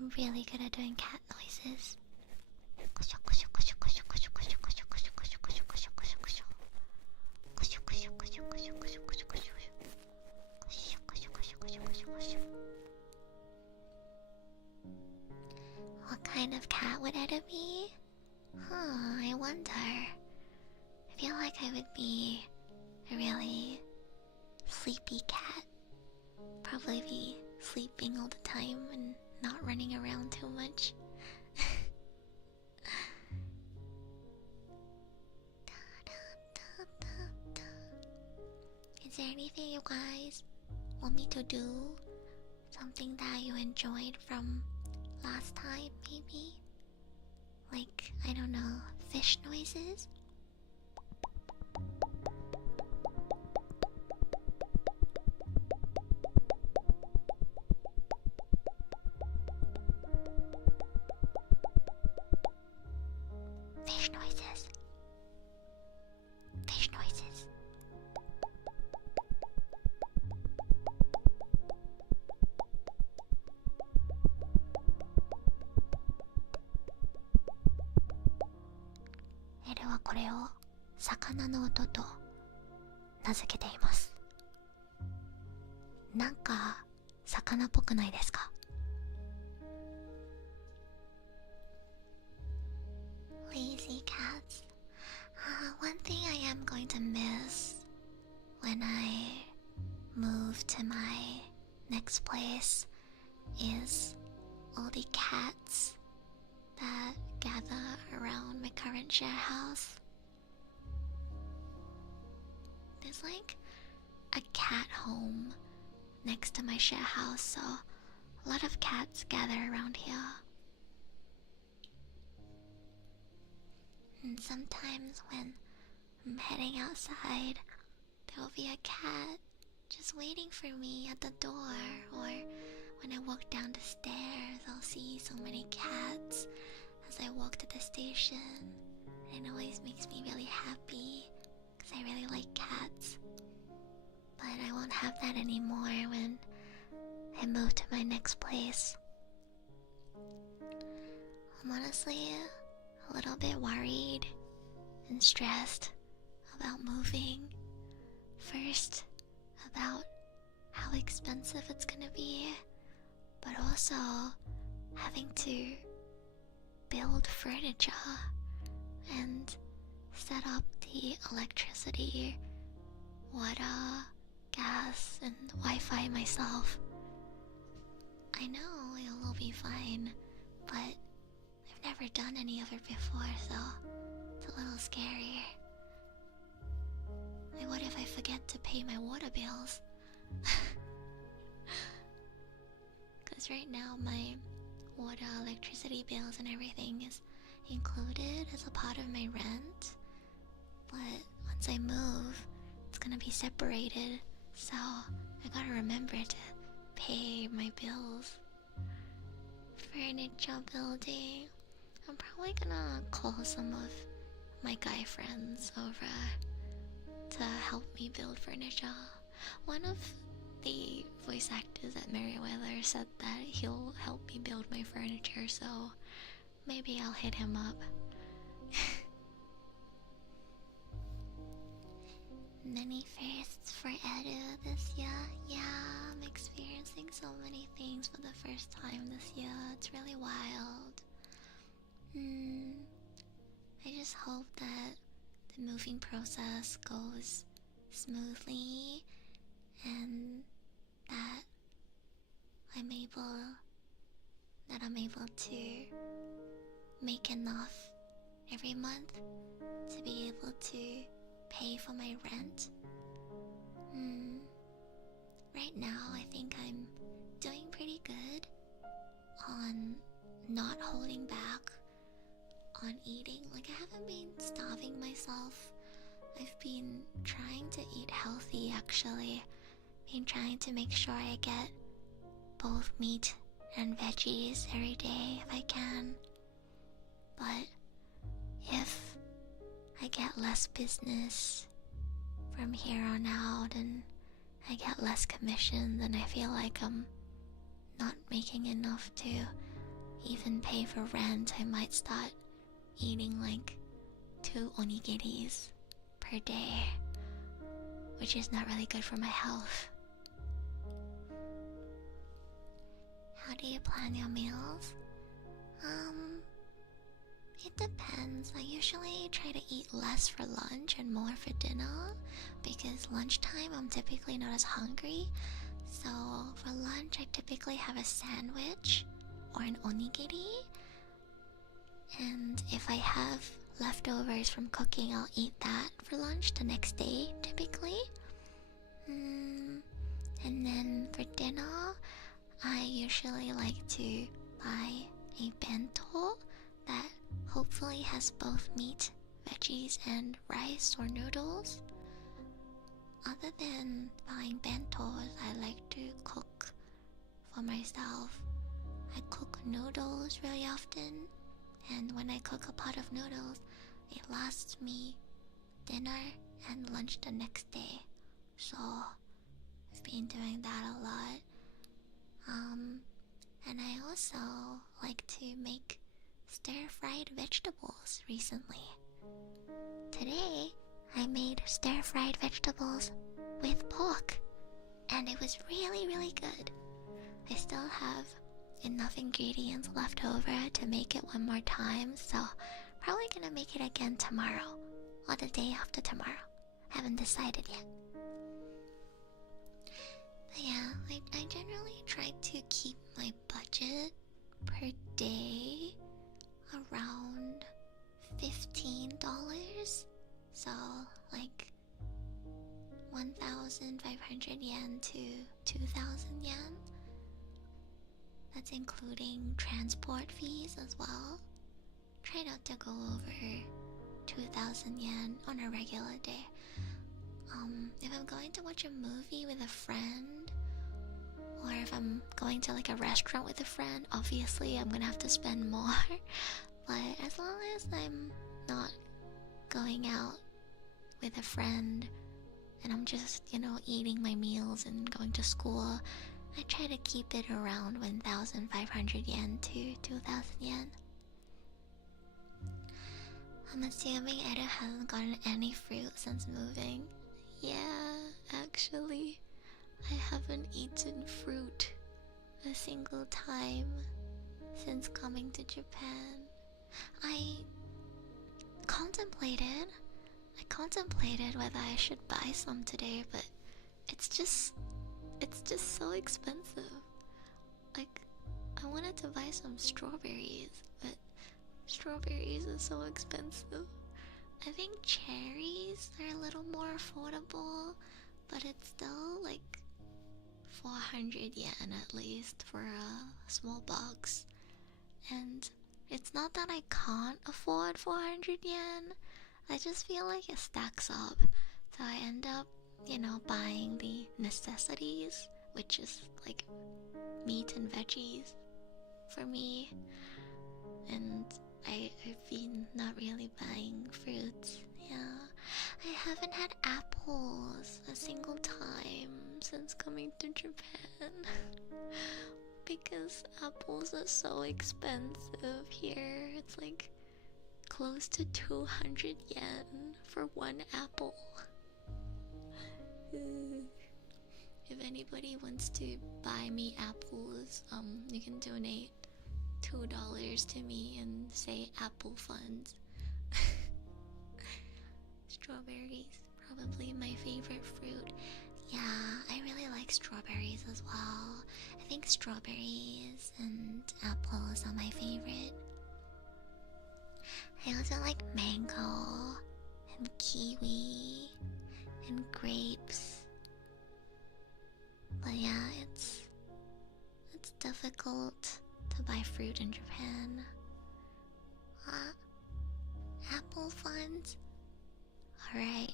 I'm really good at doing cat noises. What kind of cat would Etta be? I wonder. I feel like I would be a really sleepy cat. Probably be sleeping all the time and not running around too much. Is there anything you guys want me to do? Something that you enjoyed from last time, maybe? Like, I don't know, fish noises? Fish noises. Fish noises. Ella はこれを魚の音と名付けています。なんか魚っぽくないですか？Lazy cats. One thing I am going to miss when I move to my next place is all the cats that gather around my current share house. There's like a cat home next to my share house, so a lot of cats gather around here. And sometimes when I'm heading outside, there will be a cat just waiting for me at the door, or when I walk down the stairs, I'll see so many cats as I walk to the station. And it always makes me really happy because I really like cats. But I won't have that anymore when I move to my next place. I'm honestly a little bit worried and stressed about moving. First, about how expensive it's gonna be, but also having to build furniture and set up the electricity, water, gas, and Wi-Fi myself. I know it'll all be fine, but I've never done any of it before, so it's a little scary. Like, what if I forget to pay my water bills? Because right now my water, electricity bills and everything is included as a part of my rent. But once I move, it's gonna be separated, so I gotta remember to pay my bills. Furniture building. I'm probably gonna call some of my guy friends over to help me build furniture. One of the voice actors at Merriweather said that he'll help me build my furniture, so maybe I'll hit him up. Many firsts for Edu this year. Yeah, I'm experiencing so many things for the first time this year. It's really wild. I just hope that the moving process goes smoothly and that I'm able to make enough every month to be able to pay for my rent. Right now I think I'm doing pretty good on not holding back on eating. Like, I haven't been starving myself. I've been trying to eat healthy, actually. Been trying to make sure I get both meat and veggies every day if I can. But if I get less business from here on out and I get less commission, then I feel like I'm not making enough to even pay for rent, I might start eating like 2 onigiris per day, which is not really good for my health. How do you plan your meals? It depends. I usually try to eat less for lunch and more for dinner, because lunchtime I'm typically not as hungry. So for lunch I typically have a sandwich or an onigiri, and if I have leftovers from cooking, I'll eat that for lunch the next day typically. And then for dinner, I usually like to buy a bento that hopefully has both meat, veggies, and rice or noodles. Other than buying bentos, I like to cook for myself. I cook noodles really often, and when I cook a pot of noodles, it lasts me dinner and lunch the next day. So I've been doing that a lot. And I also like to make stir-fried vegetables recently. Today, I made stir-fried vegetables with pork, and it was really, really good. I still have enough ingredients left over to make it one more time, so probably gonna make it again tomorrow, or the day after tomorrow. Haven't decided yet. But yeah, I generally try to keep my budget per day around $15. So like 1,500 yen to 2,000 yen. That's including transport fees as well. Try not to go over 2,000 yen on a regular day. If I'm going to watch a movie with a friend, or if I'm going to like a restaurant with a friend, obviously I'm gonna have to spend more. But as long as I'm not going out with a friend and I'm just, eating my meals and going to school, I try to keep it around 1,500 yen to 2,000 yen. I'm assuming Edo hasn't gotten any fruit since moving. Yeah, actually, I haven't eaten fruit a single time since coming to Japan. I contemplated whether I should buy some today, but it's just so expensive. Like, I wanted to buy some strawberries, but strawberries are so expensive. I think cherries are a little more affordable, but it's still like 400 yen at least for a small box. And it's not that I can't afford 400 yen, I just feel like it stacks up. So I end up, buying the necessities, which is like meat and veggies for me. And I've been not really buying fruits. Yeah, I haven't had apples a single time since coming to Japan. Because apples are so expensive here. It's like close to 200 yen for one apple. If anybody wants to buy me apples, you can donate $2 to me and say apple funds. Strawberries, probably my favorite fruit. Yeah, I really like strawberries as well. I think strawberries and apples are my favorite. I also like mango and kiwi and grapes. But yeah, it's difficult to buy fruit in Japan. Apple funds? Alright,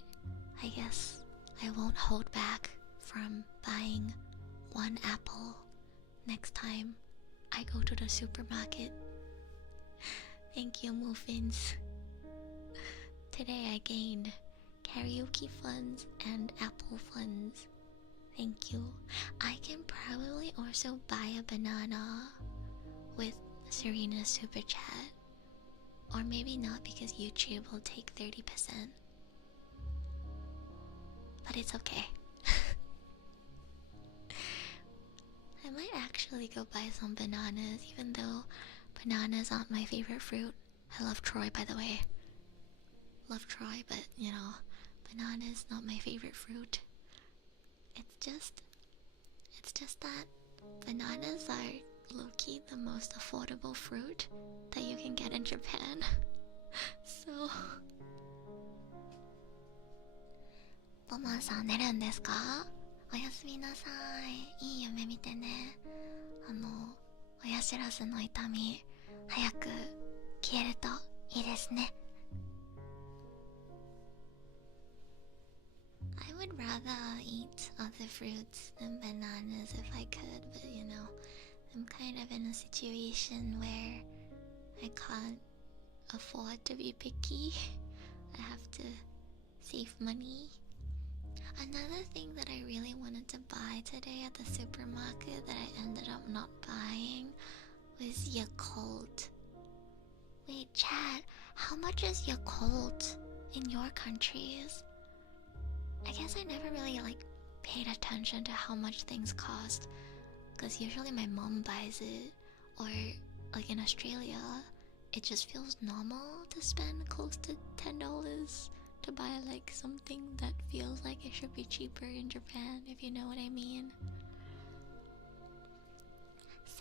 I guess I won't hold back from buying one apple next time I go to the supermarket. Thank you, Muffins. Today I gained karaoke funds and apple funds. Thank you. I can probably also buy a banana with Serena's super chat. Or maybe not because YouTube will take 30%. But it's okay. I might actually go buy some bananas, even though bananas aren't my favorite fruit. I love Troy, by the way. Love Troy, but you know, bananas not my favorite fruit. It's just that bananas are low-key the most affordable fruit that you can get in Japan. So ボマンさん寝るんですか？おやすみなさい。いい夢見てね。親知らずの痛み早く消えるといいですね。I would rather eat other fruits than bananas if I could, but you know, I'm kind of in a situation where I can't afford to be picky. I have to save money. Another thing that I really wanted to buy today at the supermarket that I ended up not buying was Yakult. Wait, Chad, how much is Yakult in your countries? I guess I never really paid attention to how much things cost, because usually my mom buys it, or like in Australia, it just feels normal to spend close to $10 to buy like something that feels like it should be cheaper in Japan, if you know what I mean.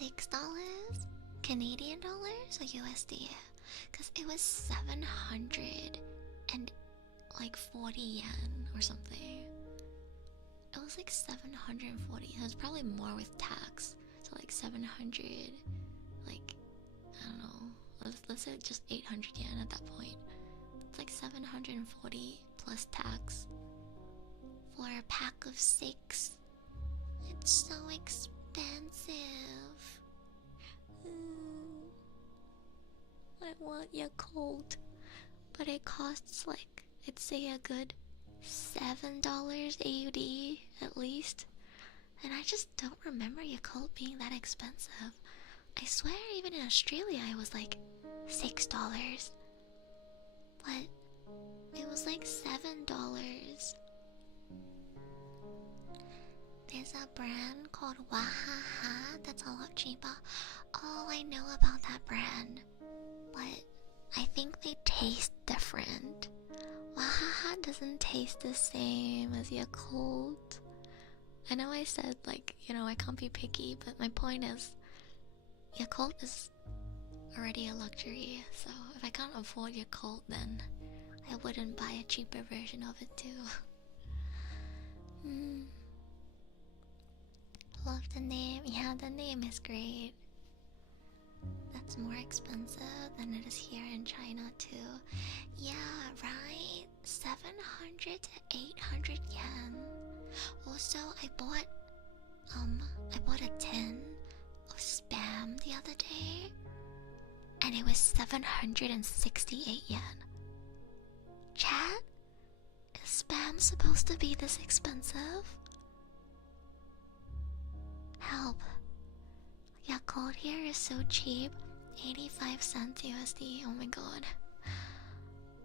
$6? Canadian dollars or USD? Because it was 740 yen or something. It was like 740. It was probably more with tax. So like 700, like, I don't know. Let's say just 800 yen at that point. It's like 740 plus tax for a pack of 6. It's so expensive. I want Yakult, but it costs like, I'd say a good $7 AUD at least. And I just don't remember Yakult being that expensive. I swear even in Australia it was like $6. But it was like $7. There's a brand called Wahaha that's a lot cheaper. Oh, I know about that brand. But I think they taste different. Wahaha doesn't taste the same as Yakult. I know I said like, you know, I can't be picky, but my point is Yakult is already a luxury, so if I can't afford Yakult, then I wouldn't buy a cheaper version of it too. Love the name. Yeah, the name is great. That's more expensive than it is here in China too. Yeah, right? 700 to 800 yen. Also, I bought a tin of Spam the other day, and it was 768 yen. Chat? Is Spam supposed to be this expensive? Help. Yakult here is so cheap. 85 cents USD. Oh my god.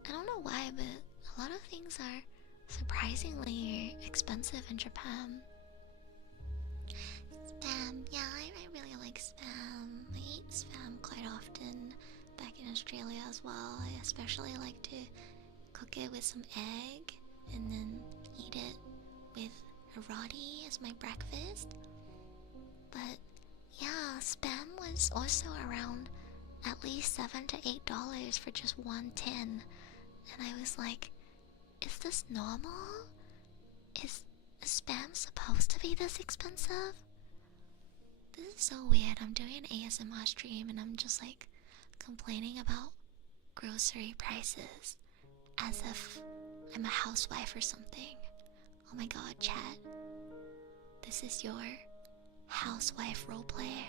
I don't know why, but a lot of things are surprisingly expensive in Japan. Spam. Yeah, I really like Spam. I eat Spam quite often back in Australia as well. I especially like to cook it with some egg and then eat it with a roti as my breakfast. But yeah, Spam was also around at least $7 to $8 for just one tin. And I was like, is this normal? Is Spam supposed to be this expensive? This is so weird. I'm doing an ASMR stream and I'm just like complaining about grocery prices as if I'm a housewife or something. Oh my god, chat. This is your housewife roleplay.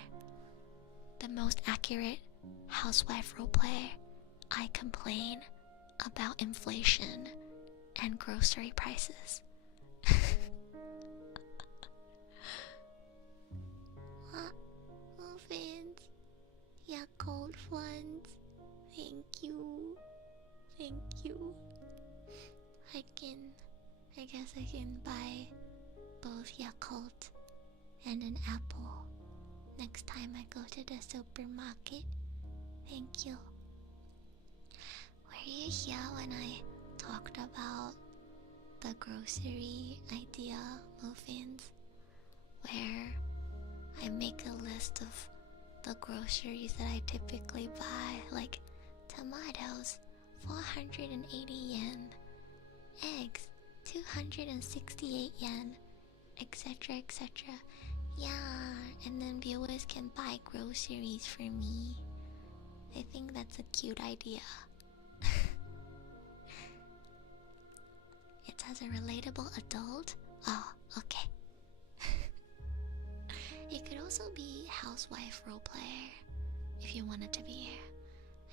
The most accurate housewife roleplay. I complain about inflation and grocery prices. What? Muffins. Yakult. I guess I can buy both Yakult and an apple next time I go to the supermarket. Thank you. Were you here when I talked about the grocery idea muffins? Where I make a list of the groceries that I typically buy, like tomatoes, 480 yen, eggs, 268 yen, etc, etc. Yeah, and then viewers can buy groceries for me. I think that's a cute idea. It says a relatable adult? Oh, okay. It could also be housewife roleplayer if you wanted to be.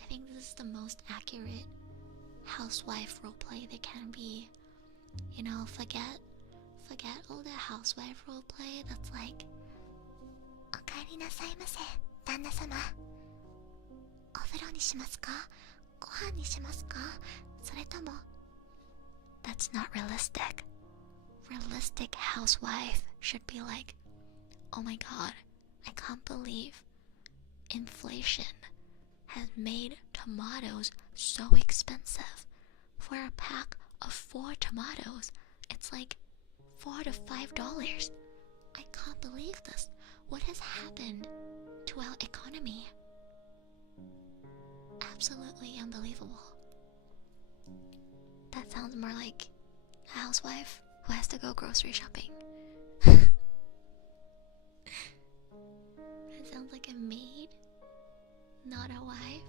I think this is the most accurate housewife roleplay there can be. You know, forget all the housewife roleplay that's like, お帰りなさいませ、旦那様。お風呂にしますか？ご飯にしますか？それとも。That's not realistic. Realistic housewife should be like, oh my god, I can't believe inflation has made tomatoes so expensive. For a pack of 4 tomatoes, it's like $4 to $5. I can't believe this. What has happened to our economy? Absolutely unbelievable. That sounds more like a housewife who has to go grocery shopping. That sounds like a maid, not a wife.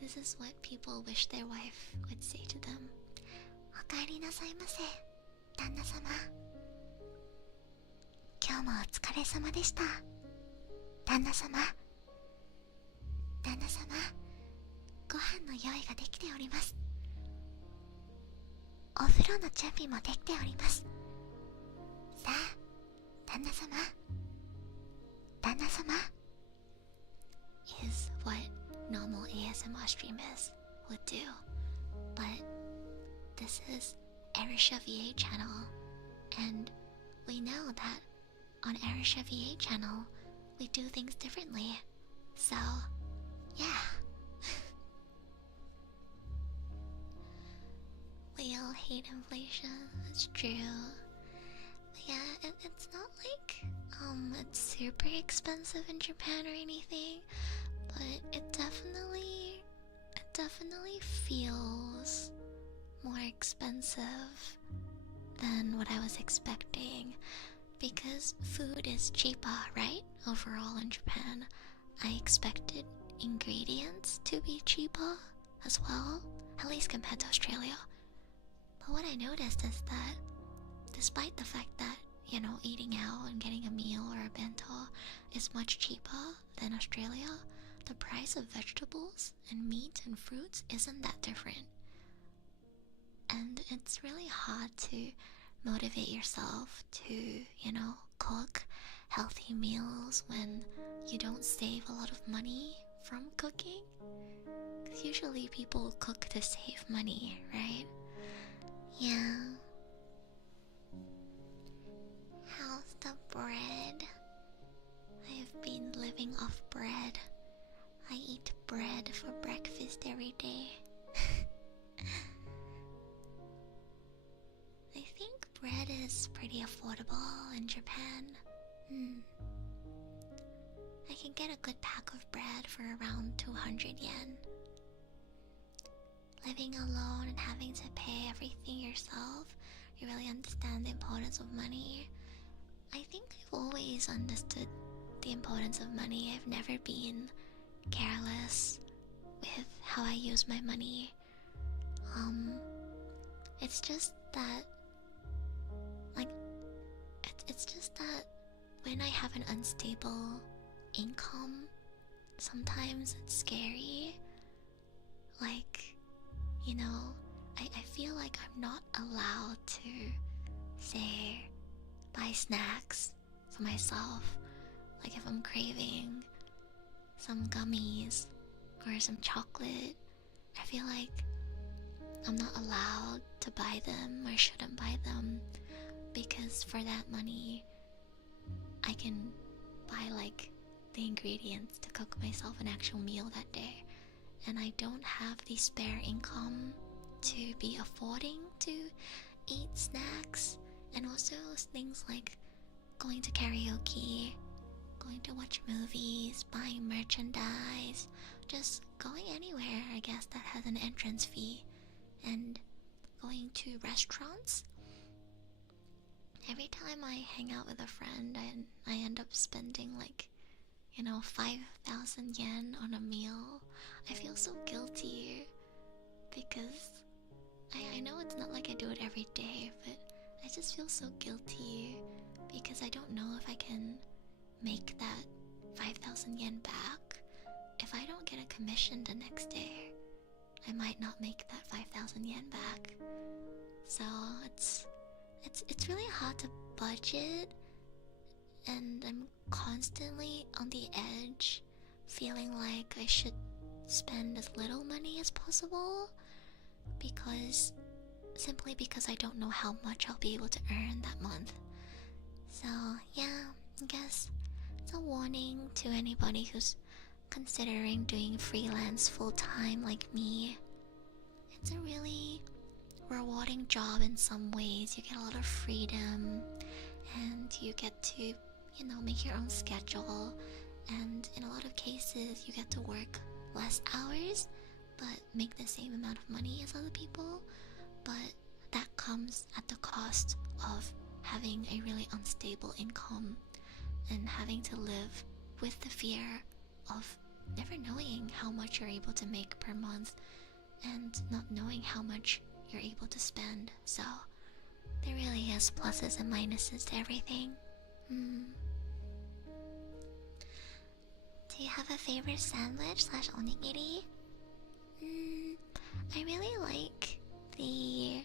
This is what people wish their wife would say to them. お帰りなさいませ、旦那様。今日もお疲れ様でした。旦那様。旦那様、ご飯の用意ができております。お風呂の準備もできております。さあ、旦那様。旦那様 is what normal ASMR streamers would do. But this is Erisha VA channel, and we know that on Erisha VA channel, we do things differently. So, yeah. We all hate inflation, it's true. Yeah, it's not like it's super expensive in Japan or anything, but it definitely feels more expensive than what I was expecting, because food is cheaper, right? Overall in Japan, I expected ingredients to be cheaper as well, at least compared to Australia. But what I noticed is that despite the fact that, you know, eating out and getting a meal or a bento is much cheaper than Australia, the price of vegetables and meat and fruits isn't that different. And it's really hard to motivate yourself to, you know, cook healthy meals when you don't save a lot of money from cooking. Because usually people cook to save money, right? Yeah. How's the bread? I've been living off bread. I eat bread for breakfast every day. I think bread is pretty affordable in Japan. I can get a good pack of bread for around 200 yen. Living alone and having to pay everything yourself, you really understand the importance of money. I think I've always understood the importance of money. I've never been careless with how I use my money. It's just that, like, it's just that when I have an unstable income, sometimes it's scary. Like, you know, I feel like I'm not allowed to, say, buy snacks for myself. Like if I'm craving some gummies or some chocolate, I feel like I'm not allowed to buy them or shouldn't buy them, because for that money I can buy like the ingredients to cook myself an actual meal that day, and I don't have the spare income to be affording to eat snacks, and also things like going to karaoke, going to watch movies, buying merchandise, just going anywhere, I guess, that has an entrance fee, and going to restaurants. Every time I hang out with a friend, I end up spending like, 5,000 yen on a meal. I feel so guilty because I know it's not like I do it every day, but I just feel so guilty because I don't know if I can make that 5,000 yen back. If I don't get a commission the next day, I might not make that 5,000 yen back. So it's really hard to budget, and I'm constantly on the edge, feeling like I should spend as little money as possible, simply because I don't know how much I'll be able to earn that month. So yeah, I guess it's a warning to anybody who's considering doing freelance full-time like me. It's a really rewarding job in some ways. You get a lot of freedom, and you get to, make your own schedule, and in a lot of cases you get to work less hours but make the same amount of money as other people. But that comes at the cost of having a really unstable income and having to live with the fear of never knowing how much you're able to make per month and not knowing how much you're able to spend. So there really is pluses and minuses to everything. Do you have a favorite sandwich / onigiri? I really like the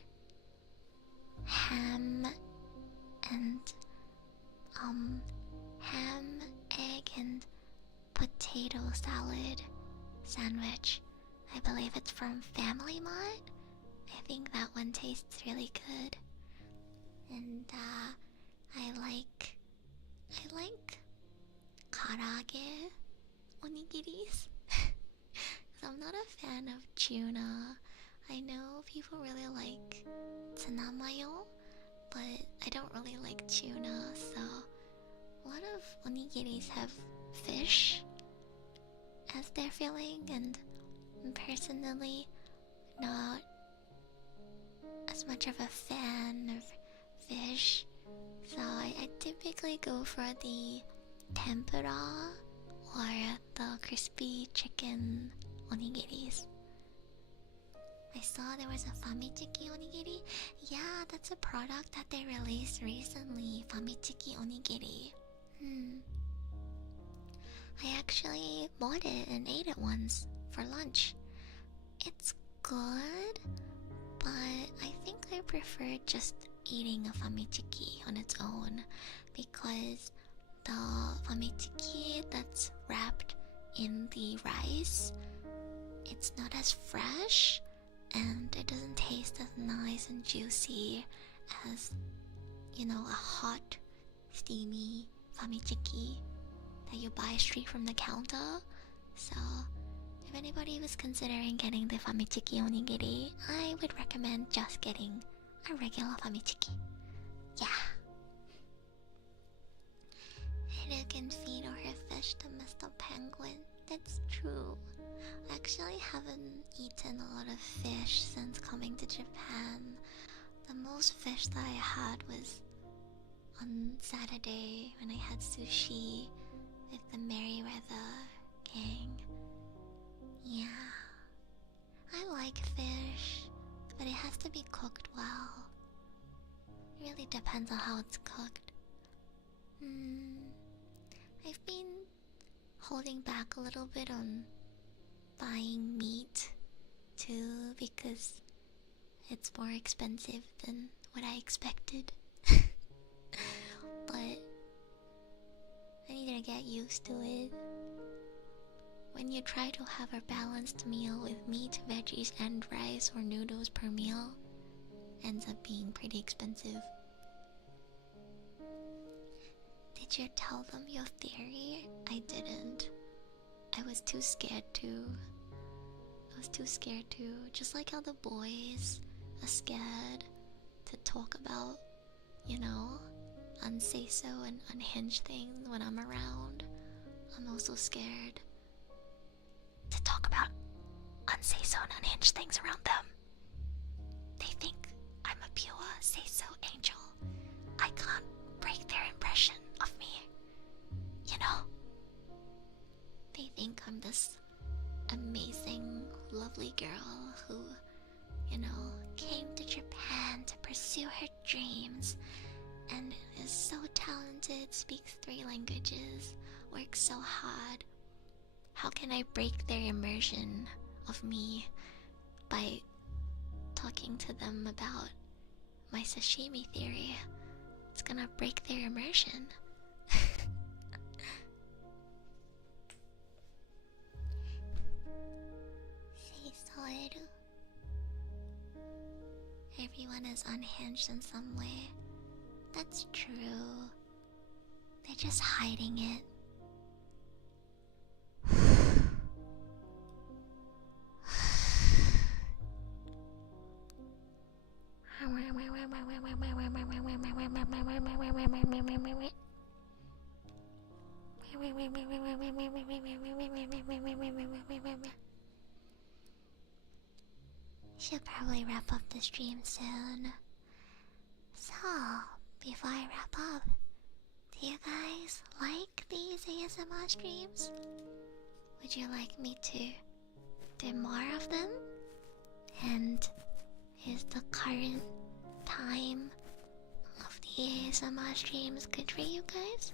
ham, egg, and potato salad sandwich. I believe it's from Family Mart. I think that one tastes really good. And I like karage onigiris. I'm not a fan of tuna. I know people really like tsunamayo, but I don't really like tuna, so a lot of onigiris have fish as their filling, and I'm personally not as much of a fan of fish, so I typically go for the tempura or the crispy chicken onigiris. I saw there was a famichiki onigiri. Yeah, that's a product that they released recently, famichiki onigiri. I actually bought it and ate it once for lunch. It's good, but I think I prefer just eating a famichiki on its own, because the famichiki that's wrapped in the rice, it's not as fresh, and it doesn't taste as nice and juicy as, a hot, steamy famichiki that you buy straight from the counter. So if anybody was considering getting the famichiki onigiri, I would recommend just getting a regular famichiki. Yeah. Who can feed or her fish to Mr. Penguin? That's true. I actually haven't eaten a lot of fish since coming to Japan. The most fish that I had was on Saturday when I had sushi with the Merryweather gang. Yeah, I like fish, but it has to be cooked well. It really depends on how it's cooked. I've been holding back a little bit on buying meat too, because it's more expensive than what I expected. But I need to get used to it. When you try to have a balanced meal with meat, veggies, and rice or noodles per meal, ends up being pretty expensive. Did you tell them your theory? I didn't. I was too scared to. Just like how the boys are scared to talk about, unsay so and unhinged things when I'm around. I'm also scared to talk about unsay so and unhinged things around them. They think I'm a pure say so angel. I can't break their impression of me. They think I'm this amazing, lovely girl who, came to Japan to pursue her dreams and is so talented, speaks 3 languages, works so hard. How can I break their immersion of me by talking to them about my sashimi theory? It's gonna break their immersion. Everyone is unhinged in some way. That's true. They're just hiding it. Should probably wrap up the stream soon. So, before I wrap up, do you guys like these ASMR streams? Would you like me to do more of them? And is the current time of the ASMR streams good for you guys?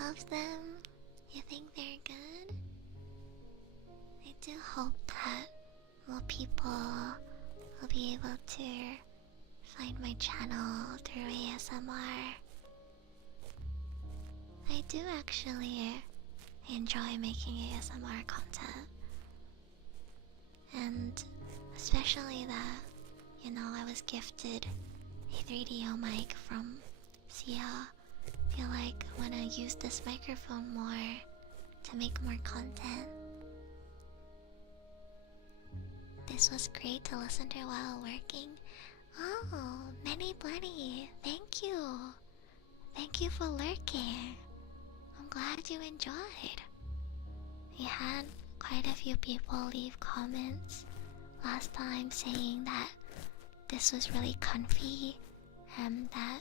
Love them? You think they're good? I do hope that more people will be able to find my channel through ASMR. I do actually enjoy making ASMR content. And especially that, I was gifted a 3DO mic from Sia. I feel like I want to use this microphone more to make more content. This was great to listen to while working. Oh, Many Bloody, thank you. Thank you for lurking. I'm glad you enjoyed. We had quite a few people leave comments last time saying that this was really comfy and that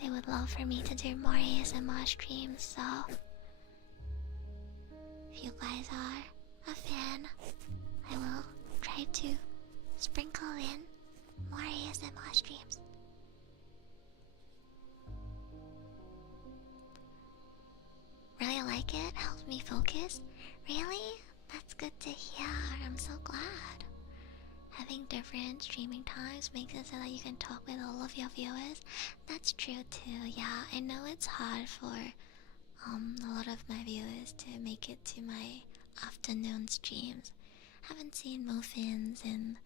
they would love for me to do more ASMR streams, so if you guys are a fan, I will try to sprinkle in more ASMR streams. Really like it, helps me focus. Really? That's good to hear, I'm so glad. Having different streaming times makes it so that you can talk with all of your viewers. That's true too, yeah. I know it's hard for a lot of my viewers to make it to my afternoon streams. Haven't seen muffins in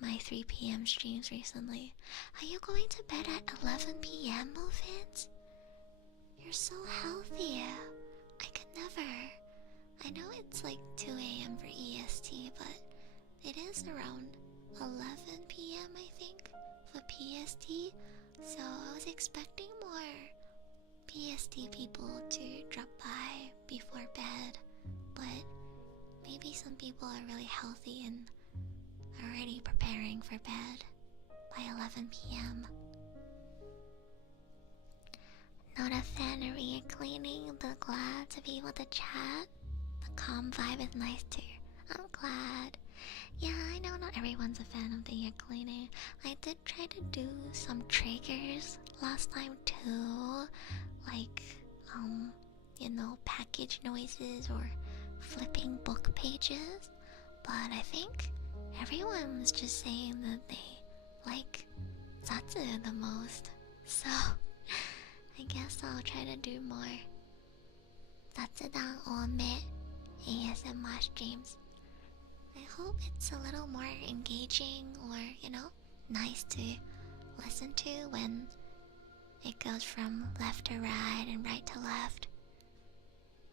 my 3 p.m. streams recently. Are you going to bed at 11 p.m. muffins? You're so healthy. I could never. I know it's like 2 a.m. for EST, but it is around 11 p.m. I think for PST, so I was expecting more PST people to drop by before bed, but maybe some people are really healthy and already preparing for bed by 11 p.m. Not a fan of re-cleaning, but glad to be able to chat. The calm vibe is nice too. I'm glad. Yeah, I know not everyone's a fan of the ear cleaning. I did try to do some triggers last time too, like package noises or flipping book pages, but I think everyone was just saying that they like Zatsu the most, so I guess I'll try to do more 雑談多め ASMR streams. I hope it's a little more engaging or, nice to listen to when it goes from left to right and right to left.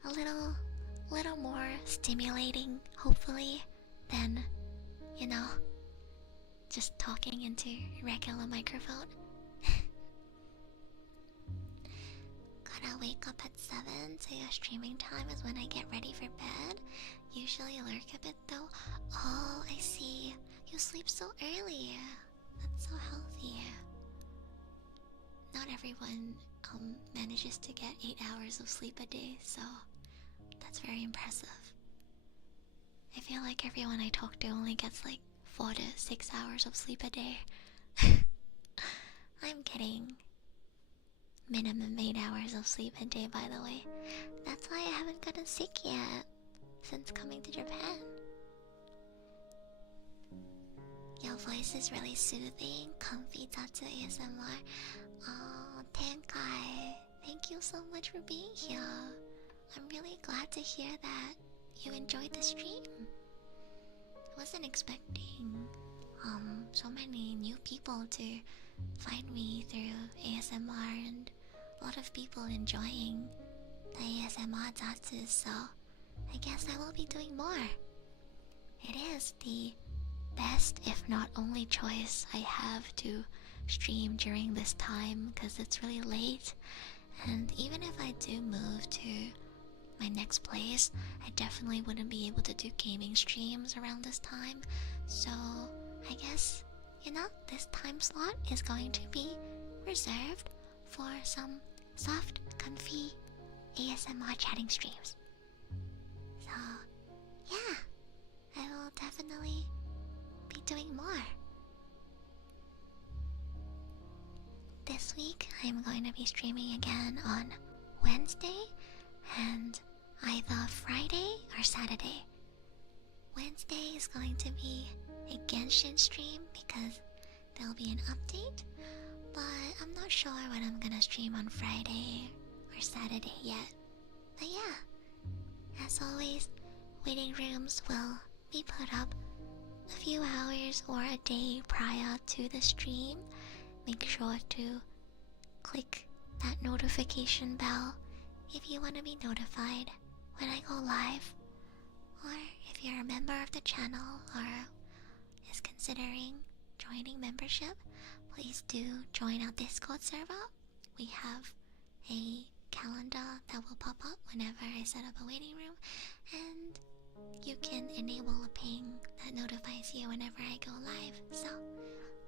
A little more stimulating, hopefully, than, just talking into a regular microphone. Gotta wake up at 7, so your streaming time is when I get ready for bed. Usually lurk a bit though. Oh, I see. You sleep so early. That's so healthy. Not everyone manages to get 8 hours of sleep a day, so that's very impressive. I feel like everyone I talk to only gets like 4 to 6 hours of sleep a day. I'm kidding. Minimum 8 hours of sleep a day, by the way. That's why I haven't gotten sick yet since coming to Japan. Your voice is really soothing, comfy Tatsu ASMR. Oh, Tenkai, thank you so much for being here. I'm really glad to hear that you enjoyed the stream. I wasn't expecting so many new people to find me through ASMR and a lot of people enjoying the ASMR Tatsu, so I guess I will be doing more. It is the best, if not only choice I have to stream during this time because it's really late, and even if I do move to my next place, I definitely wouldn't be able to do gaming streams around this time, so I guess, this time slot is going to be reserved for some soft, comfy ASMR chatting streams. So, yeah, I will definitely be doing more. This week, I'm going to be streaming again on Wednesday and either Friday or Saturday. Wednesday is going to be a Genshin stream because there'll be an update, but I'm not sure what I'm gonna stream on Friday or Saturday yet. But yeah, as always, waiting rooms will be put up a few hours or a day prior to the stream. Make sure to click that notification bell if you want to be notified when I go live, or if you're a member of the channel or is considering joining membership, please do join our Discord server. We have a calendar that will pop up whenever I set up a waiting room, and you can enable a ping that notifies you whenever I go live, so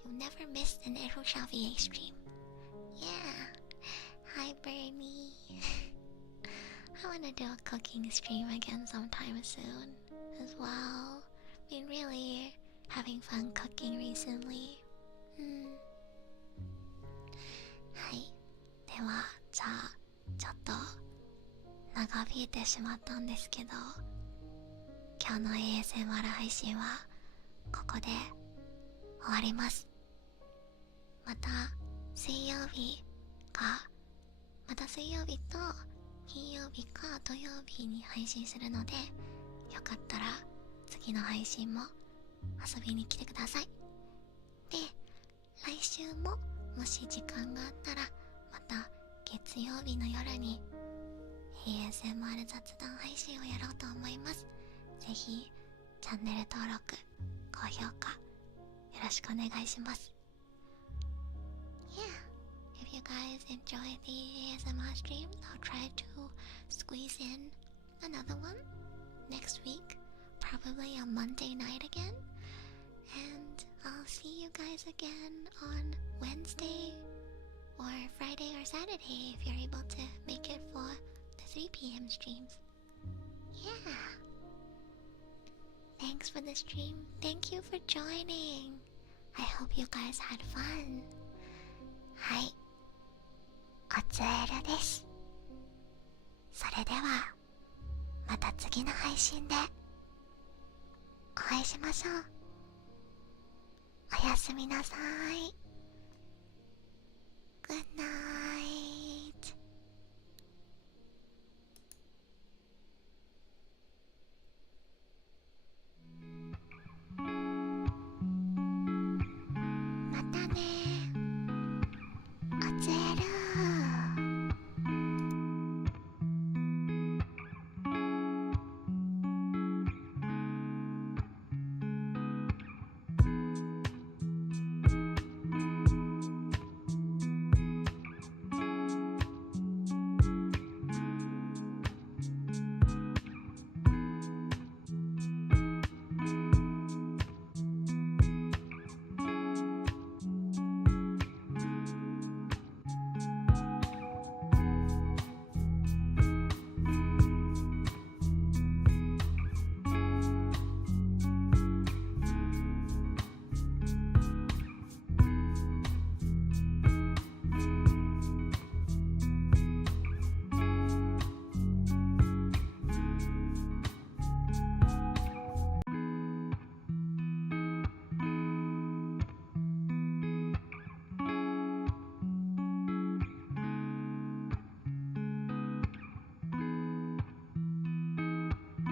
you'll never miss an Erosha VA stream. Yeah, hi Bernie. I want to do a cooking stream again sometime soon as well. Been really having fun cooking recently. はい、ではじゃあちょっと長引いてしまったんですけど、今日の ASMR 配信はここで終わります。また水曜日と金曜日か土曜日に配信するので、よかったら次の配信も遊びに来てください。で、来週ももし時間があったらまた月曜日の夜に ASMR 雑談配信をやろうと思います。ぜひチャンネル登録、高評価よろしくお願いします。Yeah, if you guys enjoy the ASMR streams, I'll try to squeeze in another one next week, probably on Monday night again. And I'll see you guys again on Wednesday or Friday or Saturday if you're able to make it for the 3 p.m. streams. Yeah. Thanks for the stream. Thank you for joining. I hope you guys had fun. はい。おつえるです。それでは、また次の配信でお会いしましょう。おやすみなさい。Good night. たね